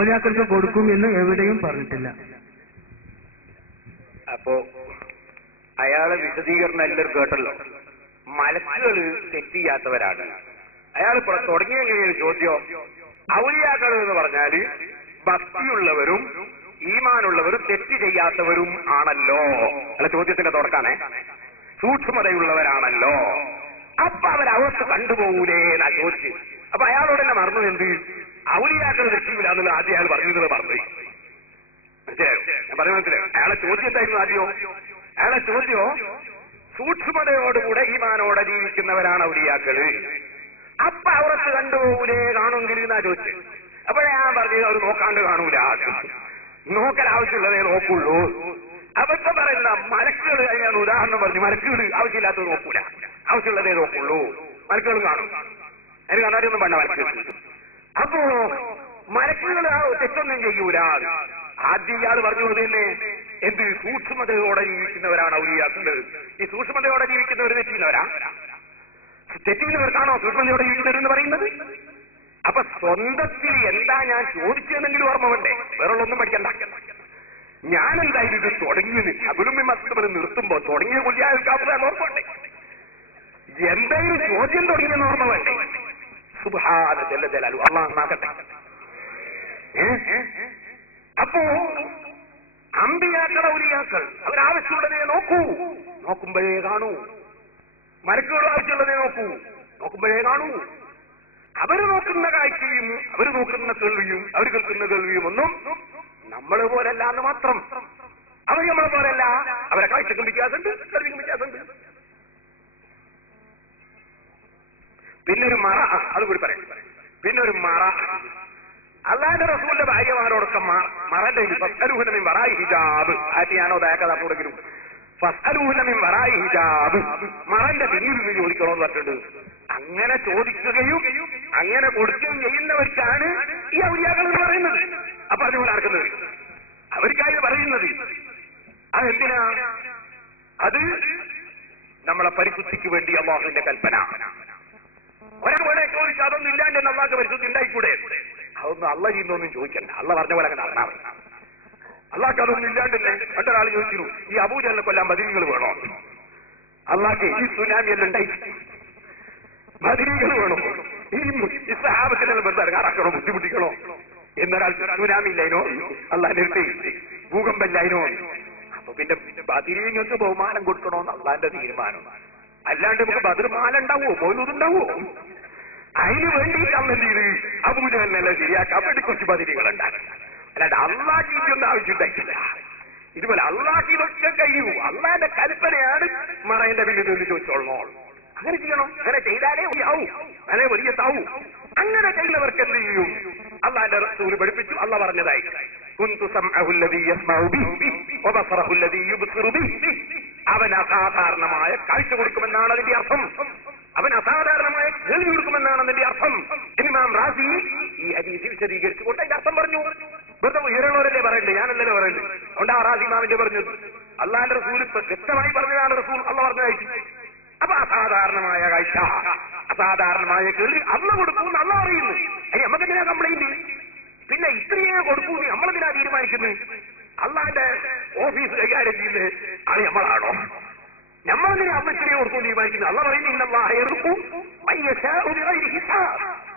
ഔലിയാക്കൾക്ക് കൊടുക്കും എന്ന് എവിടെയും പറഞ്ഞിട്ടില്ല. അപ്പോ അയാളെ വിശദീകരണം എല്ലാവരും കേട്ടല്ലോ. മലക്കുകള് തെറ്റ് ചെയ്യാത്തവരാണ്. അയാൾ തുടങ്ങിയ എങ്ങനെയാണ് ചോദ്യം? ഔലിയാക്കൾ എന്ന് പറഞ്ഞാല് ഭക്തിയുള്ളവരും ഈമാനുള്ളവരും തെറ്റ് ചെയ്യാത്തവരും ആണല്ലോ. അല്ല, ചോദ്യത്തിന്റെ തുടക്കാണേ. സൂക്ഷ്മതയുള്ളവരാണല്ലോ. അപ്പൊ അവരവർക്ക് കണ്ടുപോകൂലേ എന്നാ ചോദിച്ചു. അപ്പൊ അയാളോട് തന്നെ മറന്നു എന്ത്? ഔലിയാക്കൾ തെറ്റിയില്ല എന്നുള്ള ആദ്യം അയാൾ പറഞ്ഞത് മറന്നു. മനസ്സിലായോ? ഞാൻ പറഞ്ഞു മനസ്സിലായോ? അയാളെ ചോദ്യം എന്തായിരുന്നു ആദ്യം? അയാളെ ചോദ്യം സൂക്ഷ്മതയോടുകൂടെ ഈമാനോടെ ജീവിക്കുന്നവരാണ് ഔലിയാക്കള്. അപ്പൊ അവർക്ക് കണ്ടുപോകൂലേ കാണുമെങ്കിൽ എന്നാ ചോദിച്ചു. അപ്പോഴേ ഞാൻ പറഞ്ഞു അവർ നോക്കാണ്ട് കാണൂല, നോക്കാൻ ആവശ്യമുള്ളതേ നോക്കുള്ളൂ. അതൊക്കെ പറയുന്ന മലക്കുകൾ, ഞാൻ ഉദാഹരണം പറഞ്ഞു, മലക്കുകൾ ആവശ്യമില്ലാത്തത് നോക്കൂല, ആവശ്യമുള്ളതേ നോക്കുള്ളൂ. മലക്കുകളും കാണും. അതിന് കണ്ണാടിയൊന്നും വേണ്ട മലക്കുകൾ. അപ്പോ മലക്കുകൾ ആ തെറ്റൊന്നും ചെയ്യൂല. ആദ്യം ഇയാൾ പറഞ്ഞു തന്നെ എന്ത് സൂക്ഷ്മതയോടെ ജീവിക്കുന്നവരാണ് ഔലിയാക്കൾ. ഈ സൂക്ഷ്മതയോടെ ജീവിക്കുന്നവർ തെറ്റുന്നവരാ? തെറ്റുന്നവർക്കാണോ സൂക്ഷ്മതയോടെ ജീവിക്കുന്നവരെന്ന് പറയുന്നത്? അപ്പൊ സ്വന്തത്തിൽ എന്താ ഞാൻ ചോദിച്ചതെന്നെങ്കിലും ഓർമ്മ വേണ്ടേ? വേറുള്ളൊന്നും പഠിക്കണ്ട. ഞാനെന്തായാലും ഇത് തുടങ്ങിയത് അബുലുമി മസ്തുബൽ നിർത്തുമ്പോ തുടങ്ങിയ കൊല്ലിയാൽക്കാപ്പുറ ഓർമ്മണ്ടേ? എന്തെങ്കിലും ചോദ്യം തുടങ്ങിയെന്ന് ഓർമ്മ വേണ്ടേ? സുബ്ഹാന ജല്ല ജലാലു, അല്ലാഹു നന്നാക്കട്ടെ. അപ്പോ അമ്പിയാക്കൾ ഔലിയാക്കൾ അവരാവശ്യമുള്ളതേ നോക്കൂ, നോക്കുമ്പോഴേ കാണൂ. മലക്കുകൾ ആവശ്യമുള്ളതേ നോക്കൂ, നോക്കുമ്പോഴേ കാണൂ. അവര് നോക്കുന്ന കാഴ്ചയും അവര് നോക്കുന്ന കേൾവിയും അവർ കേൾക്കുന്ന കേൾവിയും ഒന്നും നമ്മളെ പോലല്ല എന്ന് മാത്രം. അവർ നമ്മളെ പോലല്ല. അവരെ കാഴ്ചക്കും വ്യത്യാസമുണ്ട്, കേൾവിക്കും വ്യത്യാസമുണ്ട്. പിന്നൊരു മറ, അതുകൂടി പറയാം. പിന്നൊരു മറ, അല്ലാഹുവിന്റെ റസൂലിന്റെ ഭാര്യമാരോടൊക്കെ മറന്റെ ഫസ്അലൂഹുന വറായി ഹിജാബ് ആറ്റിയാണോ ദായക്കഥപ്പെടുമെങ്കിലും ഫസ്അലൂഹുന വറായി ഹിജാബ് മറന്റെ പിന്നിൽ നിന്ന് ചോദിക്കണമെന്ന് പറഞ്ഞിട്ടുണ്ട്. അങ്ങനെ ചോദിക്കുകയും അങ്ങനെ കൊടുക്കുകയും ചെയ്യുന്നവർക്കാണ് ഈ ഔലിയാക്കൾ എന്ന് പറയുന്നത്. അപ്പൊ അതുപോലെ നടക്കുന്നത് അവർക്കായി പറയുന്നത് അതെന്തിനാ? അത് നമ്മളെ പരിശുദ്ധിക്ക് വേണ്ടി അല്ലാഹുവിന്റെ കൽപ്പന. ഒരാളെ ചോദിച്ചാൽ അതൊന്നും ഇല്ലാണ്ട് അള്ളാഹ്ക്ക് പരിശുദ്ധി ഉണ്ടായിക്കൂടെ? അതൊന്നും അള്ള ചെയ്യുന്നൊന്നും ചോദിക്കണ്ട. അള്ള പറഞ്ഞ പോലെ അങ്ങനെ നടന്നാൽ അള്ളാഹ്ക്ക് അതൊന്നും ഇല്ലാണ്ടല്ലേ. മറ്റൊരാൾ ചോദിച്ചിരുന്നു, ഈ അബൂജഹലിനെ കൊല്ലാൻ ബദരീകൾ വേണോ? അള്ളാഹ്ക്ക് ഈ സുനാമിയെല്ലാം ഉണ്ടായി ബദരീകൾ വേണോ? ഈ സഹാബത്തിനെല്ലാം ബന്ധം ഇറങ്ങാറാക്കണോ, ബുദ്ധിമുട്ടിക്കണോ? എന്നൊരാൾ സുനാമി ഇല്ലായിനോ? അള്ളാഹിന്റെ അടുത്ത് ഭൂകമ്പല്ലായിനോ? അപ്പൊ പിന്നെ ബദരീങ്ങൾക്ക് ബഹുമാനം കൊടുക്കണോന്ന് അള്ളാഹിന്റെ തീരുമാനം. അല്ലാണ്ട് നമുക്ക് ബദർ മാല ഉണ്ടാവോ, പോലുണ്ടാവോ? അതിന് വേണ്ടിയിട്ടാണ് എന്ത് ചെയ്ത് അബൂജഹലിനെല്ലാം ശരിയാക്കാൻ വേണ്ടി കുറച്ച് ബദരീകൾ ഉണ്ടാകും. അല്ലാണ്ട് അള്ളാഹ്ക്ക് ഇതൊന്നും ആവശ്യമുണ്ടായിട്ടില്ല. ഇതുപോലെ അള്ളാഹ്ക്ക് ഇതൊക്കെ കഴിയൂ. അള്ളാഹിന്റെ കൽപ്പനയാണ് മറയിന്റെ പിന്നിൽ നിന്ന് ചോദിച്ചോളണോ. അങ്ങനെ ചെയ്യണം. അങ്ങനെ ചെയ്താലേ ആവൂ, അങ്ങനെ വലിയ താവൂ. അങ്ങനെ ചെയ്യുന്നവർക്ക് എന്ത് ചെയ്യും? അള്ളാഹിന്റെ റസൂൽ പഠിപ്പിച്ചു. അള്ളാഹ് പറഞ്ഞതായി കുന്തു സമഅഹു അല്ലദീ യസ്മഉ ബിഹി വബസറഹു അല്ലദീ യുബ്സിറു ബിഹി. അവൻ അസാധാരണമായ കാഴ്ച കൊടുക്കുമെന്നാണ് അതിന്റെ അർത്ഥം. അവൻ അസാധാരണമായ കേൾവി കൊടുക്കുമെന്നാണ് അതിന്റെ അർത്ഥം. ഇമാം റാസി ഈ ഹദീസ് വിശദീകരിച്ചുകൊണ്ട് അതിന്റെ അർത്ഥം പറഞ്ഞു. വെറുതെ ഉയരണവരല്ലേ പറയണ്ടേ, ഞാനല്ലല്ലോ പറയണ്ടേ. അതുകൊണ്ട് ആ റാസി ഇമാമിന്റെ പറഞ്ഞത് അള്ളാഹിന്റെ റസൂൽ വ്യക്തമായി പറഞ്ഞതാണ്. റസൂൽ അള്ളാഹ് പറഞ്ഞതായിട്ട്. അപ്പൊ അസാധാരണമായ കാഴ്ച, അസാധാരണമായ കേൾവി അള്ള കൊടുക്കും അള്ള അറിയുന്നു. അതിന് നമുക്കെന്തിനാ കംപ്ലൈന്റ്? പിന്നെ ഇത്രയേ കൊടുക്കൂ നമ്മളെന്തിനാ തീരുമാനിക്കുന്നത്? അള്ളാന്റെ ഓഫീസ് കൈകാര്യം ചെയ്യുന്നത് അത് നമ്മളാണോ? നമ്മളെന്തിനാ അള്ള ഇത്രയേ കൊടുക്കും തീരുമാനിക്കുന്നത്? അള്ള പറയുന്നത്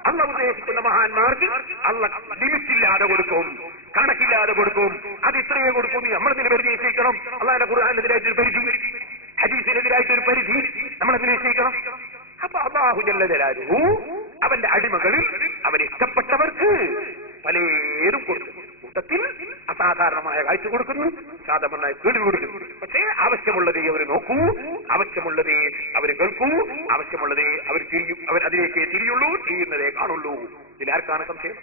അള്ള ഉദ്ദേശിക്കുന്ന മഹാന്മാർക്ക് അള്ള ലിമിറ്റില്ലാതെ കൊടുക്കും, കണക്കില്ലാതെ കൊടുക്കും. അത് ഇത്രയേ കൊടുക്കും. നമ്മളെന്തിനു പരിധി നിശ്ചയിക്കണം? അള്ളാന്റെ ഖുർആനെതിരായിട്ടൊരു പരിധി, ഹദീസിനെതിരായിട്ടൊരു പരിധി നമ്മളെന്തിനു നിശ്ചയിക്കണം? അപ്പൊ അല്ലാഹു ജല്ല ജലാലുഹു അവന്റെ അടിമകളിൽ അവന് ഇഷ്ടപ്പെട്ടവർക്ക് പലരും കൊടുക്കുന്നു. കൂട്ടത്തിൽ അസാധാരണമായ കാഴ്ച കൊടുക്കുന്നു, സാധാരണമായ കേൾവി കൊടുക്കുന്നു. പക്ഷേ ആവശ്യമുള്ളതേ അവർ നോക്കൂ, ആവശ്യമുള്ളതേ അവർ കേൾക്കൂ, ആവശ്യമുള്ളതേ അവർ അതിലേക്ക് തിരിയുള്ളൂ, ചെയ്യുന്നതേ കാണുള്ളൂ. ഇതിലാർക്കാണ് സംശയം?